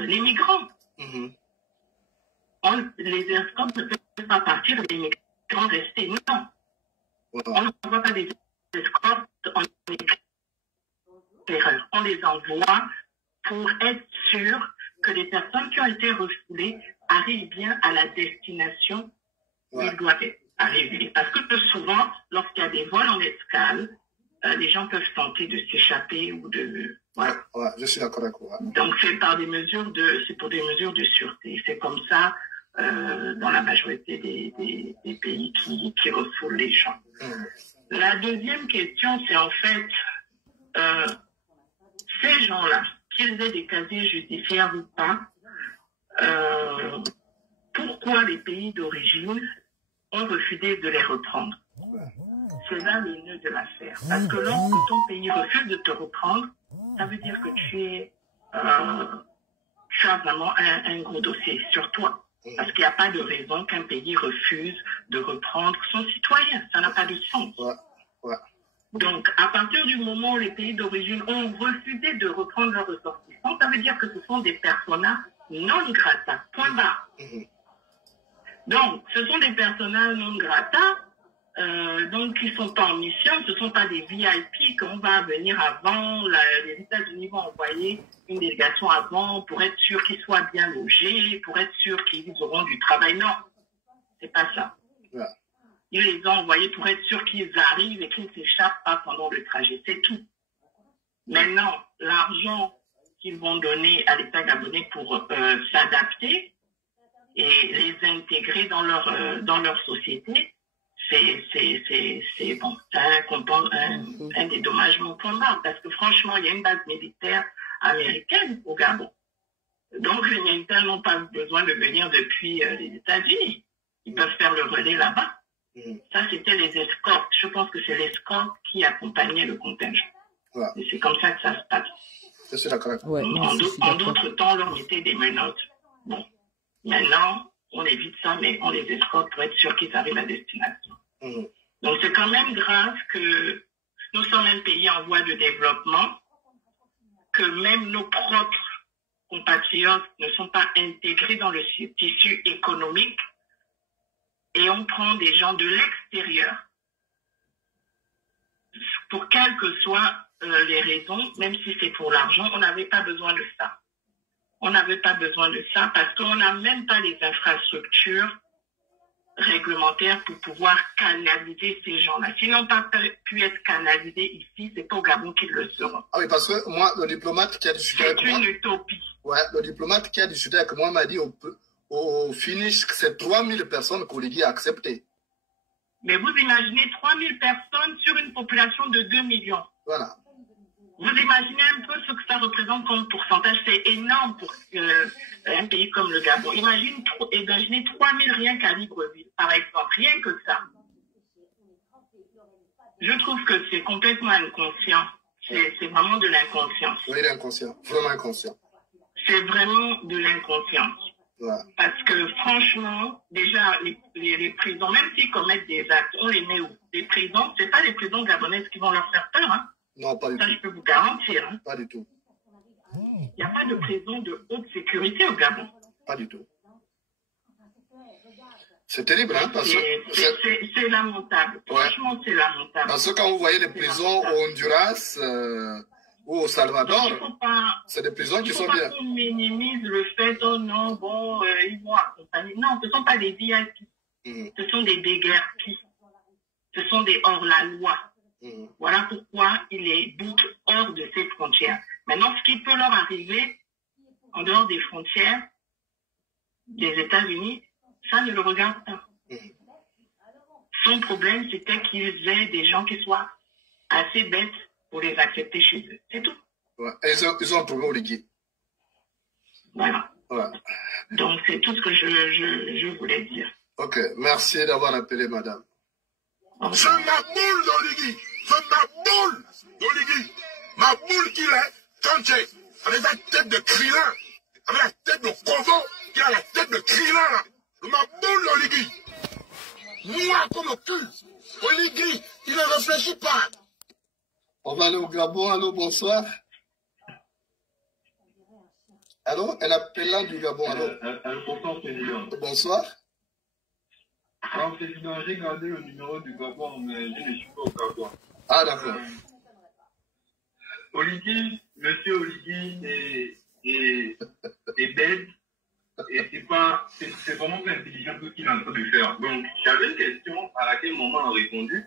les migrants. Les escortes ne peuvent pas partir, les migrants rester. Non. On n'envoie pas des escortes en erreur. On les envoie pour être sûr que les personnes qui ont été refoulées arrivent bien à la destination où ils doivent arriver. Parce que souvent, lorsqu'il y a des vols en escale, les gens peuvent tenter de s'échapper ou de... Voilà. Ouais, je suis d'accord avec vous. Donc c'est pour des mesures de sûreté. C'est comme ça dans la majorité des pays qui refoulent les gens. La deuxième question, c'est en fait ces gens-là, qu'ils aient des casiers judiciaires ou pas, pourquoi les pays d'origine ont refusé de les reprendre? C'est là le nœud de l'affaire. Parce que lorsque ton pays refuse de te reprendre, ça veut dire que tu as vraiment un gros dossier sur toi. Parce qu'il n'y a pas de raison qu'un pays refuse de reprendre son citoyen. Ça n'a pas de sens. Donc, à partir du moment où les pays d'origine ont refusé de reprendre leurs ressortissants, ça veut dire que ce sont des personas non grata. Point barre. Donc, ce sont des personas non grata, donc qui sont pas en mission. Ce ne sont pas des VIP qu'on va venir avant. Les États-Unis vont envoyer une délégation avant pour être sûr qu'ils soient bien logés, pour être sûr qu'ils auront du travail. Non, c'est pas ça. Ils les ont envoyés pour être sûrs qu'ils arrivent et qu'ils ne s'échappent pas pendant le trajet. C'est tout. Maintenant, l'argent qu'ils vont donner à l'État gabonais pour s'adapter et les intégrer dans leur société, c'est bon, un dédommagement tombant. Parce que franchement, il y a une base militaire américaine au Gabon. Donc, les militaires n'ont pas besoin de venir depuis les États-Unis. Ils peuvent faire le relais là-bas. Ça, c'était les escortes. Je pense que c'est l'escorte qui accompagnait le contingent. Voilà. Et c'est comme ça que ça se passe. Je suis d'accord. Ouais, en d'autres temps, on leur mettait des menottes. Bon. Maintenant, on évite ça, mais on les escorte pour être sûr qu'ils arrivent à destination. Donc, c'est quand même grave que nous sommes un pays en voie de développement, que même nos propres compatriotes ne sont pas intégrés dans le tissu économique et on prend des gens de l'extérieur pour quelles que soient les raisons, même si c'est pour l'argent, on n'avait pas besoin de ça. On n'avait pas besoin de ça parce qu'on n'a même pas les infrastructures réglementaires pour pouvoir canaliser ces gens-là. S'ils n'ont pas pu être canalisés ici, c'est pas au Gabon qu'ils le seront. Ah oui, parce que moi, le diplomate qui a discuté avec moi... C'est une utopie. Ouais, le diplomate qui a discuté avec moi m'a dit au finish que c'est 3000 personnes qu'Oligui a acceptées. Mais vous imaginez 3000 personnes sur une population de 2 millions. Voilà. Vous imaginez un peu ce que ça représente comme pourcentage. C'est énorme pour un pays comme le Gabon. Imaginez 3000 rien qu'à Libreville, par exemple. Rien que ça. Je trouve que c'est complètement inconscient. C'est vraiment de l'inconscience. Oui, l'inconscient. Vraiment inconscient. C'est vraiment de l'inconscience. Ouais. Parce que franchement, déjà, les prisons, même s'ils commettent des actes, on les met où? Les prisons, c'est pas les prisons gabonaises qui vont leur faire peur, hein? Non, pas du tout. Ça, je peux vous garantir. Hein? Pas du tout. Il n'y a pas de prison de haute sécurité au Gabon. Pas du tout. C'est terrible, hein? C'est lamentable. Ouais. Franchement, c'est lamentable. Parce que quand vous voyez les prisons au Honduras ou au Salvador, c'est des prisons qui sont bien. Il faut pas qu'on minimise le fait, oh non, bon, ils vont accompagner. Non, ce ne sont pas des VIP. Ce sont des déguerpis. Ce sont des hors-la-loi. Voilà pourquoi il les boucle hors de ces frontières. Maintenant, ce qui peut leur arriver en dehors des frontières des États-Unis, ça ne le regarde pas. Son problème, c'était qu'ils aient des gens qui soient assez bêtes pour les accepter chez eux. C'est tout. Ouais. Et ils ont trouvé Oligui. Voilà. Ouais. Donc, c'est tout ce que je voulais dire. Ok. Merci d'avoir appelé, madame. C'est ma boule d'Oligui. C'est ma boule d'Oligui. Ma boule qu'il est, quand j'ai, avec la tête de Krillin, avec la tête de Kovo, qui a la tête de Krillin, là. Ma boule d'Oligui. Moi, comme le cul. Oligui, il ne réfléchit pas. On va aller au Gabon. Allô, bonsoir. Allô, un appelant du Gabon. Allô. Bonsoir, président. Bonsoir. Alors, président, j'ai gardé le numéro du Gabon, mais je ne suis pas au Gabon. Ah, d'accord. Oligui, monsieur Oligui est bête. Et c'est vraiment pas intelligent tout ce qu'il est en train de faire. Donc, j'avais une question à laquelle maman a répondu.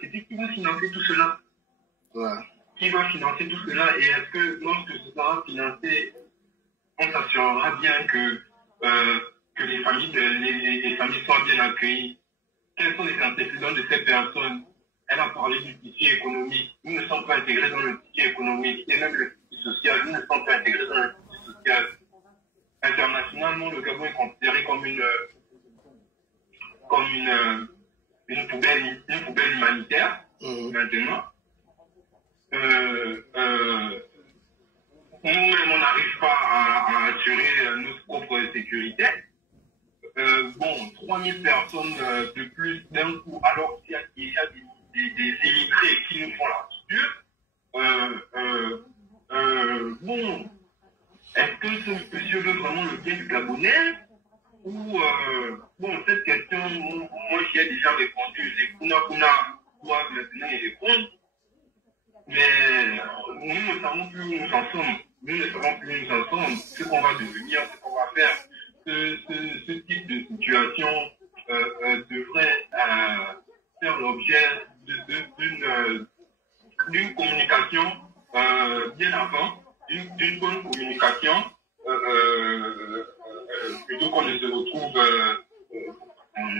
C'était qui va financer tout cela? Ouais. Qui va financer tout cela? Et est-ce que lorsque ce sera financé, on s'assurera bien que les familles soient bien accueillies? Quels sont les antécédents de ces personnes? Elle a parlé du tissu économique. Nous ne sommes pas intégrés dans le tissu économique. Et même le tissu social, nous ne sommes pas intégrés dans le tissu social. Internationalement, le Gabon est considéré comme une poubelle humanitaire, maintenant. Nous-mêmes, on n'arrive pas à assurer notre propre sécurité. 3000 personnes de plus d'un coup, alors qu'il y a déjà des illettrés qui nous font la structure. Est-ce que ce monsieur veut vraiment le bien du Gabonais? Ou, cette question, moi j'y ai déjà répondu. Les Kuna doivent maintenant y répondre. Mais nous ne savons plus où nous en sommes. Nous ne savons plus où nous en sommes. Ce qu'on va devenir, ce qu'on va faire. Ce type de situation devrait faire l'objet d'une communication bien avant, d'une bonne communication, plutôt qu'on ne se retrouve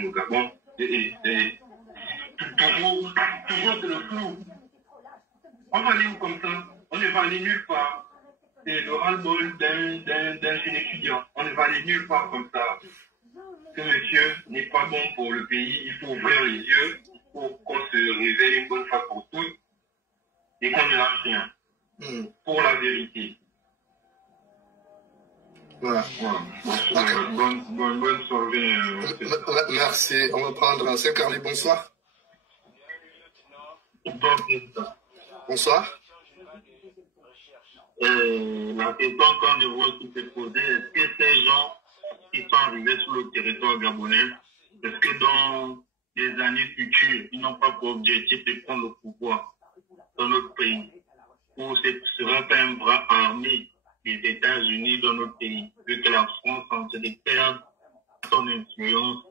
au Gabon. Toujours c'est le flou. On va aller où comme ça? On ne va aller nulle part. C'est le ras-le-bol d'un jeune étudiant. On ne va aller nulle part comme ça. Ce monsieur n'est pas bon pour le pays. Il faut ouvrir les yeux. Il faut qu'on se réveille une bonne fois pour toutes et qu'on ne lâche rien. Pour la vérité. Voilà. Bonne soirée. Merci. On va prendre Carly. Bonsoir. Bonsoir. La question quand je vois qui s'est posée, est-ce que ces gens qui sont arrivés sur le territoire gabonais, est-ce que dans les années futures, ils n'ont pas pour objectif de prendre le pouvoir dans notre pays? Ou ce ne sera pas un bras armé des États-Unis dans notre pays, vu que la France est en train de perdre son influence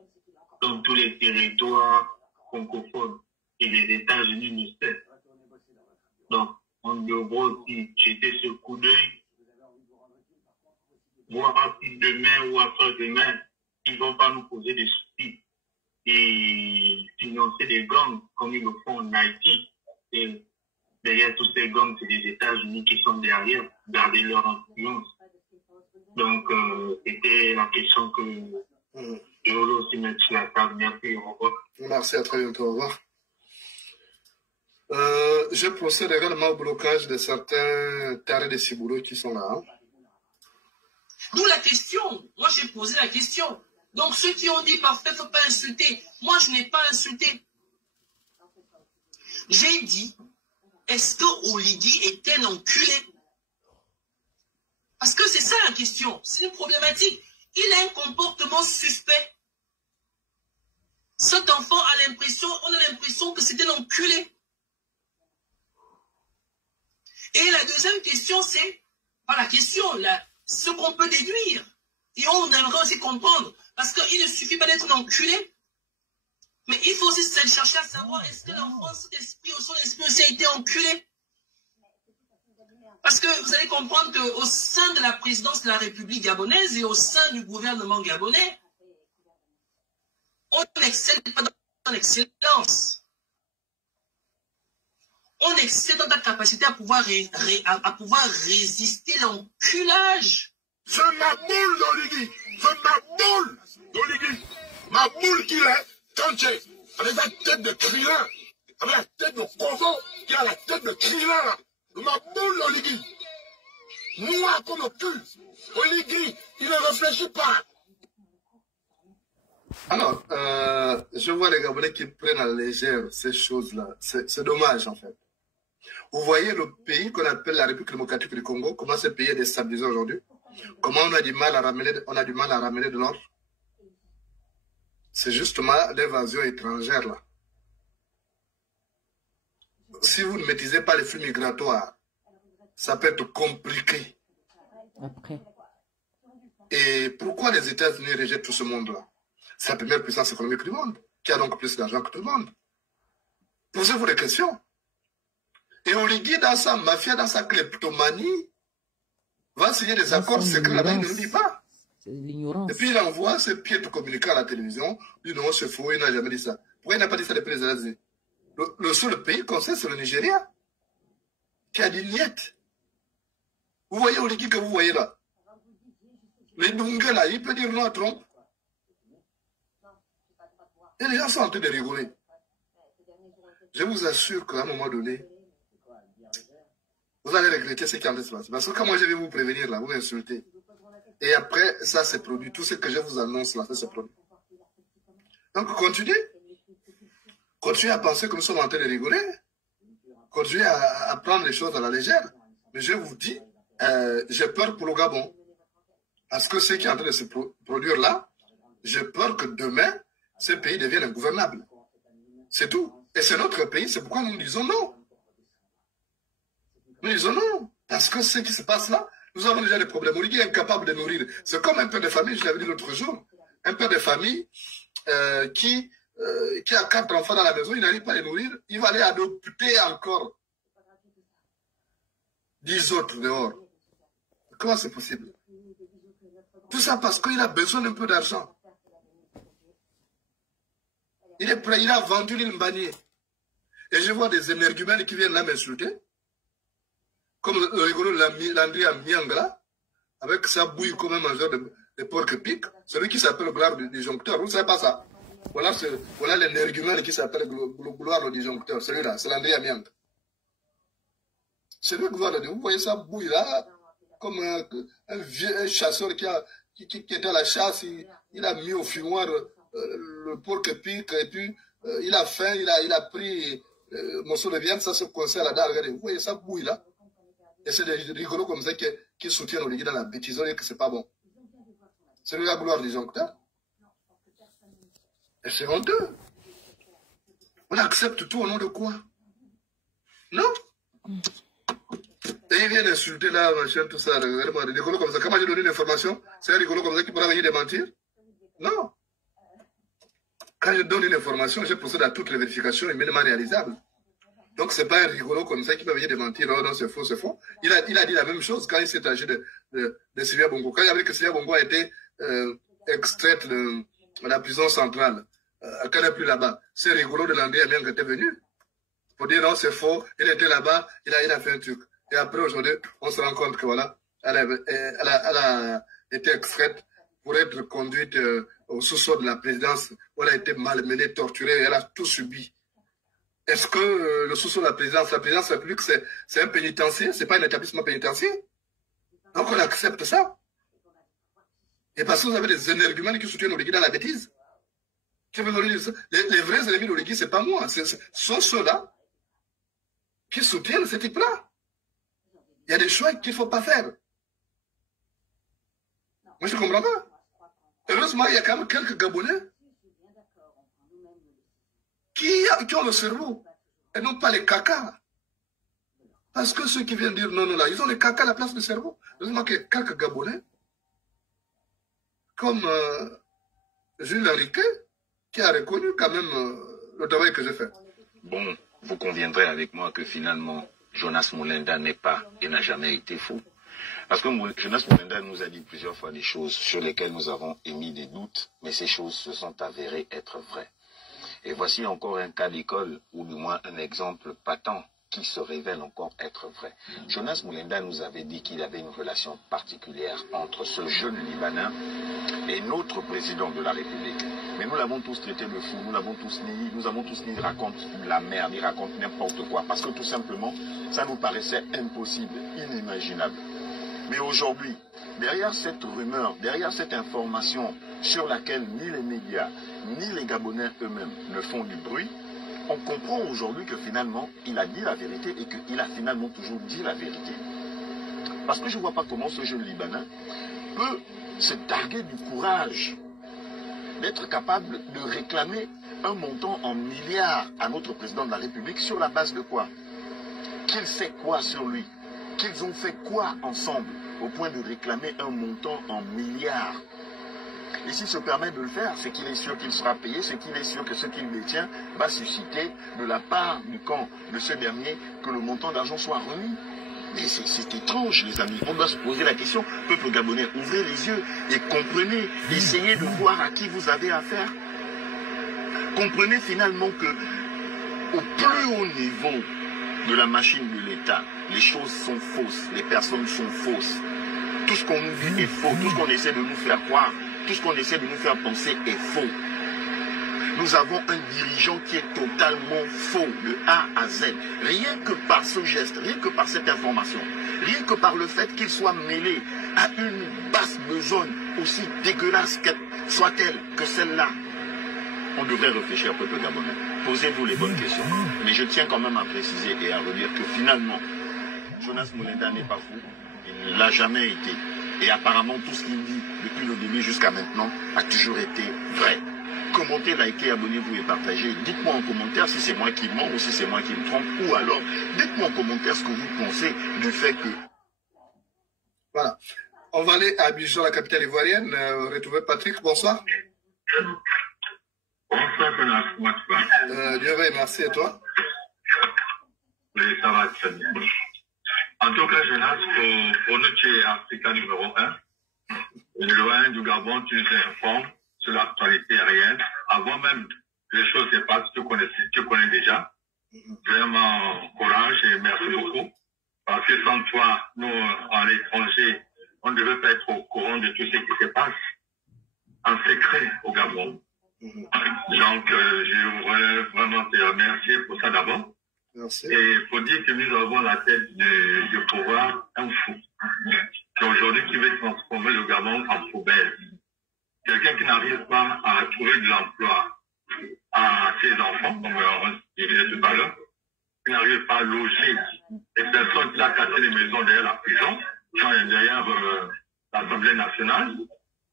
dans tous les territoires francophones et les États-Unis ne cessent. Donc, on devra aussi jeter ce coup d'œil, voir si demain ou après-demain, ils ne vont pas nous poser des soucis et financer des gangs comme ils le font en Haïti. Et derrière tous ces gangs, c'est les États-Unis qui sont derrière, garder leur influence. Donc, c'était la question que je voulais aussi mettre sur la table. Merci, au revoir. Merci, à très bientôt, au revoir. Je procède également au blocage de certains terrains de Ciboulot qui sont là. D'où la question. Moi, j'ai posé la question. Donc, ceux qui ont dit parfait, il ne faut pas insulter. Moi, je n'ai pas insulté. J'ai dit, est-ce que Oligui est un enculé? Parce que c'est ça la question. C'est une problématique. Il a un comportement suspect. Cet enfant a l'impression, on a l'impression que c'est un enculé. Et la deuxième question, c'est, pas la question, là, ce qu'on peut déduire. Et on aimerait aussi comprendre. Parce qu'il ne suffit pas d'être un enculé. Mais il faut aussi chercher à savoir, est-ce que l'enfant, son esprit aussi a été enculé? Parce que vous allez comprendre qu'au sein de la présidence de la République gabonaise et au sein du gouvernement gabonais, on n'excelle pas dans l'excellence. On excelle dans ta capacité à pouvoir, résister l'enculage. C'est ma boule d'Oligui. C'est ma boule d'Oligui. Ma boule qu'il est, Kanché, avec la tête de Krillin, avec la tête de Kovo, qui a la tête de Krillin. Ma boule d'Oligui. Moi comme le cul. Oligui, il ne réfléchit pas. Alors, je vois les Gabonais qui prennent à la légère ces choses-là. C'est dommage, en fait. Vous voyez le pays qu'on appelle la République démocratique du Congo, comment ce pays est déstabilisé aujourd'hui, comment on a du mal à ramener de l'ordre. C'est justement l'invasion étrangère, là. Si vous ne maîtrisez pas les flux migratoires, ça peut être compliqué. Après. Et pourquoi les États-Unis rejettent tout ce monde-là? C'est la première puissance économique du monde, qui a donc plus d'argent que tout le monde. Posez-vous des questions. Et Oligui, dans sa mafia, dans sa kleptomanie, va signer des accords secrets là-bas, il ne le dit pas. C'est l'ignorance. Et puis il envoie ce piètre communicant à la télévision, il dit non, c'est faux, il n'a jamais dit ça. Pourquoi il n'a pas dit ça depuis les États-Unis? Le seul pays qu'on sait, c'est le Nigeria, qui a dit niet. Vous voyez Oligui que vous voyez là. Les Dunga là, il peut dire non à Trump. Et les gens sont en train de rigoler. Je vous assure qu'à un moment donné, vous allez regretter ce qui est en train de se passer. Parce que quand moi je vais vous prévenir là, vous m'insultez. Et après, ça se produit. Tout ce que je vous annonce là, ça se produit. Donc continuez. Continuez à penser que nous sommes en train de rigoler. Continuez à prendre les choses à la légère. Mais je vous dis, j'ai peur pour le Gabon. Parce que ce qui est en train de se produire là, j'ai peur que demain, ce pays devienne ingouvernable. C'est tout. Et c'est notre pays, c'est pourquoi nous disons non. Nous disons non. Parce que ce qui se passe là, nous avons déjà des problèmes. Oligui est incapable de nourrir. C'est comme un père de famille, je l'avais dit l'autre jour. Un père de famille qui a 4 enfants dans la maison, il n'arrive pas à les nourrir, il va aller adopter encore 10 autres dehors. Comment c'est possible? Tout ça parce qu'il a besoin d'un peu d'argent. Il est prêt, il a vendu l'île Mbanié. Et je vois des énergumènes qui viennent là m'insulter. Comme le rigolo Landry à Miangla, avec sa bouille comme un mangeur de porc pique. Celui qui s'appelle Gloire le disjoncteur. Vous ne savez pas ça? Voilà l'énergumène qui s'appelle Gloire le disjoncteur. Celui-là, c'est Landry à Miangla. C'est lui que vous voyez sa bouille là, comme un chasseur qui était à la chasse, il a mis au fumoir le porc pique, et puis il a faim, il a pris le morceau de viande, ça se coinçait à la dalle. Regardez, vous voyez ça bouille là. Et c'est des rigolos comme ça qui soutiennent Oligui dans la bêtiserie et que c'est pas bon. C'est lui la gloire des joncteurs. Et c'est honteux. On accepte tout au nom de quoi? Non? Et ils viennent insulter là, machin, tout ça. Des rigolos comme ça. Quand j'ai donné l'information, c'est un rigolo comme ça qui pourra venir démentir? Non. Quand je donne une information, je procède à toutes les vérifications immédiatement réalisables. Donc, ce n'est pas un rigolo comme ça qui va venir démentir. Oh non, c'est faux, c'est faux. Il a dit la même chose quand il s'est agi de Sylvia Bongo. Quand il a vu que Sylvia Bongo a été extraite de la prison centrale, qu'elle n'est plus là-bas, c'est rigolo de Landry Amiang qui était venu pour dire non, c'est faux, il était là-bas, il a fait un truc. Et après, aujourd'hui, on se rend compte que voilà, elle a été extraite pour être conduite au sous-sol de la présidence, où elle a été malmenée, torturée, elle a tout subi. Est-ce que le sous-sol de la présidence de la République, c'est un pénitencier, c'est pas un établissement pénitentiaire? Donc on accepte ça. Et parce que vous avez des énergumènes qui soutiennent Oligui dans la bêtise. Les vrais ennemis d'Oligui, ce n'est pas moi, ce sont ceux-là qui soutiennent ce type-là. Il y a des choix qu'il ne faut pas faire. Moi, je ne comprends pas. Heureusement, il y a quand même quelques Gabonais qui ont le cerveau et non pas les caca. Parce que ceux qui viennent dire non, non, là, ils ont les caca à la place du cerveau. Heureusement qu'il y a quelques Gabonais, comme Jules Henriquet, qui a reconnu quand même le travail que j'ai fait. Bon, vous conviendrez avec moi que finalement, Jonas Moulenda n'est pas et n'a jamais été fou. Parce que Jonas Moulenda nous a dit plusieurs fois des choses sur lesquelles nous avons émis des doutes, mais ces choses se sont avérées être vraies. Et voici encore un cas d'école, ou du moins un exemple patent, qui se révèle encore être vrai. Jonas Moulenda nous avait dit qu'il avait une relation particulière entre ce jeune Libanais et notre président de la République. Mais nous l'avons tous traité de fou, nous avons tous dit, il raconte la merde, il raconte n'importe quoi, parce que tout simplement, ça nous paraissait impossible, inimaginable. Mais aujourd'hui, derrière cette rumeur, derrière cette information sur laquelle ni les médias, ni les Gabonais eux-mêmes ne font du bruit, on comprend aujourd'hui que finalement, il a dit la vérité et qu'il a finalement toujours dit la vérité. Parce que je ne vois pas comment ce jeune Libanais peut se targuer du courage d'être capable de réclamer un montant en milliards à notre président de la République sur la base de quoi? Qu'il sait quoi sur lui? Qu'ils ont fait quoi ensemble au point de réclamer un montant en milliards? Et s'il se permet de le faire, c'est qu'il est sûr qu'il sera payé, c'est qu'il est sûr que ce qu'il détient va susciter de la part du camp de ce dernier que le montant d'argent soit remis. Mais c'est étrange, les amis. On doit se poser la question, peuple gabonais, ouvrez les yeux et comprenez, essayez de voir à qui vous avez affaire. Comprenez finalement que au plus haut niveau de la machine de l'État, les choses sont fausses, les personnes sont fausses. Tout ce qu'on nous dit est faux, tout ce qu'on essaie de nous faire croire, tout ce qu'on essaie de nous faire penser est faux. Nous avons un dirigeant qui est totalement faux, de A à Z. Rien que par ce geste, rien que par cette information, rien que par le fait qu'il soit mêlé à une basse besogne, aussi dégueulasse soit-elle que celle-là, on devrait réfléchir, peuple gabonais. Posez-vous les bonnes questions. Mais je tiens quand même à préciser et à redire que finalement, Jonas Moulenda n'est pas fou. Il ne l'a jamais été. Et apparemment, tout ce qu'il dit depuis le début jusqu'à maintenant a toujours été vrai. Commentez, likez, abonnez-vous et partagez. Dites-moi en commentaire si c'est moi qui mens ou si c'est moi qui me trompe. Ou alors, dites-moi en commentaire ce que vous pensez du fait que... Voilà. On va aller à Abidjan, la capitale ivoirienne, retrouver Patrick. Bonsoir. Bonsoir, Jonas. Comment tu vas? Dieu va, merci. Et toi? Oui, ça va très bien. En tout cas, Jonas, pour nous, tu es Africain numéro 1. Loin du Gabon, tu nous informes sur l'actualité réelle. Avant même que les choses se passent, tu connais déjà. Vraiment, courage et merci beaucoup. Parce que sans toi, nous, à l'étranger, on ne devait pas être au courant de tout ce qui se passe en secret au Gabon. Donc, je voudrais vraiment te remercier pour ça d'abord. Merci. Et pour dire que nous avons la tête du pouvoir, un fou. Aujourd'hui, qui veut transformer le Gabon en poubelle. Quelqu'un qui n'arrive pas à trouver de l'emploi à ses enfants, comme on disait tout à l'heure, qui n'arrive pas à loger les personnes qui ont cassé les maisons derrière la prison, derrière l'Assemblée nationale,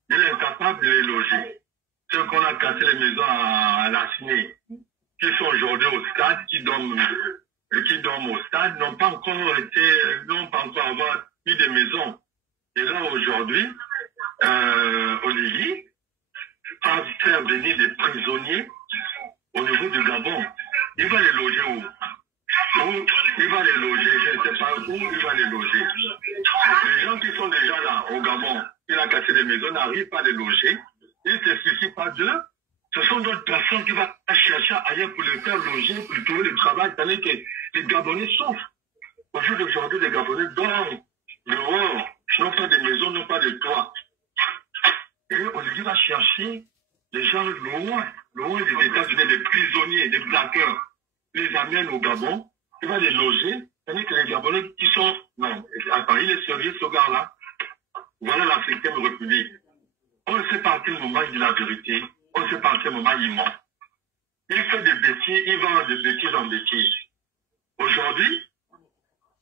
il est incapable de les loger. Ceux qu'on a cassé les maisons à la Chine, qui sont aujourd'hui au stade, qui dorment au stade, n'ont pas encore eu des maisons. Et là, aujourd'hui, Olivier va faire venir des prisonniers au niveau du Gabon. Il va les loger où? Il va les loger, je ne sais pas où il va les loger. Les gens qui sont déjà là, au Gabon, il a cassé des maisons, n'arrivent pas à les loger. Il ne se suffit pas d'eux. Ce sont d'autres personnes qui vont chercher ailleurs pour les faire loger, pour les trouver du travail. C'est-à-dire que les Gabonais souffrent. Au jour d'aujourd'hui, les Gabonais dorment dehors, n'ont pas de maison, n'ont pas de toit. Et Olivier va chercher les gens loin des États-Unis, des prisonniers, des braqueurs. Il les amène au Gabon, il va les loger. C'est-à-dire que les Gabonais qui sont... Non, attends, il est sérieux ce gars-là. Voilà la 5e République. On ne sait pas à quel moment il dit la vérité. On ne sait pas à quel moment il ment. Il fait des bêtises, il vend des bêtises en bêtises. Aujourd'hui,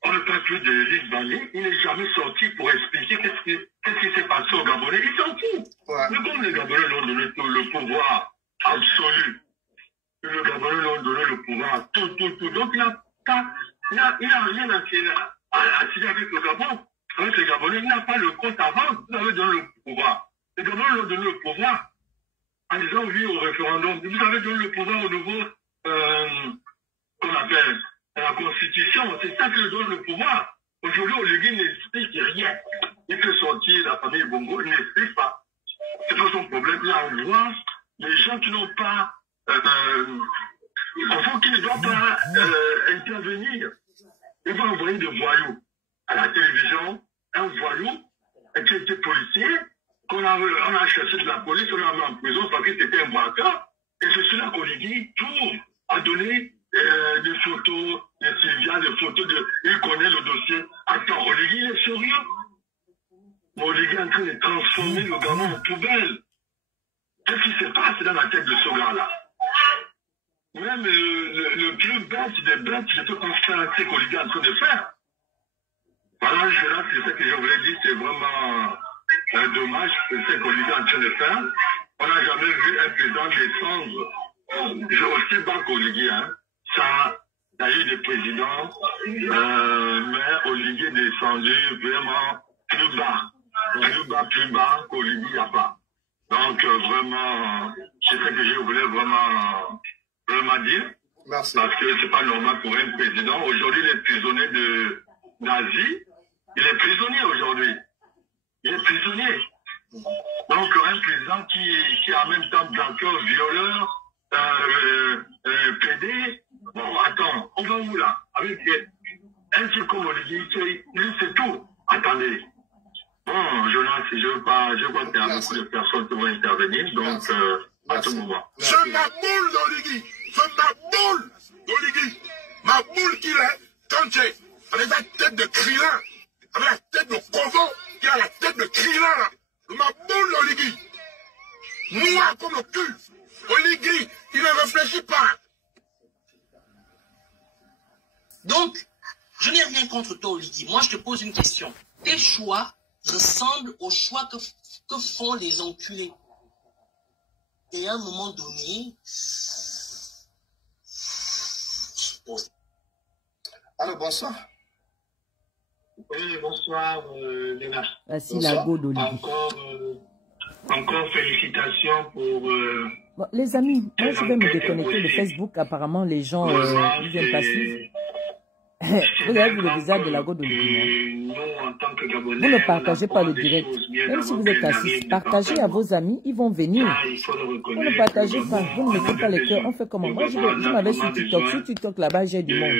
on ne parle plus de Rick Balé. Il n'est jamais sorti pour expliquer qu'est-ce qui s'est passé au Gabonais. Il s'en fout. Ouais. Mais comme les Gabonais l'ont donné le pouvoir absolu, le Gabonais l'ont donné le pouvoir tout. Donc il n'a rien à tirer avec le Gabon. Avec les Gabonais, il n'a pas le compte à vendre. Il avait donné le pouvoir. Les Gabonais l'ont donné le pouvoir en disant oui au référendum. Vous avez donné le pouvoir au nouveau, qu'on appelle la Constitution. C'est ça qui lui donne le pouvoir. Aujourd'hui, Oligui n'explique rien. Il fait sortir la famille Bongo, il n'explique pas. C'est pas son problème. Il envoie les gens qui n'ont pas, enfin, qui ne doivent pas intervenir. Il va envoyer des voyous à la télévision, un voyou qui était policier, on a cherché de la police, on l'a mis en prison parce que c'était un braqueur. Et c'est cela qu'Oligui tourne à donner des photos de Sylvia, des photos de... Il connaît le dossier. Attends, Oligui, il est sérieux. Mais Oligui est en train de transformer le Gabon en poubelle. Qu'est-ce qui se passe dans la tête de ce gars-là? Même le plus bête des bêtes, je ne peux pas faire ce qu'Oligui est en train de faire. Voilà, c'est ce que je voulais dire, c'est vraiment un dommage, ce qu'Oligui est en train de faire. On n'a jamais vu un président descendre. J'ai aussi bas qu'Oligui, hein. Ça, il y a eu des présidents, mais Oligui est descendu vraiment plus bas qu'Oligui, il n'y a pas. Donc, vraiment, c'est ce que je voulais vraiment dire. Merci. Parce que c'est pas normal pour un président. Aujourd'hui, il est prisonnier d'Asie. Il est prisonnier aujourd'hui. Il est prisonnier. Donc, un président qui est en même temps braqueur, violeur, PD. Bon, attends, on va où là? Avec un type comme Oligui, lui, c'est tout. Attendez. Bon, Jonas, je vois qu'il y a beaucoup de personnes qui vont intervenir, donc à tout moment. Je m'aboule d'Oligui. Je m'aboule d'Oligui. Ma boule qu'il est, quand tu es avec la tête de Krillin, avec la tête de Kovo, qui a la tête de Krillin, là. Je m'aboule d'Oligui. Noir comme le cul. Oligui, il ne réfléchit pas. Donc, je n'ai rien contre toi, Oligui. Moi, je te pose une question. Tes choix ressemblent aux choix que font les enculés. Et à un moment donné... Alors, bonsoir. Oui, bonsoir, Léna. Voici la go d'Oligui. Encore félicitations pour Bon, les amis, moi je vais me déconnecter de Facebook. Apparemment, les gens ils viennent pas suivre. Vous avez vu le visage de la Gaude de vous ne partagez pas le direct. Même si vous êtes assis, partagez à vos amis, ils vont venir. Vous ne partagez pas, vous ne mettez pas les cœurs. On fait comment? Moi, je m'avais sur TikTok. Sur TikTok, là-bas, j'ai du monde.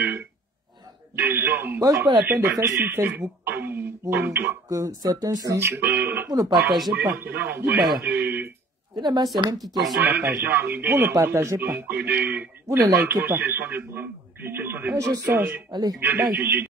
Moi, je pas la peine de faire sur Facebook pour que certains suivent. Vous ne partagez pas. Finalement, c'est même qui est sur ma page. Vous ne partagez pas. Vous ne likez pas. Moi, je sors. Allez, bye.